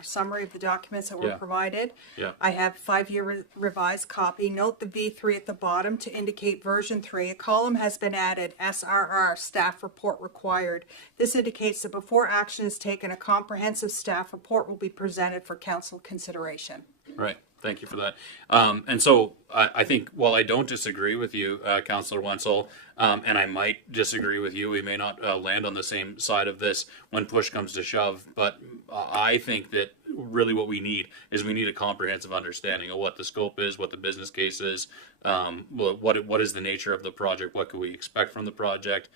summary of the documents that were provided. Yeah. I have 5-year revised copy. Note the V3 at the bottom to indicate version 3. A column has been added, SRR, staff report required. This indicates that before action is taken, a comprehensive staff report will be presented for council consideration. Right. Thank you for that. And so I think while I don't disagree with you, Councillor Wenzel, and I might disagree with you, we may not land on the same side of this when push comes to shove, but I think that really what we need is we need a comprehensive understanding of what the scope is, what the business case is, what is the nature of the project, what can we expect from the project.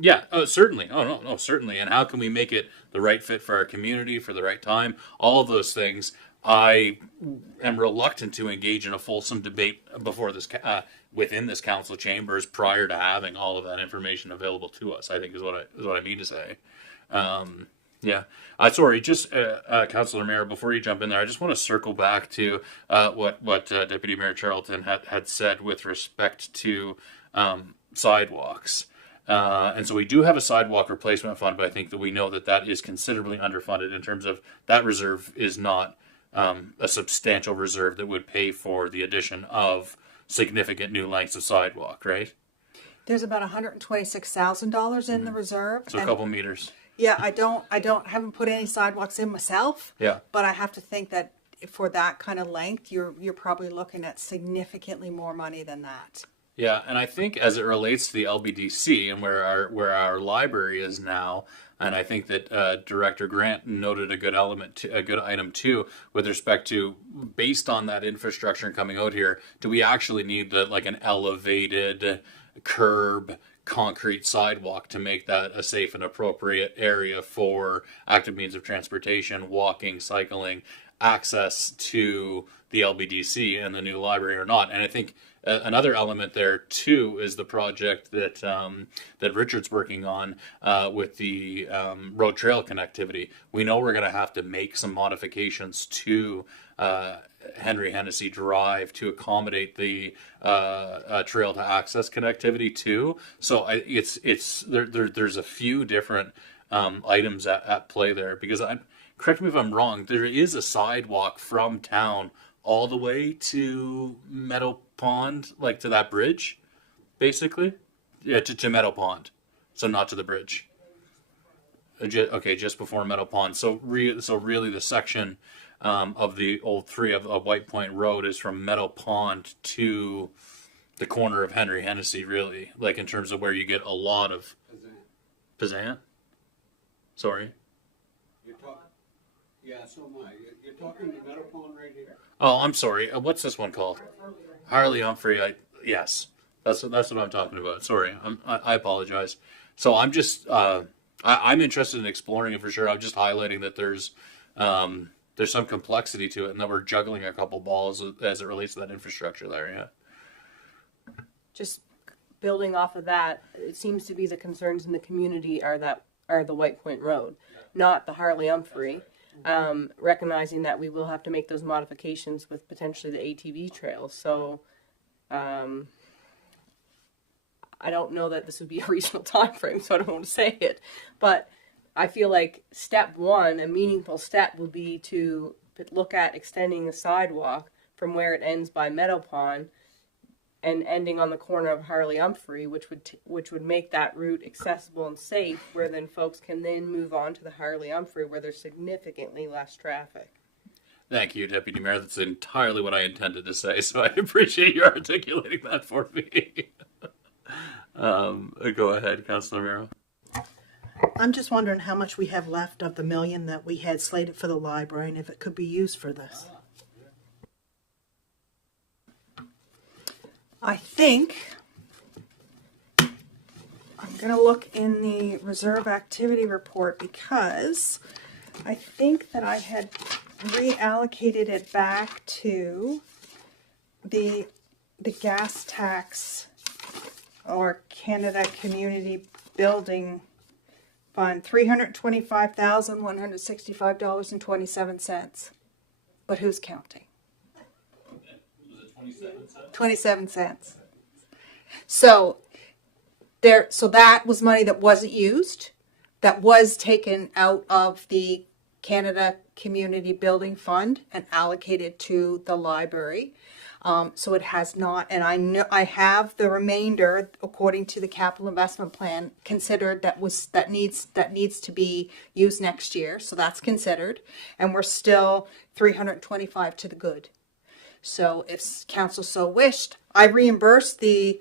Yeah, certainly. Oh, no, certainly. And how can we make it the right fit for our community, for the right time? All of those things. I am reluctant to engage in a fulsome debate before this within this council chambers prior to having all of that information available to us. I think is what I mean to say. Yeah. Sorry, just Councillor Mayor, before you jump in there, I just want to circle back to what Deputy Mayor Charlton had said with respect to sidewalks. And so we do have a sidewalk replacement fund, but I think that we know that is considerably underfunded in terms of that reserve is not a substantial reserve that would pay for the addition of significant new lengths of sidewalk, right? There's about $126,000 in the reserve. So a couple meters. Yeah, haven't put any sidewalks in myself. Yeah. But I have to think that for that kind of length, you're probably looking at significantly more money than that. Yeah, and I think as it relates to the LBDC and where our library is now, and I think that Director Grant noted a good item too, with respect to based on that infrastructure coming out here, do we actually need an elevated curb concrete sidewalk to make that a safe and appropriate area for active means of transportation, walking, cycling, access to the LBDC and the new library or not? And I think another element there too is the project that Richard's working on with the road trail connectivity. We know we're going to have to make some modifications to Henry Hennessy Drive to accommodate the trail to access connectivity too. So there's a few different items at play there, because correct me if I'm wrong, there is a sidewalk from town all the way to Meadow Pond, like to that bridge, basically. Yeah, to Meadow Pond, so not to the bridge. Just before Meadow Pond. So really, the section of the old 3 of White Point Road is from Meadow Pond to the corner of Henry Hennessy. Really, like in terms of where you get a lot of Pazant. Sorry. Yeah, so am I. You're talking the Meadow Pond right here? Oh, I'm sorry. What's this one called? Harley Humphrey. Yes, that's what I'm talking about. Sorry, I apologize. So I'm just I'm interested in exploring it for sure. I'm just highlighting that there's some complexity to it, and that we're juggling a couple balls as it relates to that infrastructure there. Yeah. Just building off of that, it seems to be the concerns in the community are the White Point Road, not the Harley Humphrey. Recognizing that we will have to make those modifications with potentially the ATV trails. So I don't know that this would be a reasonable time frame, so I don't want to say it. But I feel like step one, a meaningful step, would be to look at extending the sidewalk from where it ends by Meadow Pond and ending on the corner of Harley Humphrey, which would make that route accessible and safe, where then folks can then move on to the Harley Humphrey, where there's significantly less traffic. Thank you, Deputy Mayor. That's entirely what I intended to say, so I appreciate you articulating that for me. Go ahead, Councillor Miro. I'm just wondering how much we have left of the $1 million that we had slated for the library, and if it could be used for this. I think I'm going to look in the reserve activity report, because I think that I had reallocated it back to the gas tax or Canada Community Building Fund, $325,165.27. But who's counting? 27 cents. So that was money that wasn't used, that was taken out of the Canada Community Building Fund and allocated to the library. So it has not, and I know I have the remainder according to the capital investment plan considered that needs to be used next year. So that's considered, and we're still 325 to the good. So if council so wished, I reimbursed the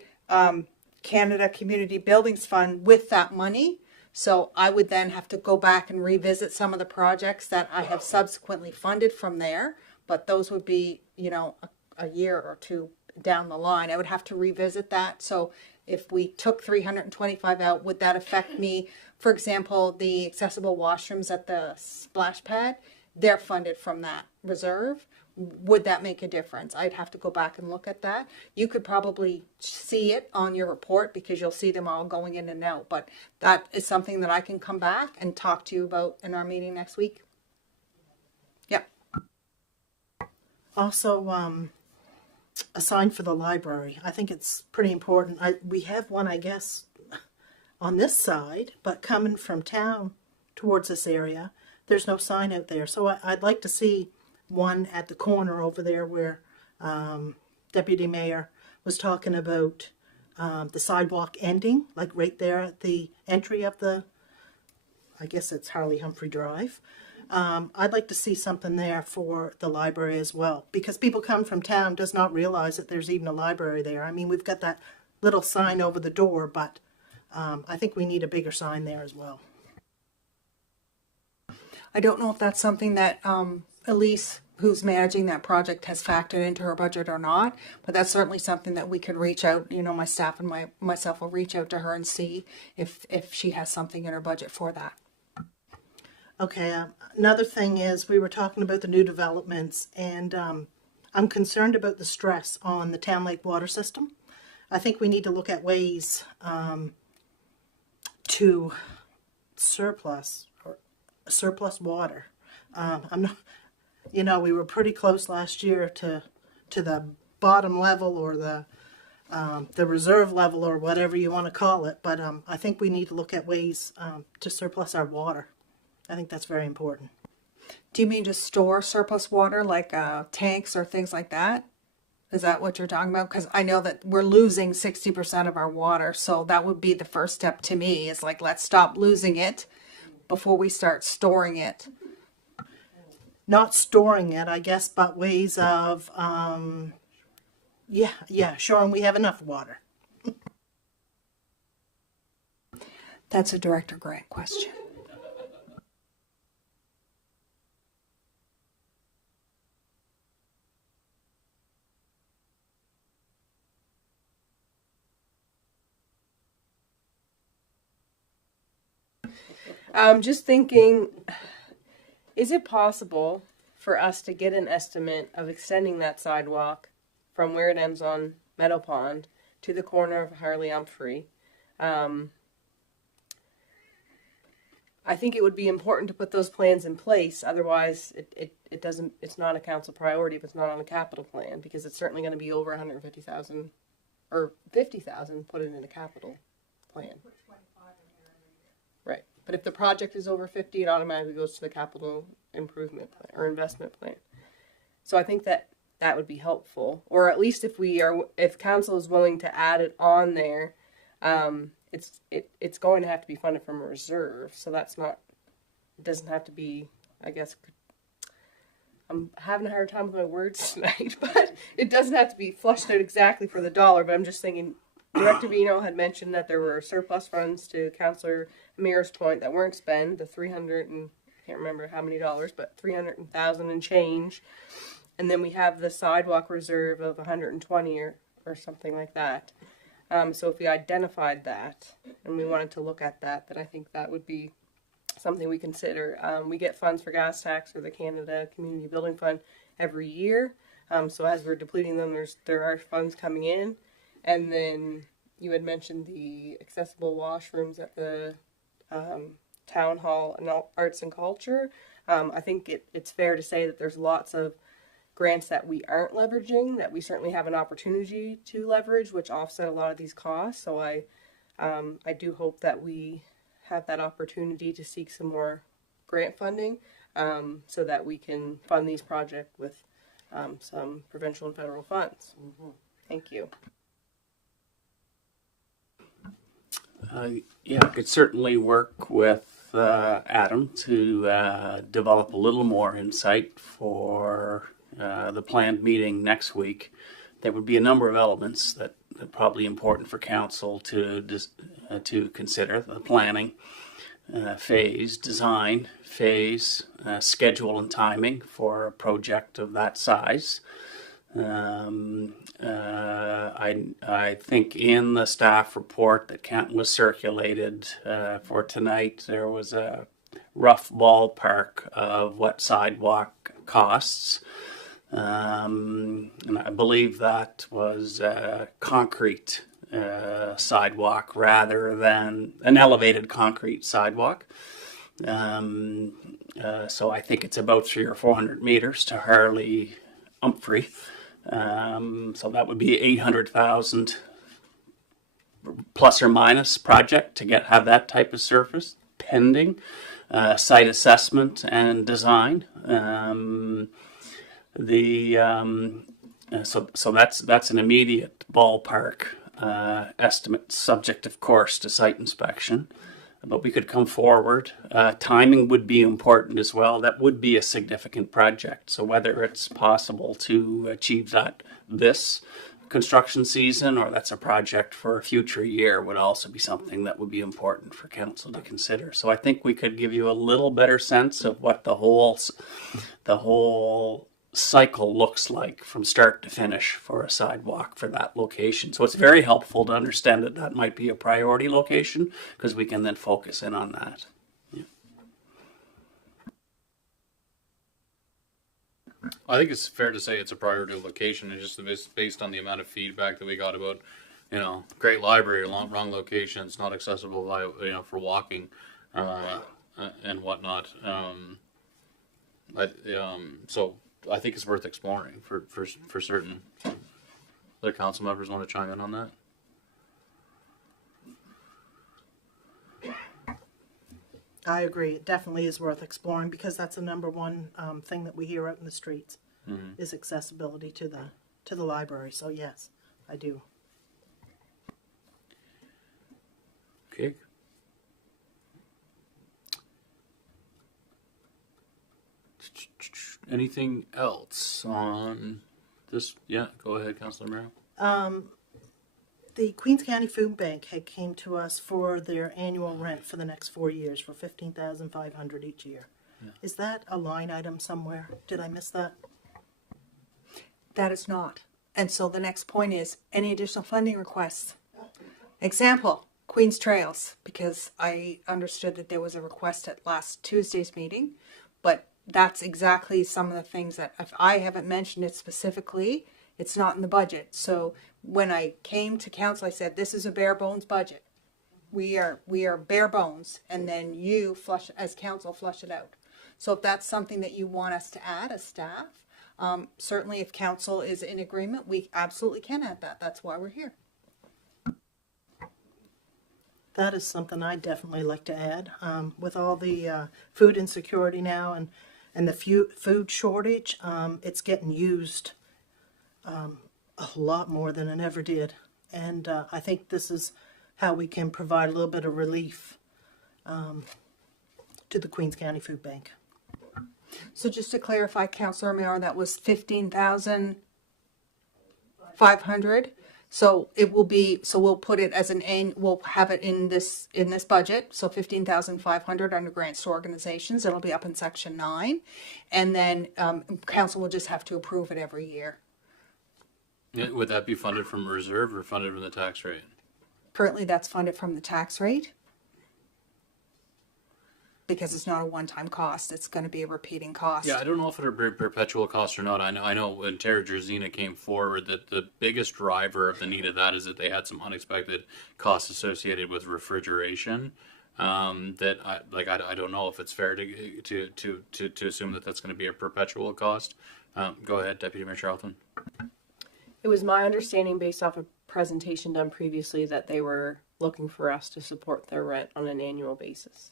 Canada Community Buildings Fund with that money. So I would then have to go back and revisit some of the projects that I have subsequently funded from there, but those would be, you know, a year or two down the line. I would have to revisit that. So if we took 325 out, would that affect me? For example, the accessible washrooms at the splash pad, they're funded from that reserve. Would that make a difference? I'd have to go back and look at that. You could probably see it on your report because you'll see them all going in and out. But that is something that I can come back and talk to you about in our meeting next week. Yep. Also, a sign for the library. I think it's pretty important. We have one, I guess, on this side, but coming from town towards this area, there's no sign out there. So I'd like to see one at the corner over there where Deputy Mayor was talking about the sidewalk ending, like right there at the entry of the, I guess it's Harley Humphrey Drive. I'd like to see something there for the library as well, because people come from town does not realize that there's even a library there. I mean, we've got that little sign over the door, but I think we need a bigger sign there as well. I don't know if that's something that Elise, who's managing that project, has factored into her budget or not, but that's certainly something that we could reach out, you know, my staff and myself will reach out to her and see if she has something in her budget for that. Okay, another thing is we were talking about the new developments, and I'm concerned about the stress on the town lake water system. I think we need to look at ways to surplus water. I'm not, you know, we were pretty close last year to the bottom level or the reserve level or whatever you want to call it, but I think we need to look at ways to surplus our water. I think that's very important. Do you mean to store surplus water, like tanks or things like that? Is that what you're talking about? Because I know that we're losing 60% of our water, so that would be the first step to me, is like, let's stop losing it before we start storing it. Not storing it, I guess, but ways of, showing we have enough water. That's a Director Grant question. I'm just thinking, is it possible for us to get an estimate of extending that sidewalk from where it ends on Meadow Pond to the corner of Harley Humphrey? I think it would be important to put those plans in place. Otherwise, it doesn't. It's not a council priority if it's not on a capital plan, because it's certainly going to be over 150,000 or 50,000. Put it in a capital plan. Right. But if the project is over 50, it automatically goes to the capital improvement plan or investment plan. So I think that would be helpful, or at least if council is willing to add it on there, it's going to have to be funded from a reserve. So it doesn't have to be, I guess, I'm having a hard time with my words tonight, but it doesn't have to be flushed out exactly for the dollar. But I'm just thinking, Director Vino had mentioned that there were surplus funds, to Councillor Amir's point, that weren't spent, the 300 and I can't remember how many dollars, but 300,000 and change. And then we have the sidewalk reserve of 120 or something like that. So if we identified that and we wanted to look at that, then I think that would be something we consider. We get funds for gas tax or the Canada Community Building Fund every year. So as we're depleting them, there are funds coming in. And then you had mentioned the accessible washrooms at the town hall and arts and culture. I think it's fair to say that there's lots of grants that we aren't leveraging, that we certainly have an opportunity to leverage, which offset a lot of these costs. So I do hope that we have that opportunity to seek some more grant funding, so that we can fund these projects with some provincial and federal funds. Mm-hmm. Thank you. I could certainly work with Adam to develop a little more insight for the planned meeting next week. There would be a number of elements that are probably important for council to consider, the planning. phase, design phase, schedule and timing for a project of that size. I think in the staff report that Kent was circulated for tonight, there was a rough ballpark of what sidewalk costs. And I believe that was concrete sidewalk rather than an elevated concrete sidewalk. So I think it's about 300 or 400 meters to Harley Humphrey. So that would be 800,000 plus or minus project to have that type of surface pending site assessment and design. So that's an immediate ballpark estimate, subject of course to site inspection. But we could come forward. Timing would be important as well. That would be a significant project. So whether it's possible to achieve that this construction season or that's a project for a future year would also be something that would be important for council to consider. So I think we could give you a little better sense of what the whole cycle looks like from start to finish for a sidewalk for that location. So it's very helpful to understand that that might be a priority location because we can then focus in on that. Yeah. I think it's fair to say it's a priority location. It's just based on the amount of feedback that we got about, great library, wrong location, it's not accessible for walking and whatnot. So I think it's worth exploring for certain. Other council members want to chime in on that? I agree. It definitely is worth exploring because that's the number one thing that we hear out in the streets is accessibility to the library. So yes, I do. Okay. Anything else on this? Yeah, go ahead, Councillor Merrill. The Queens County Food Bank had came to us for their annual rent for the next 4 years for $15,500 each year. Yeah. Is that a line item somewhere? Did I miss that? That is not. And so the next point is any additional funding requests. Example, Queens Trails, because I understood that there was a request at last Tuesday's meeting, but that's exactly some of the things that if I haven't mentioned it specifically, it's not in the budget. So when I came to council, I said, this is a bare bones budget. We are bare bones. And then you as council flush it out. So if that's something that you want us to add as staff, certainly if council is in agreement, we absolutely can add that. That's why we're here. That is something I'd definitely like to add. With all the food insecurity now and the food shortage, it's getting used a lot more than it ever did. And I think this is how we can provide a little bit of relief to the Queens County Food Bank. So just to clarify, Councillor Mayor, that was $15,500. So it will be. So we'll put it as we'll have it in this budget. So $15,500 under grants to organizations. It'll be up in section 9, and then council will just have to approve it every year. Would that be funded from reserve or funded from the tax rate? Currently, that's funded from the tax rate because it's not a one-time cost. It's going to be a repeating cost. Yeah, I don't know if it'll be a perpetual cost or not. I know when Tara Jerzina came forward that the biggest driver of the need of that is that they had some unexpected costs associated with refrigeration. That I don't know if it's fair to assume that that's going to be a perpetual cost. Go ahead, Deputy Mayor Charlton. It was my understanding based off a presentation done previously that they were looking for us to support their rent on an annual basis.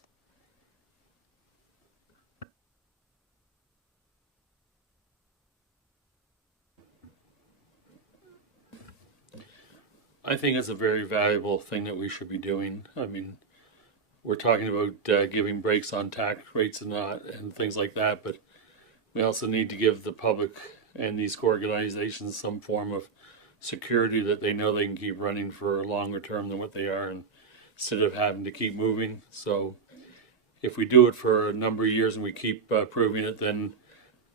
I think it's a very valuable thing that we should be doing. I mean, we're talking about giving breaks on tax rates and things like that, but we also need to give the public and these organizations some form of security that they know they can keep running for a longer term than what they are, and instead of having to keep moving. So if we do it for a number of years and we keep proving it, then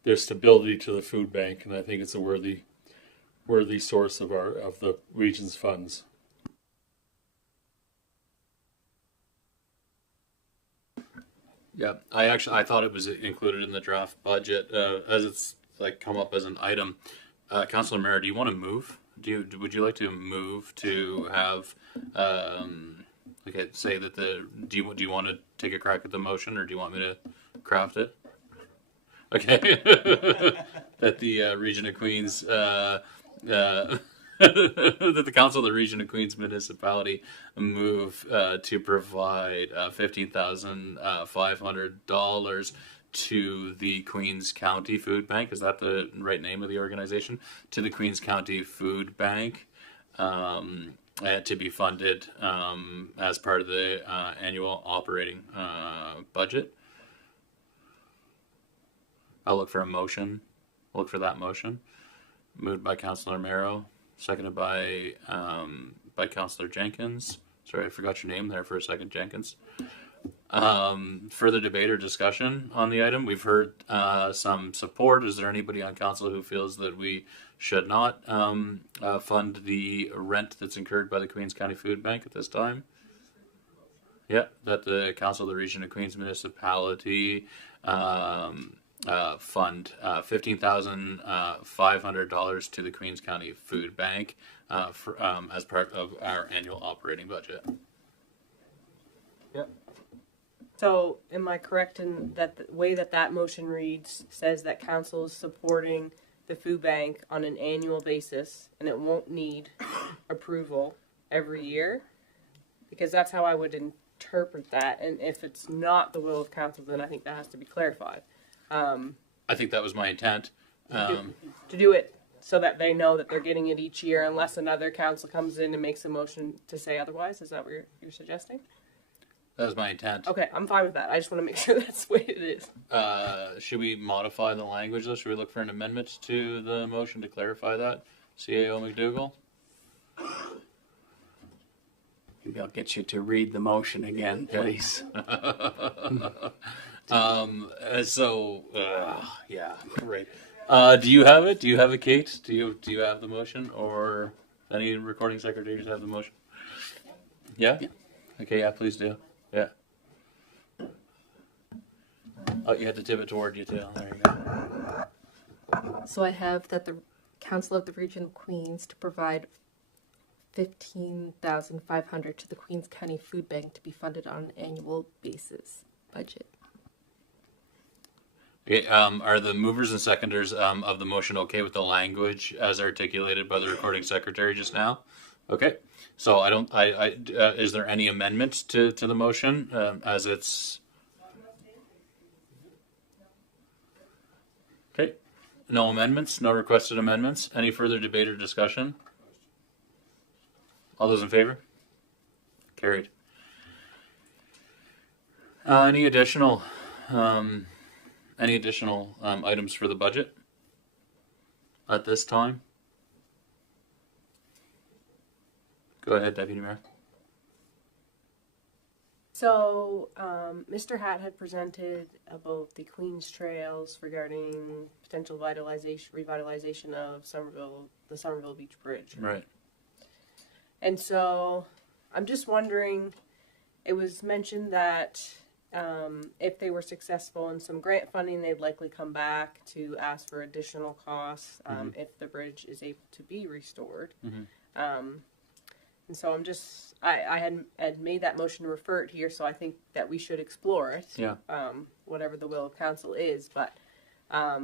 there's stability to the food bank, and I think it's a worthy source of the region's funds. Yeah, I thought it was included in the draft budget as it's like come up as an item. Councillor Mayor, do you want to move? Would you like to move to have say that do you want to take a crack at the motion, or do you want me to craft it? Okay, that the Region of Queens that the Council of the Region of Queens Municipality move to provide $15,500 to the Queens County Food Bank. Is that the right name of the organization? To the Queens County Food Bank to be funded as part of the annual operating budget. I'll look for a motion. I'll look for that motion. Moved by Councillor Merrow, seconded by Councillor Jenkins. Sorry, I forgot your name there for a second, Jenkins. Further debate or discussion on the item? We've heard some support. Is there anybody on council who feels that we should not fund the rent that's incurred by the Queens County Food Bank at this time? Yeah, that the Council of the Region of Queens Municipality fund $15,500 to the Queens County Food Bank as part of our annual operating budget. Yep. So am I correct in that the way that motion reads says that council is supporting the food bank on an annual basis and it won't need approval every year? Because that's how I would interpret that. And if it's not the will of council, then I think that has to be clarified. I think that was my intent. To do it so that they know that they're getting it each year unless another council comes in and makes a motion to say otherwise. Is that what you're suggesting? That was my intent. Okay, I'm fine with that. I just want to make sure that's the way it is. Should we modify the language though? Should we look for an amendment to the motion to clarify that? CAO McDougall? Maybe I'll get you to read the motion again, please. Yeah, great. Do you have it? Do you have it, Kate? Do you have the motion, or any recording secretaries have the motion? Yeah? Okay, yeah, please do. Yeah. Oh, you had to tip it toward you too. There you go. So I have that the Council of the Region of Queens to provide $15,500 to the Queens County Food Bank to be funded on an annual basis budget. Okay, are the movers and seconders of the motion okay with the language as articulated by the recording secretary just now? Okay, so is there any amendment to the motion as it's? Okay, no amendments, no requested amendments. Any further debate or discussion? All those in favor? Carried. Any additional items for the budget at this time? Go ahead, Deputy Mayor. So, Mr. Hatt had presented about the Queen's Trails regarding potential revitalization of the Somerville Beach Bridge. Right. And so, I'm just wondering, it was mentioned that if they were successful in some grant funding, they'd likely come back to ask for additional costs if the bridge is able to be restored. And so I had made that motion to refer it here, so I think that we should explore it. Yeah. Whatever the will of council is, but I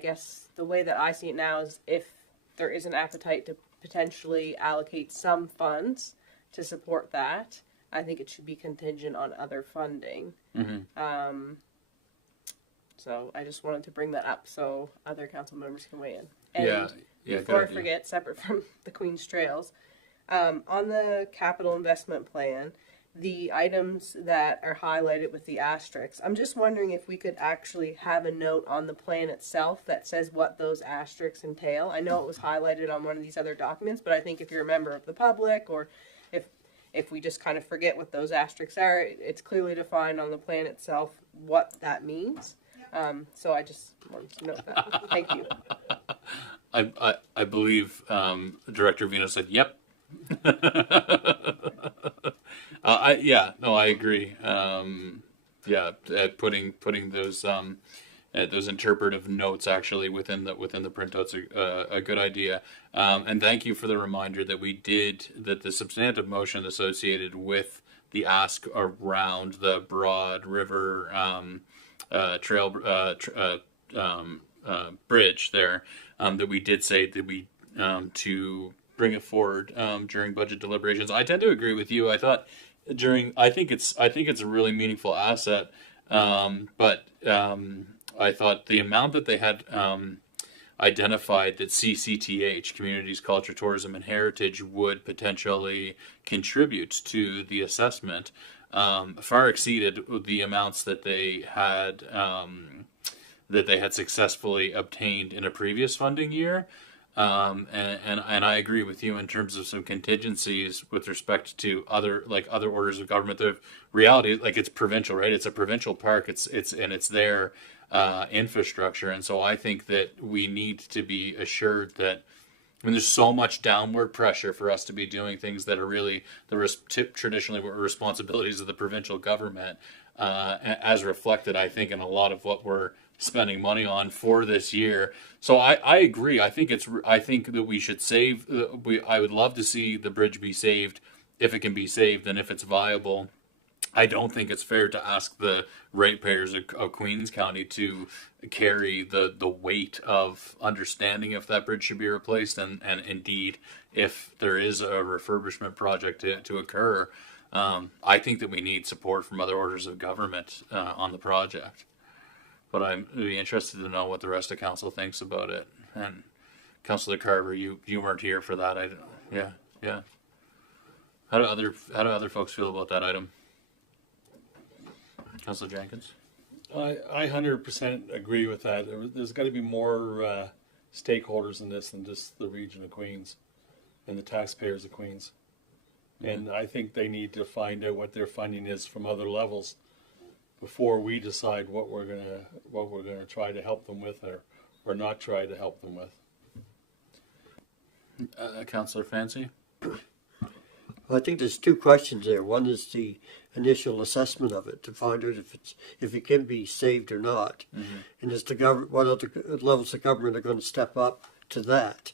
guess the way that I see it now is if there is an appetite to potentially allocate some funds to support that, I think it should be contingent on other funding. So I just wanted to bring that up so other council members can weigh in. And before I forget, separate from the Queen's Trails, on the capital investment plan, the items that are highlighted with the asterisks, I'm just wondering if we could actually have a note on the plan itself that says what those asterisks entail. I know it was highlighted on one of these other documents, but I think if you're a member of the public or if we just kind of forget what those asterisks are, it's clearly defined on the plan itself what that means. So I just wanted to note that. Thank you. I believe Director Vino said, "Yep." I agree. Putting those interpretive notes actually within the printouts a good idea. And thank you for the reminder that the substantive motion associated with the ask around the Broad River trail bridge there, that we did say that we to bring it forward during budget deliberations. I tend to agree with you. I think it's a really meaningful asset, but I thought the amount that they had identified that CCTH, Communities, Culture, Tourism, and Heritage, would potentially contribute to the assessment far exceeded the amounts that they had successfully obtained in a previous funding year. And I agree with you in terms of some contingencies with respect to other orders of government. The reality, like, it's provincial, right? It's a provincial park. It's their infrastructure, and so I think that we need to be assured that when there's so much downward pressure for us to be doing things that are really traditionally were responsibilities of the provincial government, as reflected, I think, in a lot of what we're spending money on for this year. So I agree. I think that we should save. I would love to see the bridge be saved if it can be saved and if it's viable. I don't think it's fair to ask the ratepayers of Queens County to carry the weight of understanding if that bridge should be replaced, and indeed if there is a refurbishment project to occur. I think that we need support from other orders of government on the project. But I'm really interested to know what the rest of council thinks about it. And Councillor Carver, you weren't here for that. Yeah. How do other folks feel about that item? Councillor Jenkins? I 100% agree with that. There's got to be more stakeholders in this than just the region of Queens and the taxpayers of Queens. And I think they need to find out what their funding is from other levels before we decide what we're gonna try to help them with or not try to help them with. Councillor Fancy? Well, I think there's two questions there. One is the initial assessment of it to find out if it can be saved or not, and is what other levels of government are going to step up to that,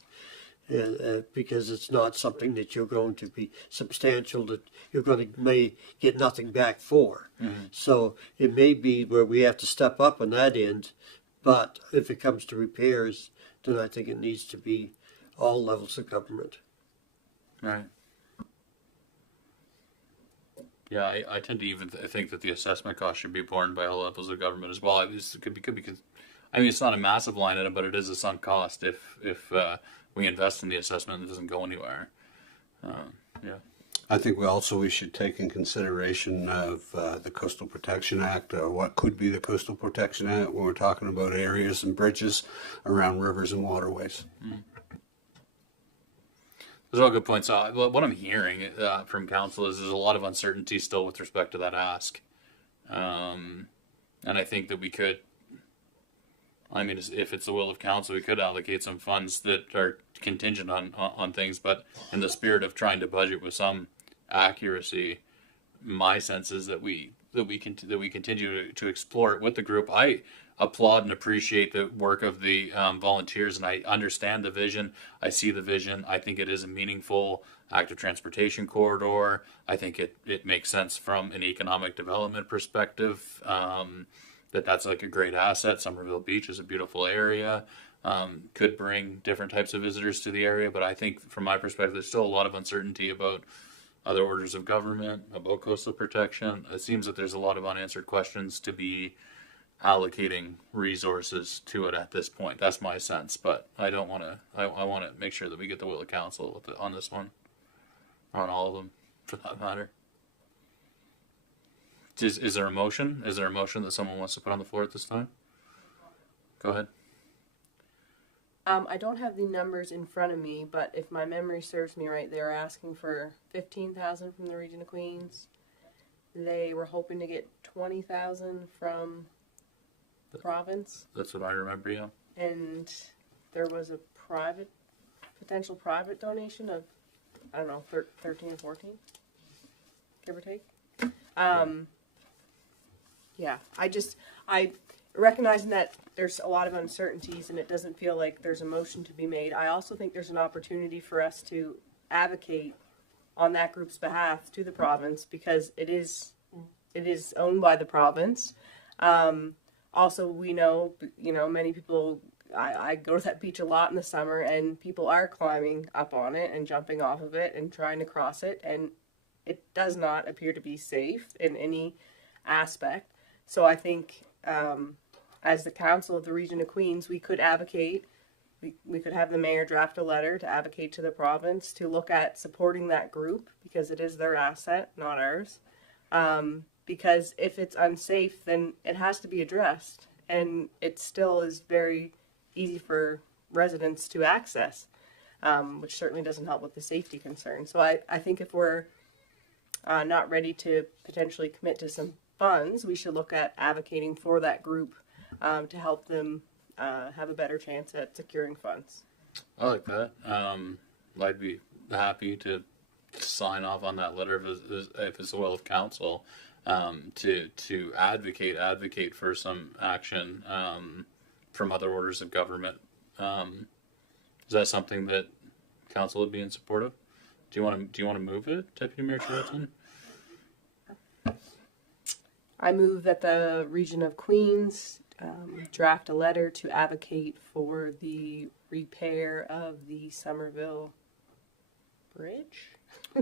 because it's not something that you're going to be substantial that you're going to may get nothing back for. So it may be where we have to step up on that end, but if it comes to repairs, then I think it needs to be all levels of government. Right. Yeah, I tend to even think that the assessment cost should be borne by all levels of government as well. It could be because, I mean, it's not a massive line item, but it is a sunk cost if we invest in the assessment and it doesn't go anywhere. Yeah. I think we should take in consideration of the Coastal Protection Act, or what could be the Coastal Protection Act when we're talking about areas and bridges around rivers and waterways. Those are all good points. What I'm hearing from council is there's a lot of uncertainty still with respect to that ask. And I think that we could, I mean, if it's the will of council, we could allocate some funds that are contingent on things, but in the spirit of trying to budget with some accuracy, my sense is that we continue to explore it with the group. I applaud and appreciate the work of the volunteers, and I understand the vision. I see the vision. I think it is a meaningful active transportation corridor. I think it makes sense from an economic development perspective. That's like a great asset. Somerville Beach is a beautiful area. Could bring different types of visitors to the area, but I think from my perspective, there's still a lot of uncertainty about other orders of government, about coastal protection. It seems that there's a lot of unanswered questions to be allocating resources to it at this point. That's my sense, but I don't want to. I want to make sure that we get the will of council on this one, or on all of them, for that matter. Is there a motion? Is there a motion that someone wants to put on the floor at this time? Go ahead. I don't have the numbers in front of me, but if my memory serves me right, they were asking for 15,000 from the Region of Queens. They were hoping to get 20,000 from the province, That's what I remember. Yeah. and there was a potential private donation of, I don't know, 13 or 14, give or take. Yeah, I recognizing that there's a lot of uncertainties and it doesn't feel like there's a motion to be made. I also think there's an opportunity for us to advocate on that group's behalf to the province, because it is owned by the province. Also, we know, many people, I go to that beach a lot in the summer, and people are climbing up on it and jumping off of it and trying to cross it, and it does not appear to be safe in any aspect. So I think, as the Council of the Region of Queens, we could advocate. We could have the mayor draft a letter to advocate to the province to look at supporting that group, because it is their asset, not ours. Because if it's unsafe, then it has to be addressed, and it still is very easy for residents to access, which certainly doesn't help with the safety concern. So I think if we're not ready to potentially commit to some funds, we should look at advocating for that group to help them have a better chance at securing funds. I like that. I'd be happy to sign off on that letter if it's the will of council, to advocate for some action from other orders of government. Is that something that council would be in support of? Do you want to move it, Deputy Mayor Charlton? I move that the Region of Queens draft a letter to advocate for the repair of the Somerville Bridge.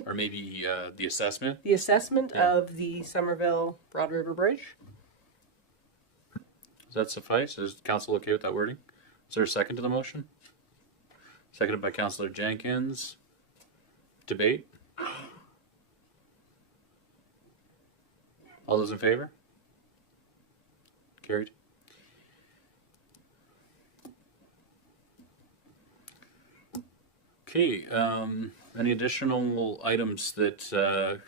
Or maybe the assessment? The assessment of the Somerville Broad River Bridge. Does that suffice? Is council okay with that wording? Is there a second to the motion? Seconded by Councillor Jenkins. Debate? All those in favor? Carried. Okay, any additional items that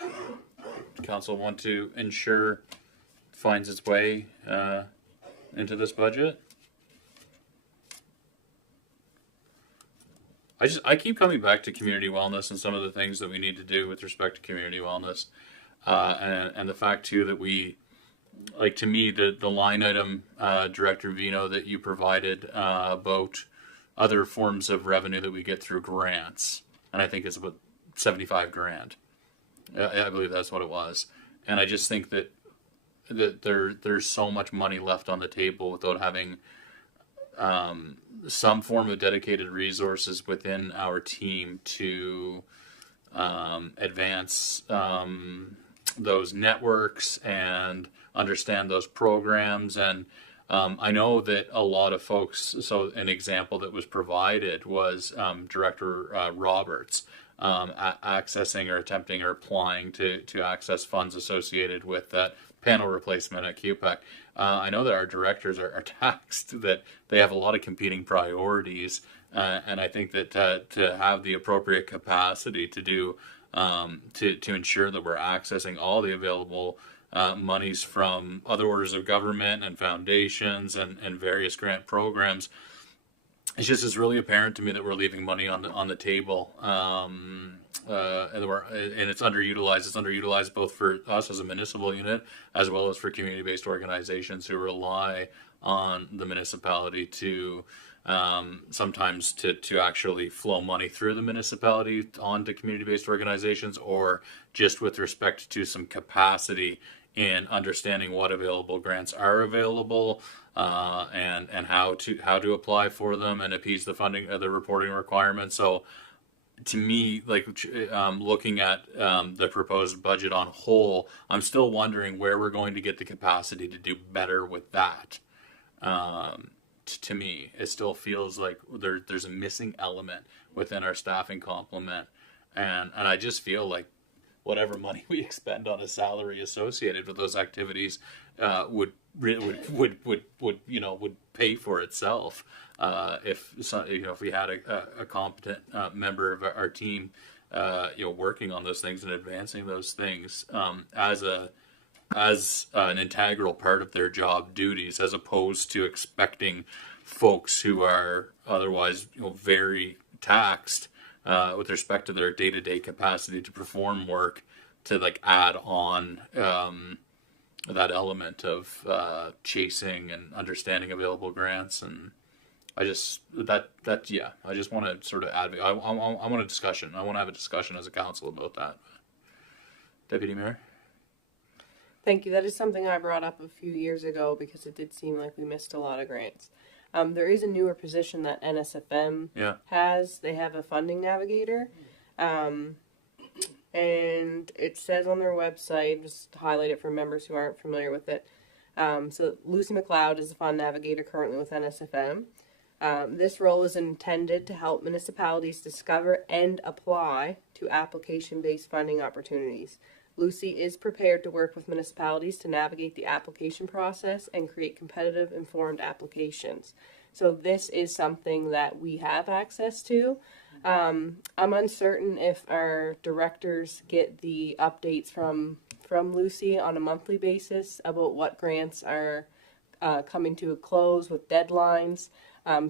council want to ensure finds its way into this budget? I keep coming back to community wellness and some of the things that we need to do with respect to community wellness, and the fact too that we, like, to me, the line item, Director Vino, that you provided about other forms of revenue that we get through grants, and I think it's about 75 grand. I believe that's what it was, and I just think that there's so much money left on the table without having some form of dedicated resources within our team to advance those networks and understand those programs. And I know that a lot of folks, so an example that was provided was Director Roberts accessing or attempting or applying to access funds associated with that panel replacement at QPEC. I know that our directors are taxed, that they have a lot of competing priorities, and I think that to have the appropriate capacity to do to ensure that we're accessing all the available monies from other orders of government and foundations and various grant programs, it's just is really apparent to me that we're leaving money on the table, and it's underutilized. It's underutilized both for us as a municipal unit as well as for community-based organizations who rely on the municipality to sometimes to actually flow money through the municipality onto community-based organizations, or just with respect to some capacity in understanding what available grants are available, and how to apply for them and appease the funding, the reporting requirements. So, to me, like, looking at the proposed budget on whole, I'm still wondering where we're going to get the capacity to do better with that. To me, it still feels like there's a missing element within our staffing complement, and I just feel like whatever money we expend on a salary associated with those activities would pay for itself if we had a competent member of our team working on those things and advancing those things as an integral part of their job duties, as opposed to expecting folks who are otherwise very taxed with respect to their day-to-day capacity to perform work to add on that element of chasing and understanding available grants. And I just want to sort of advocate. I want a discussion. I want to have a discussion as a council about that. Deputy Mayor? Thank you. That is something I brought up a few years ago because it did seem like we missed a lot of grants. There is a newer position that NSFM has. They have a funding navigator. And it says on their website, just to highlight it for members who aren't familiar with it. So Lucy McLeod is the fund navigator currently with NSFM. This role is intended to help municipalities discover and apply to application-based funding opportunities. Lucy is prepared to work with municipalities to navigate the application process and create competitive, informed applications. So this is something that we have access to. I'm uncertain if our directors get the updates from Lucy on a monthly basis about what grants are coming to a close with deadlines.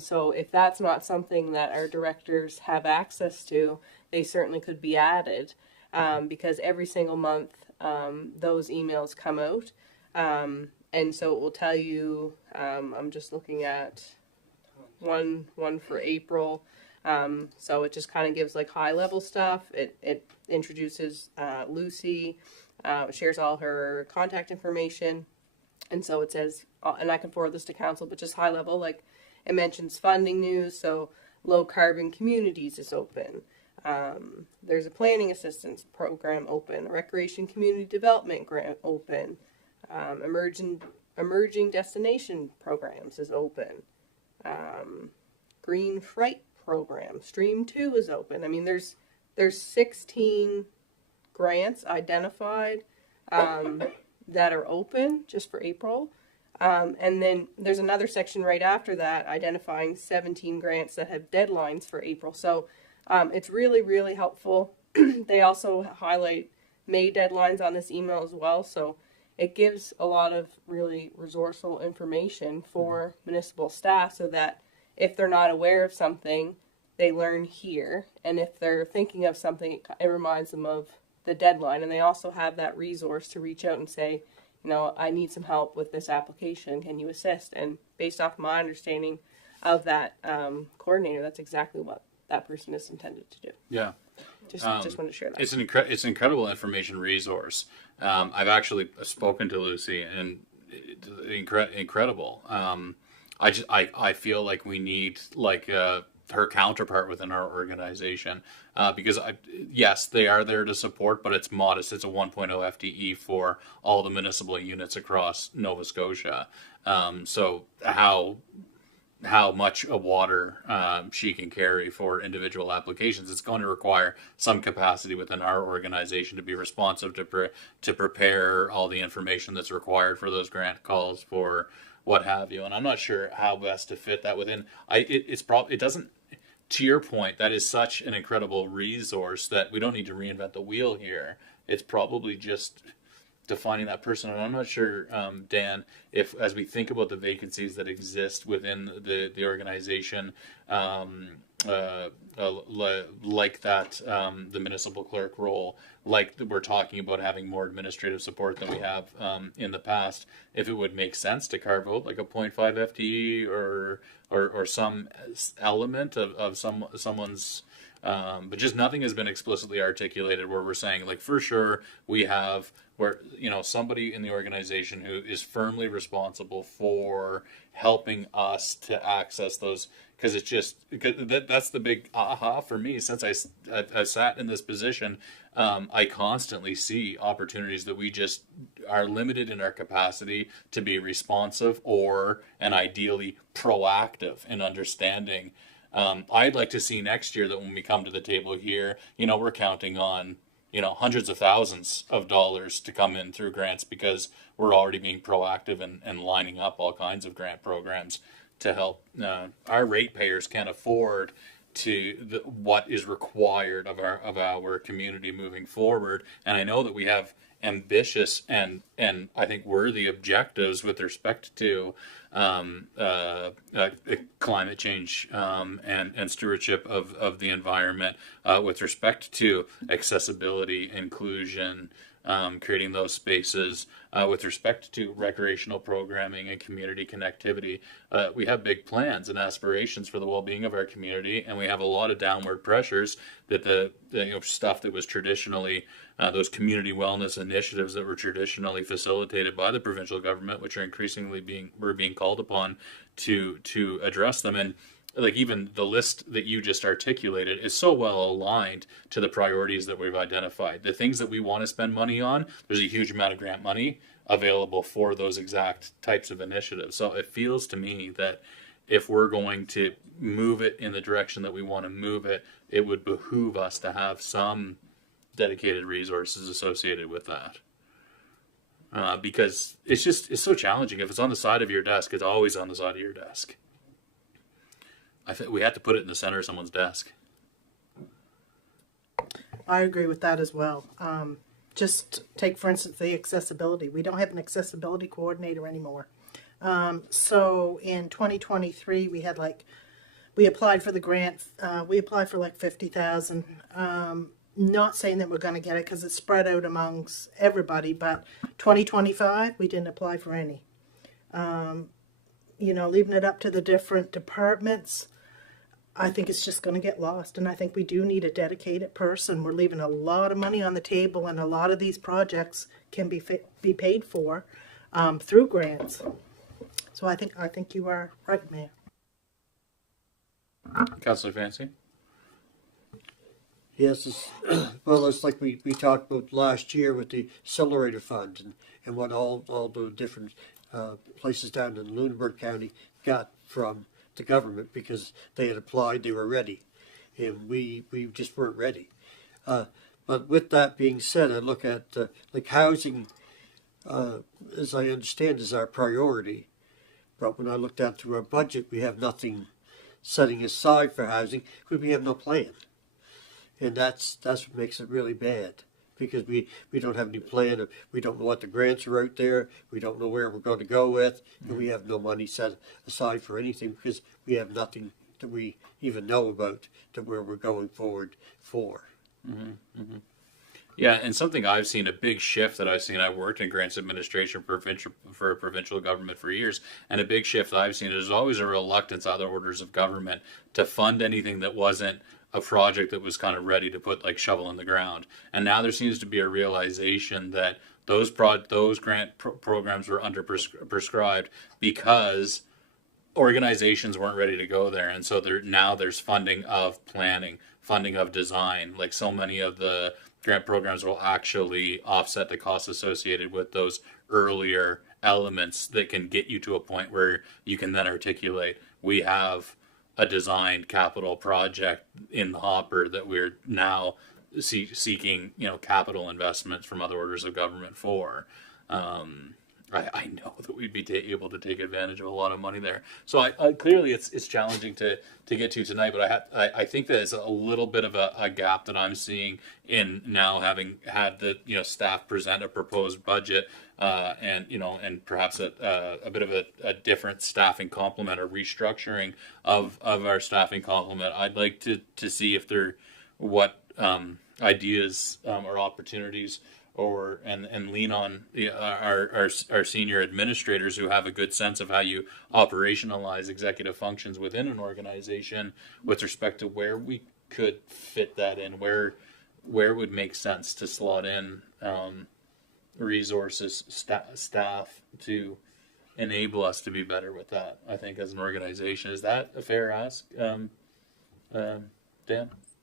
So if that's not something that our directors have access to, they certainly could be added. Because every single month those emails come out. And so it will tell you, I'm just looking at one for April. So it just kind of gives high level stuff. It introduces Lucy, shares all her contact information. And so it says, and I can forward this to council, but just high level, it mentions funding news. So low carbon communities is open. There's a planning assistance program open, a recreation community development grant open, emerging destination programs is open, green freight program, Stream 2 is open. I mean, there's 16 grants identified that are open just for April. And then there's another section right after that identifying 17 grants that have deadlines for April. So it's really, really helpful. They also highlight May deadlines on this email as well. So it gives a lot of really resourceful information for municipal staff so that if they're not aware of something, they learn here. And if they're thinking of something, it reminds them of the deadline. And they also have that resource to reach out and say, I need some help with this application. Can you assist? And based off my understanding of that coordinator, that's exactly what that person is intended to do. Yeah. Just want to share that. It's an incredible information resource. I've actually spoken to Lucy, and incredible. I feel like we need her counterpart within our organization because yes, they are there to support, but it's modest. It's a 1.0 FTE for all the municipal units across Nova Scotia. So how much of water she can carry for individual applications. It's going to require some capacity within our organization to be responsive to prepare all the information that's required for those grant calls for what have you. And I'm not sure how best to fit that within. It doesn't. To your point, that is such an incredible resource that we don't need to reinvent the wheel here. It's probably just defining that person. And I'm not sure, Dan, if as we think about the vacancies that exist within the organization, like that, the municipal clerk role, like we're talking about having more administrative support than we have in the past, if it would make sense to carve out like a 0.5 FTE or some element of someone's. But just nothing has been explicitly articulated where we're saying for sure we have somebody in the organization who is firmly responsible for helping us to access those, because that's the big aha for me. Since I sat in this position, I constantly see opportunities that we just are limited in our capacity to be responsive and ideally proactive in understanding. I'd like to see next year that when we come to the table here, we're counting on hundreds of thousands of dollars to come in through grants because we're already being proactive and lining up all kinds of grant programs to help. Our ratepayers can't afford what is required of our community moving forward. And I know that we have ambitious and I think worthy objectives with respect to climate change and stewardship of the environment, with respect to accessibility, inclusion, creating those spaces, with respect to recreational programming and community connectivity. We have big plans and aspirations for the well-being of our community, and we have a lot of downward pressures that the stuff that was traditionally those community wellness initiatives that were traditionally facilitated by the provincial government, which are increasingly being called upon to address them. And like even the list that you just articulated is so well aligned to the priorities that we've identified. The things that we want to spend money on, there's a huge amount of grant money available for those exact types of initiatives. So it feels to me that if we're going to move it in the direction that we want to move it, it would behoove us to have some dedicated resources associated with that. Because it's so challenging. If it's on the side of your desk, it's always on the side of your desk. I think we had to put it in the center of someone's desk. I agree with that as well. Just take, for instance, the accessibility. We don't have an accessibility coordinator anymore. So in 2023, we applied for the grant. We applied for like 50,000. Not saying that we're going to get it because it's spread out amongst everybody, but 2025, we didn't apply for any. Leaving it up to the different departments, I think it's just going to get lost. And I think we do need a dedicated person. We're leaving a lot of money on the table, and a lot of these projects can be paid for through grants. So I think you are right, Mayor. Councillor Fancy? Yes, it's like we talked about last year with the accelerator fund and what all the different places down in Lunenburg County got from the government because they had applied, they were ready, and we just weren't ready. But with that being said, I look at like housing, as I understand, is our priority. But when I look down through our budget, we have nothing setting aside for housing because we have no plan. And that's what makes it really bad, because we don't have any plan. We don't know what the grants are out there. We don't know where we're going to go with. And we have no money set aside for anything because we have nothing that we even know about to where we're going forward for. Mm-hmm. Mm-hmm. Yeah, and something I've seen, a big shift that I've seen, I worked in grants administration for a provincial government for years, and a big shift I've seen, there's always a reluctance other orders of government to fund anything that wasn't a project that was kind of ready to put like shovel in the ground. And now there seems to be a realization that those grant programs were under prescribed because organizations weren't ready to go there. And so there's funding of planning, funding of design. Like so many of the grant programs will actually offset the costs associated with those earlier elements that can get you to a point where you can then articulate, we have a designed capital project in the hopper that we're now seeking, capital investments from other orders of government for. I know that we'd be able to take advantage of a lot of money there. So I clearly it's challenging to get to tonight, but I think that it's a little bit of a gap that I'm seeing in now having had the staff present a proposed budget and perhaps a bit of a different staffing complement or restructuring of our staffing complement. I'd like to see if what ideas or opportunities and lean on our senior administrators who have a good sense of how you operationalize executive functions within an organization with respect to where we could fit that in, where it would make sense to slot in resources, staff to enable us to be better with that. I think as an organization, is that a fair ask, Dan?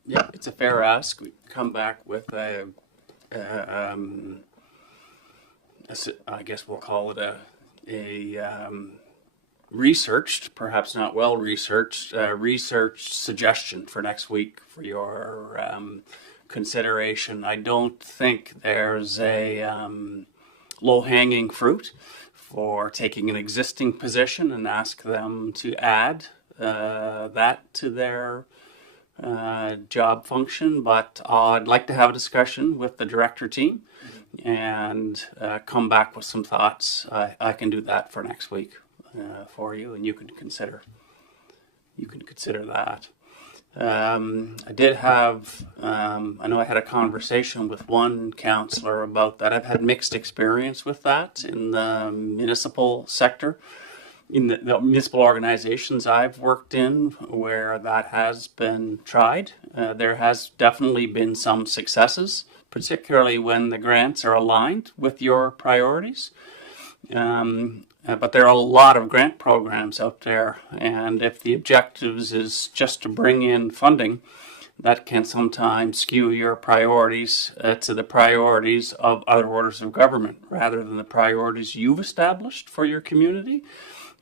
Yeah, it's a fair ask. We come back with I guess we'll call it a researched, perhaps not well researched, research suggestion for next week for your consideration. I don't think there's a low-hanging fruit for taking an existing position and ask them to add that to their job function, but I'd like to have a discussion with the director team and come back with some thoughts. I can do that for next week for you, and you can consider that. I did have, I know I had a conversation with one counselor about that. I've had mixed experience with that in the municipal sector. In the municipal organizations I've worked in where that has been tried, there has definitely been some successes, particularly when the grants are aligned with your priorities. But there are a lot of grant programs out there, and if the objectives is just to bring in funding, that can sometimes skew your priorities to the priorities of other orders of government rather than the priorities you've established for your community.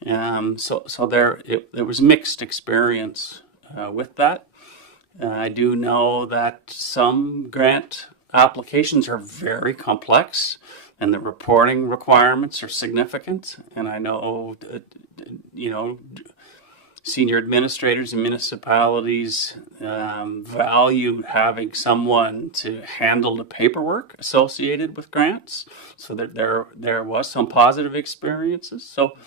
So there was mixed experience with that. I do know that some grant applications are very complex and the reporting requirements are significant. And I know, senior administrators in municipalities value having someone to handle the paperwork associated with grants. So that there was some positive experiences. So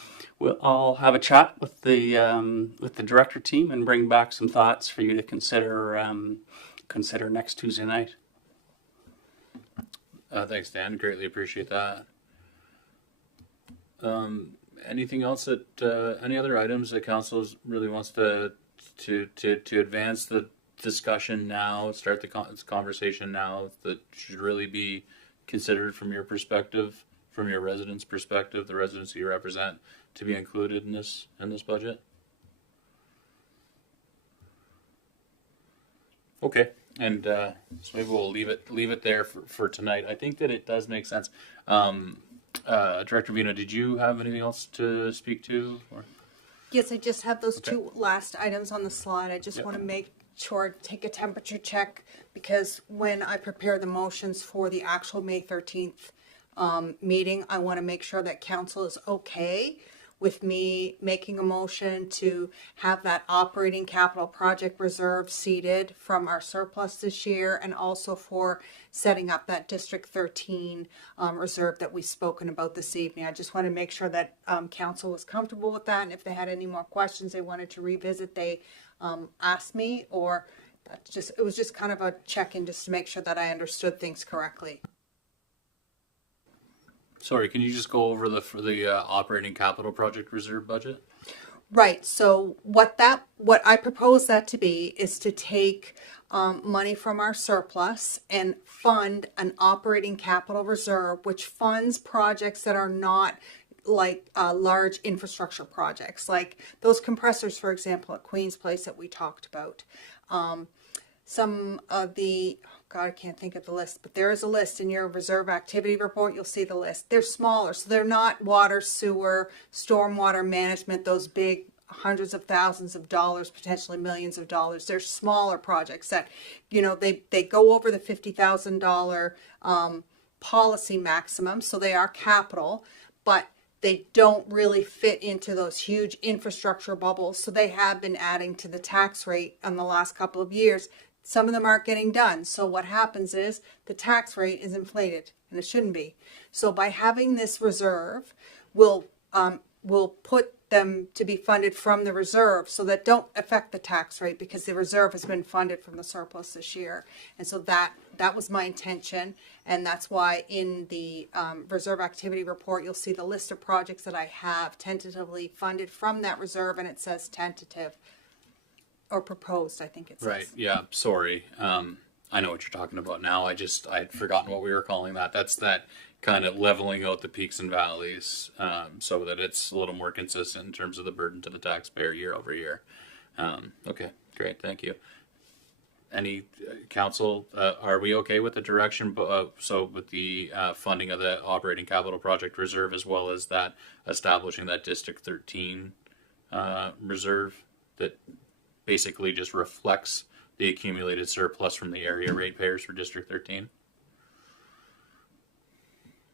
I'll have a chat with the director team and bring back some thoughts for you to consider next Tuesday night. Thanks, Dan. Greatly appreciate that. Anything else that any other items that council really wants to advance the discussion now, start the conversation now, that should really be considered from your perspective, from your residents' perspective, the residents you represent, to be included in this budget? Okay, and so maybe we'll leave it there for tonight. I think that it does make sense. Director Vina, did you have anything else to speak to? Or? Yes, I just have those two last items on the slide. I just want to make sure, take a temperature check, because when I prepare the motions for the actual May 13th meeting, I want to make sure that council is okay with me making a motion to have that operating capital project reserve seeded from our surplus this year, and also for setting up that District 13 reserve that we've spoken about this evening. I just want to make sure that council was comfortable with that, and if they had any more questions they wanted to revisit, they asked me, or it was just kind of a check-in just to make sure that I understood things correctly. Sorry, can you just go over the operating capital project reserve budget? Right. So what I propose that to be is to take money from our surplus and fund an operating capital reserve, which funds projects that are not like large infrastructure projects, like those compressors, for example, at Queen's Place that we talked about. Some of the, I can't think of the list, but there is a list in your reserve activity report. You'll see the list. They're smaller, so they're not water, sewer, stormwater management, those big hundreds of thousands of dollars, potentially millions of dollars. They're smaller projects that, they go over the $50,000 policy maximum, so they are capital, but they don't really fit into those huge infrastructure bubbles. So they have been adding to the tax rate in the last couple of years. Some of them aren't getting done. So what happens is the tax rate is inflated, and it shouldn't be. So by having this reserve, we'll put them to be funded from the reserve, so that don't affect the tax rate, because the reserve has been funded from the surplus this year. And so that was my intention, and that's why in the reserve activity report you'll see the list of projects that I have tentatively funded from that reserve, and it says tentative. Or proposed, I think it says. Right, yeah, sorry. I know what you're talking about now. I'd forgotten what we were calling that. That's that kind of leveling out the peaks and valleys so that it's a little more consistent in terms of the burden to the taxpayer year over year. Okay, great, thank you. Any council, are we okay with the direction? So with the funding of the operating capital project reserve, as well as that establishing that District 13 reserve that basically just reflects the accumulated surplus from the area ratepayers for District 13.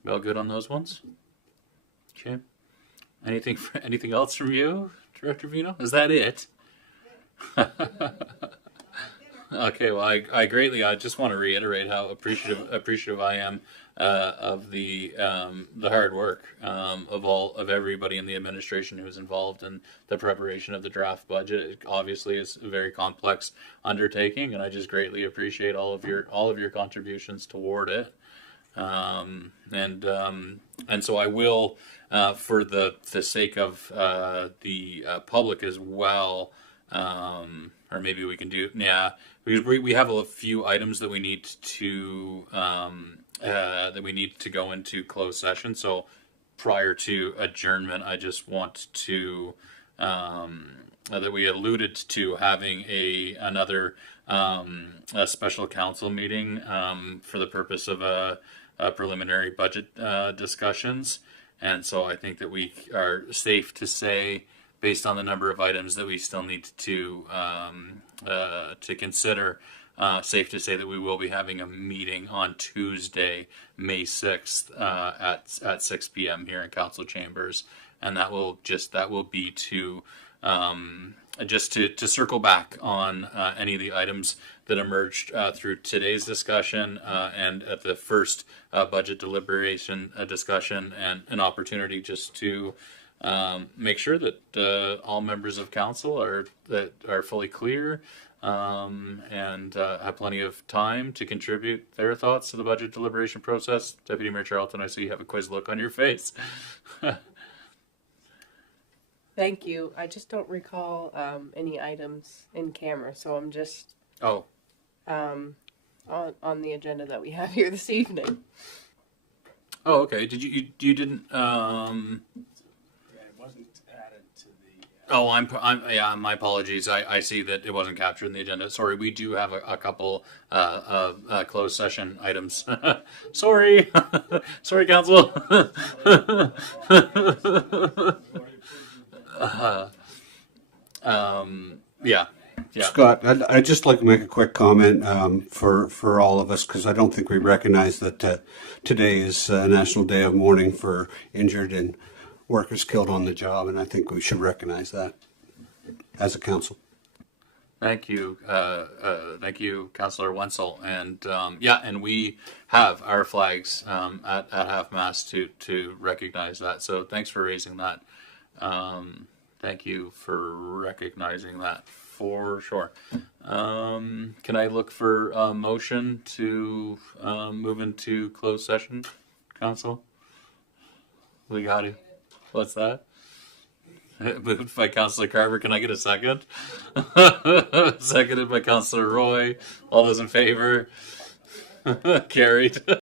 We all good on those ones? Okay. Anything else from you, Director Vino? Is that it? Okay, well, I just want to reiterate how appreciative I am of the hard work of everybody in the administration who was involved in the preparation of the draft budget. It obviously is a very complex undertaking, and I just greatly appreciate all of your contributions toward it. And so I will, for the sake of the public as well. Or maybe we can do, because we have a few items that we need to go into closed session. So prior to adjournment, I just want to that we alluded to having another special council meeting for the purpose of a preliminary budget discussions, and so I think that we are safe to say, based on the number of items that we still need to consider, safe to say that we will be having a meeting on Tuesday, May 6th at 6 p.m. here in council chambers, and that will be to just to circle back on any of the items that emerged through today's discussion and at the first budget deliberation discussion, and an opportunity just to make sure that all members of council are fully clear and have plenty of time to contribute their thoughts to the budget deliberation process. Deputy Mayor Charlton, I see you have a quiz look on your face. Thank you. I just don't recall any items in camera, so I'm just on the agenda that we have here this evening. Oh, okay. Did you didn't? It wasn't added to the. Oh, yeah. My apologies. I see that it wasn't captured in the agenda. Sorry. We do have a couple closed session items. Sorry, sorry, council. Yeah. Scott, I'd just like to make a quick comment for all of us, because I don't think we recognize that today is National Day of Mourning for injured and workers killed on the job, and I think we should recognize that as a council. Thank you, Councillor Wenzel, and and we have our flags at half-mast to recognize that. So thanks for raising that. Thank you for recognizing that for sure. Can I look for a motion to move into closed session, Council? We got it. What's that? Moved by Councillor Carver. Can I get a second? Seconded by Councillor Roy. All those in favor? Carried.